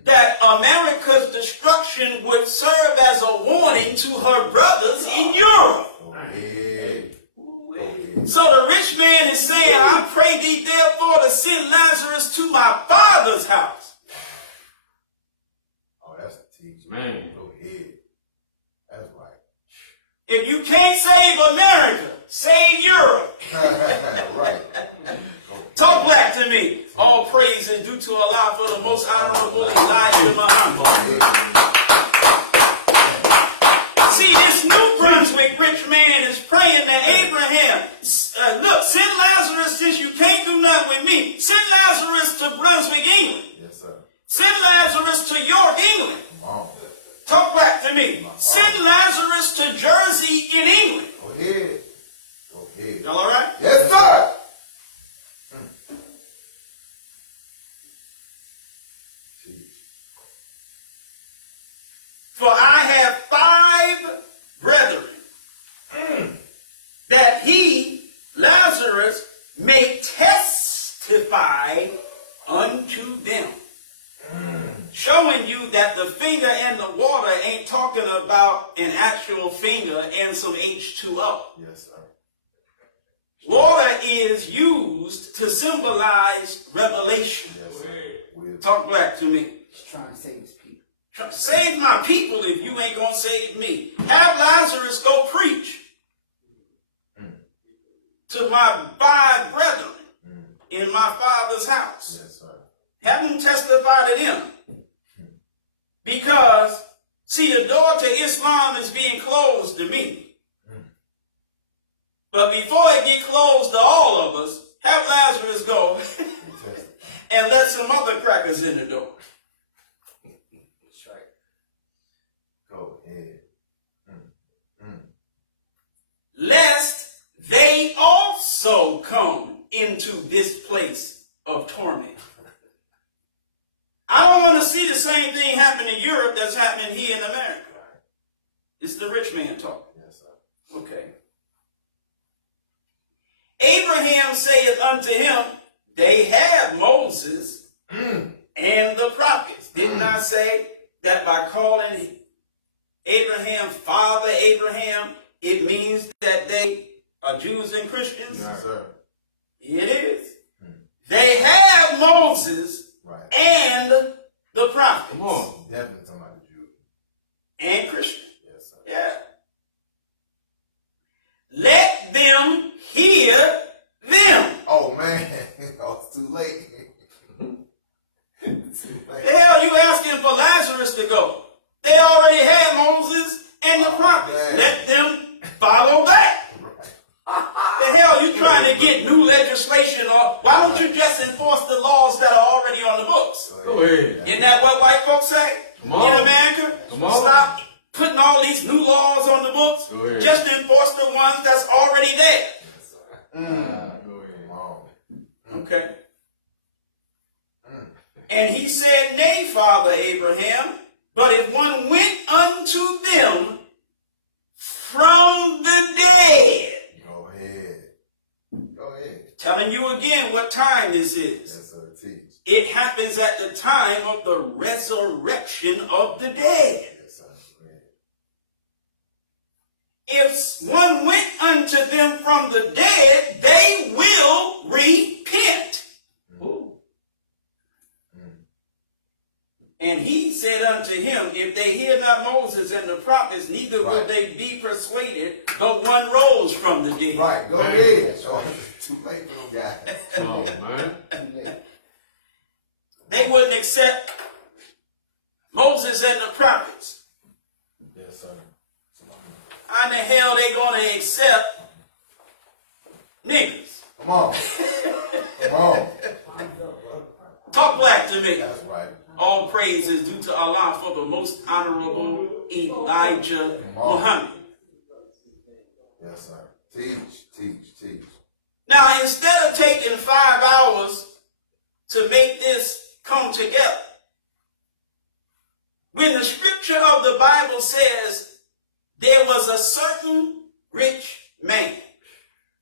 that America's destruction would serve as a warning to her brothers in Europe. Go ahead. Go ahead. So the rich man is saying, I pray thee therefore to send Lazarus to my father's house. Oh, that's a teach. Man. Go ahead. That's right. If you can't save America, save Europe. Right. Talk back to me. All praise is due to Allah for the most honorable Elijah Muhammad. See, this New Brunswick rich man is praying to Abraham. Look, send Lazarus since you can't do nothing with me. Send Lazarus to Brunswick, England. Yes, sir. Send Lazarus to York, England. Come on. Talk back to me. Send Lazarus to Jersey in England. Go ahead. Go ahead. Y'all all right? Yes, sir. For I have 5 brethren, that he, Lazarus, may testify unto them. showing you that the finger and the water ain't talking about an actual finger and some H2O. Yes, sir. Water is used to symbolize revelation. Yes, sir. Wisdom. Talk black to me. He's trying to save his people. Save my people if you ain't gonna save me. Have Lazarus go preach to my 5 brethren in my Father's house. Yes, sir. Have him testify to them. Because, see, the door to Islam is being closed to me. But before it get closed to all of us, have Lazarus go and let some other crackers in the door. That's right. Go ahead. Lest they also come into this place of torment. I don't want to see the same thing happen in Europe that's happening here in America. It's the rich man talking. Yes, sir. Okay. Abraham saith unto him, they had Moses and the prophets. Didn't I say that by calling Abraham Father Abraham, it means that they are Jews and Christians? Yes, sir. It is. They have Moses Right. and the prophets. Come on. Definitely talking about the Jew. And Christians. Yes, sir. Yeah. Let them hear them. Oh, man. Oh, it's too late. Too late. The hell you asking for Lazarus to go? They already had Moses and the prophets. man. Let them follow that. Right. The hell you trying to get new legislation, or why don't you just enforce the laws that are already on the books? Go ahead. Isn't that what white folks say Come on. in America? Come on. Stop putting all these new laws on the books. Go ahead. Just enforce the ones that's already there. Yes, sir. Go ahead. Come on. Okay. And he said, nay, Father Abraham, but if one went unto them from the dead. Go ahead. Go ahead. Telling you again what time this is. Yes, sir. Teach. It happens at the time of the resurrection of the dead. Yes, sir. Go ahead. If one went unto them from the dead, they will repent. And he said unto him, if they hear not Moses and the prophets, neither will Right. they be persuaded, but one rose from the dead. Right. Go ahead. Oh, too late for them guys. Oh, man. Too late. They wouldn't accept Moses and the prophets. Yes, sir. How in the hell they going to accept niggas? Come on. Come on. Talk black to me. That's right. All praise is due to Allah for the most honorable Elijah Come on. Muhammad. Yes, sir. Teach. Now, instead of taking 5 hours to make this come together, when the scripture of the Bible says there was a certain rich man,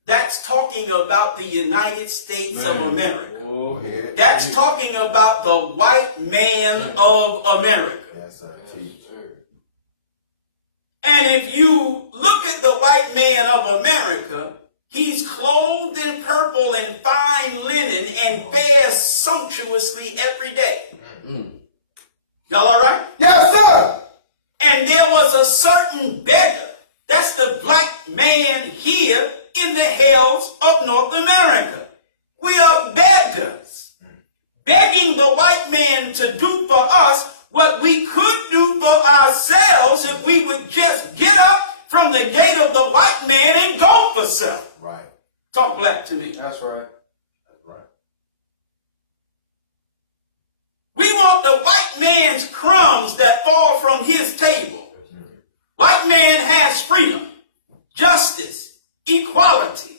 that's talking about the United States of America. Go ahead. That's talking about the white man of America. Yes, sir. Teach. And if you look at the white man of America, he's clothed in purple and fine linen and fares sumptuously every day. Y'all all right? Yes, sir. And there was a certain beggar. That's the black man here in the hills of North America. We are beggars, begging the white man to do for us what we could do for ourselves if we would just get up from the gate of the white man and go for self. Right. Talk black to me. That's right. That's right. We want the white man's crumbs that fall from his table. White man has freedom, justice, equality.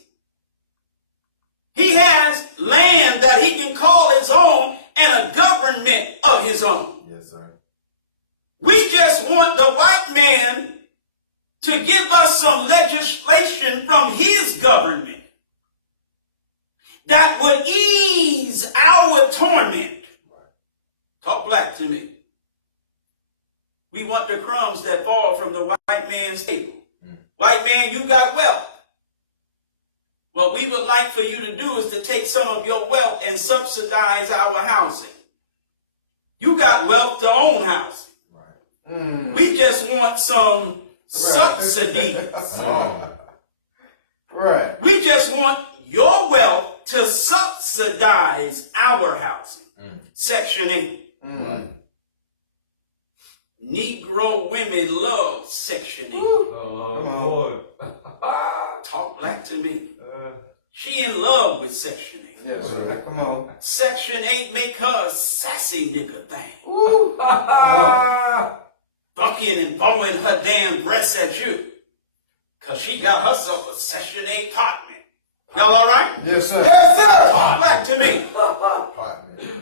He has land that he can call his own and a government of his own. Yes, sir. We just want the white man to give us some legislation from his government that would ease our torment. Talk black to me. We want the crumbs that fall from the white man's table. White man, you got wealth. What we would like for you to do is to take some of your wealth and subsidize our housing. You got wealth to own housing. Mm. We just want some subsidies. Right. We just want your wealth to subsidize our housing. Section 8. Mm. Negro women love Section 8. Lord. Talk black to me. She in love with Section 8. Yes, sir. Come on. Section 8 make her a sassy nigga thing. Woo. Bucking and bowing her damn breasts at you. Cause she got herself a Section 8 apartment. Y'all alright? Yes, sir. Yes, sir. Talk black to me.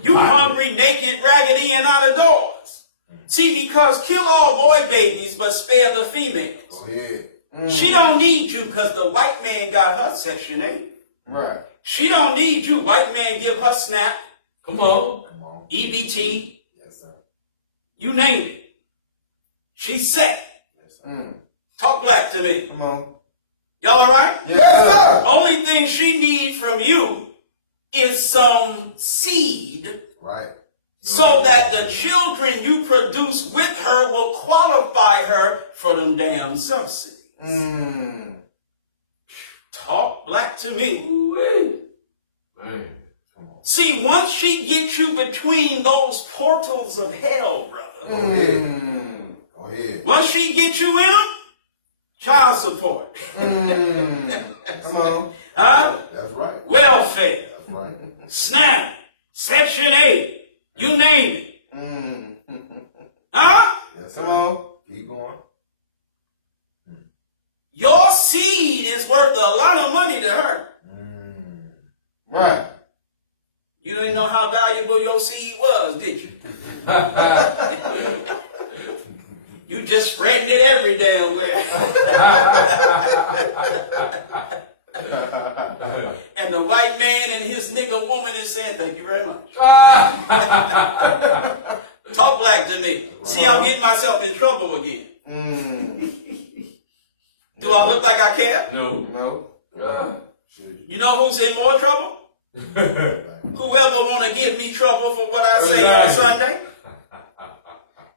You hungry, naked, raggedy, and out of doors. See, because kill all boy babies, but spare the females. Go ahead. She don't need you because the white man got her Section 8. Right. She don't need you. White man give her SNAP, Come on. Come on. EBT, Yes, sir. you name it. She's set. Yes, sir. Mm. Talk black to me. Come on. Y'all alright? Yes, sir. Only thing she need from you is some seed Right. so that the children you produce with her will qualify her for them damn subsidies. Mm. Talk black to me. Man. See, once she gets you between those portals of hell, brother, Go ahead. Mm. Go ahead. once she gets you in them, child support, Mm. Come on. huh? That's right. Welfare, That's right. SNAP, Section 8, you name it, Mm. huh? Yes, Come sir. on. Keep going. Your seed is worth a lot of money to her. Right. You didn't know how valuable your seed was, did you? You just spreading it every damn where. And the white man and his nigga woman is saying, thank you very much. Talk black to me. See, I'm getting myself in trouble again. Mm. Do I look like I care? No. No. You know who's in more trouble? Whoever want to give me trouble for what I say on Sunday.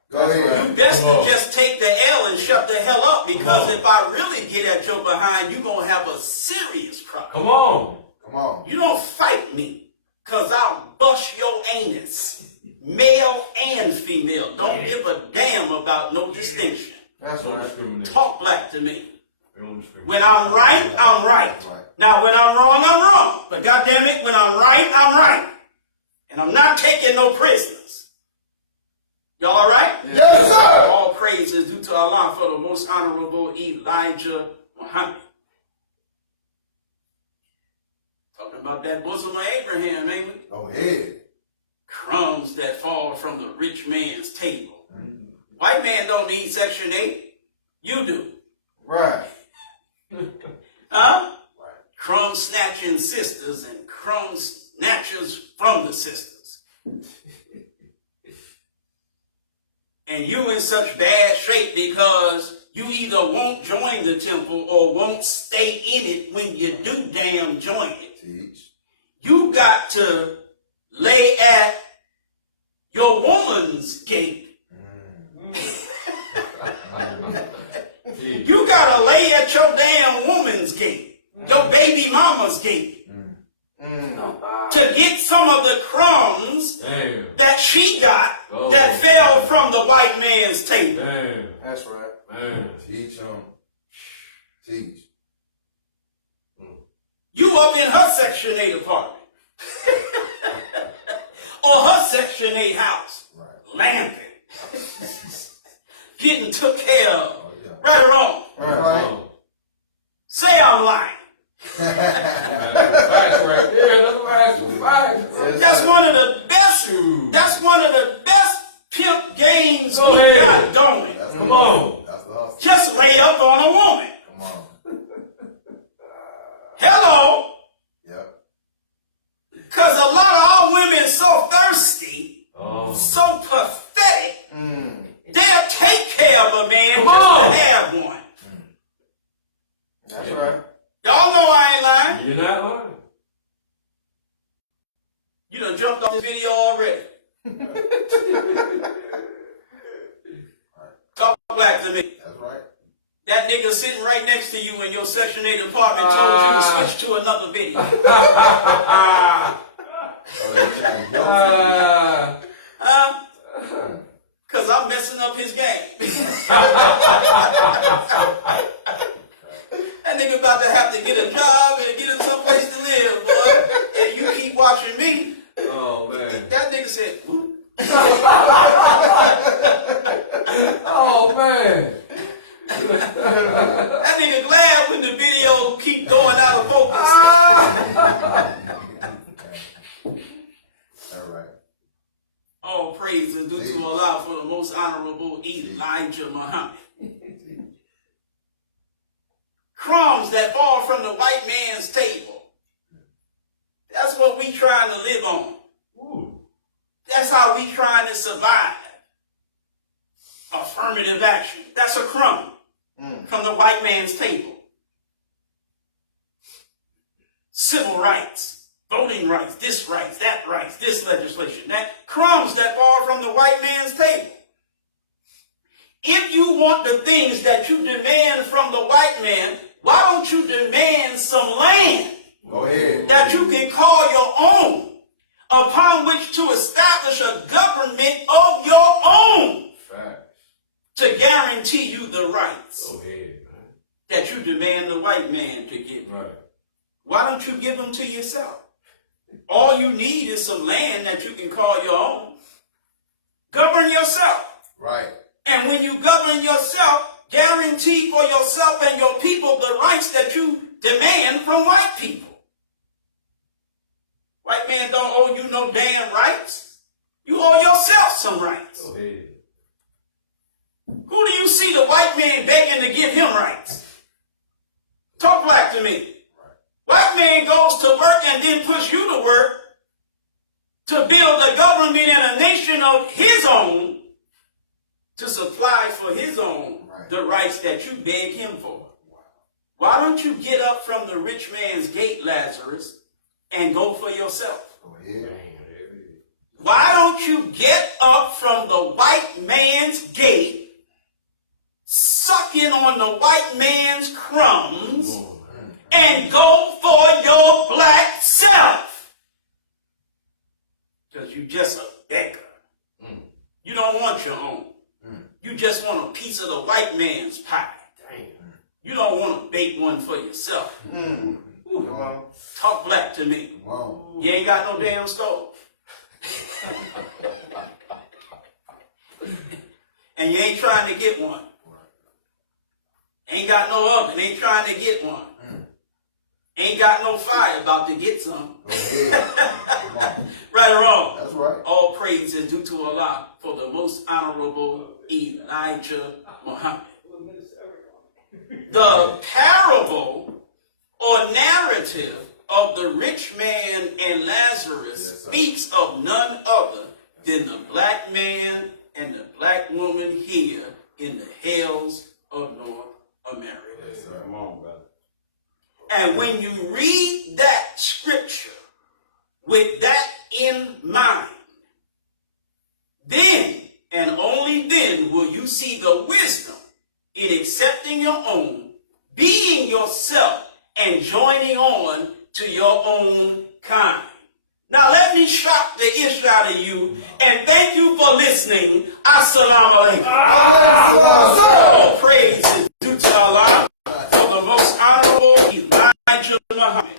Go ahead. You best to just take the L and shut the hell up, because if I really get at your behind, you're going to have a serious problem. Come on. Come on. You don't fight me, because I'll bust your anus. Male and female. Don't give a damn about no distinction. That's Don't right. discriminate. Talk black to me. Don't discriminate. When I'm right, I'm right. Right. Now, when I'm wrong, I'm wrong. But goddamn it, when I'm right, I'm right. And I'm not taking no prisoners. Y'all all right? Yes, sir. All praise is due to Allah for the most honorable Elijah Muhammad. Talking about that bosom of Abraham, ain't we? Go ahead. Crumbs that fall from the rich man's table. White man don't need Section 8. You do. Right. Huh? Crumb snatching sisters and crumb snatchers from the sisters. And you in such bad shape because you either won't join the temple or won't stay in it when you do damn join it. Teach. You got to lay at your woman's gate. You gotta lay at your damn woman's gate, your baby mama's gate, to get some of the crumbs Damn. that she got Oh. that fell from the white man's table. Damn. That's right. Man. Teach them. Teach. You up in her Section 8 apartment. Or her Section 8 house. Right. Lamping. Getting took care of. Oh, yeah. Right or wrong? Right. Oh. Say I'm lying. That's facts right there. That's facts. That's one of the best. That's one of the best pimp games Go we ahead. got going. That's Come the on. hustle. That's the hustle. Just lay up on a woman. Come on. Hello. Yep. Because a lot of our women so thirsty, Oh. so pathetic. black to me. That's right. That nigga sitting right next to you in your Section 8 apartment told you to switch to another video. Because I'm messing up his game. That nigga about to have to get a job and get him someplace to live, boy. And you keep watching me. Oh, man. That nigga said, whoop. Oh, man. That nigga glad when the video keep going out of focus. All right. All praise is due to Allah for the most honorable Elijah Muhammad. Crumbs that fall from the white man's table. That's what we trying to live on. Ooh. That's how we trying to survive. Affirmative action. That's a crumb from the white man's table. Civil rights, voting rights, this legislation. That crumbs that fall from the white man's table. If you want the things that you demand from the white man, why don't you demand some land Go ahead. that you can call your own, upon which to establish a government of your own? Facts. To guarantee you the rights Go ahead, man. that you demand the white man to give you. Right. Why don't you give them to yourself? All you need is some land that you can call your own. Govern yourself. Right. And when you govern yourself, guarantee for yourself and your people the rights that you demand from white people. White man don't owe you no damn rights. You owe yourself some rights. Go ahead. Who do you see the white man begging to give him rights? Talk black to me. White man goes to work and then puts you to work to build a government and a nation of his own to supply for his own the rights that you beg him for. Why don't you get up from the rich man's gate, Lazarus, and go for yourself? Go ahead. Why don't you get up from the white man's gate, sucking on the white man's crumbs, and go for your black self? Because you just a beggar. You don't want your own. You just want a piece of the white man's pie. You don't want to bake one for yourself. Talk black to me. Wow. You ain't got no damn stove. And you ain't trying to get one. Ain't got no oven. Ain't trying to get one. Ain't got no fire, about to get some. Right or wrong? That's right. All praise is due to Allah for the most honorable Elijah Muhammad. The parable or narrative of the rich man and Lazarus speaks of none other than the black man and the black woman here in the hells of North America. Yes, sir. Come on, brother. And when you read that scripture with that in mind, then and only then will you see the wisdom in accepting your own, being yourself, and joining on to your own kind. Now let me shock the ish out of you, and thank you for listening. Assalamu alaikum. All praise is due to Allah for the most honorable Elijah Muhammad.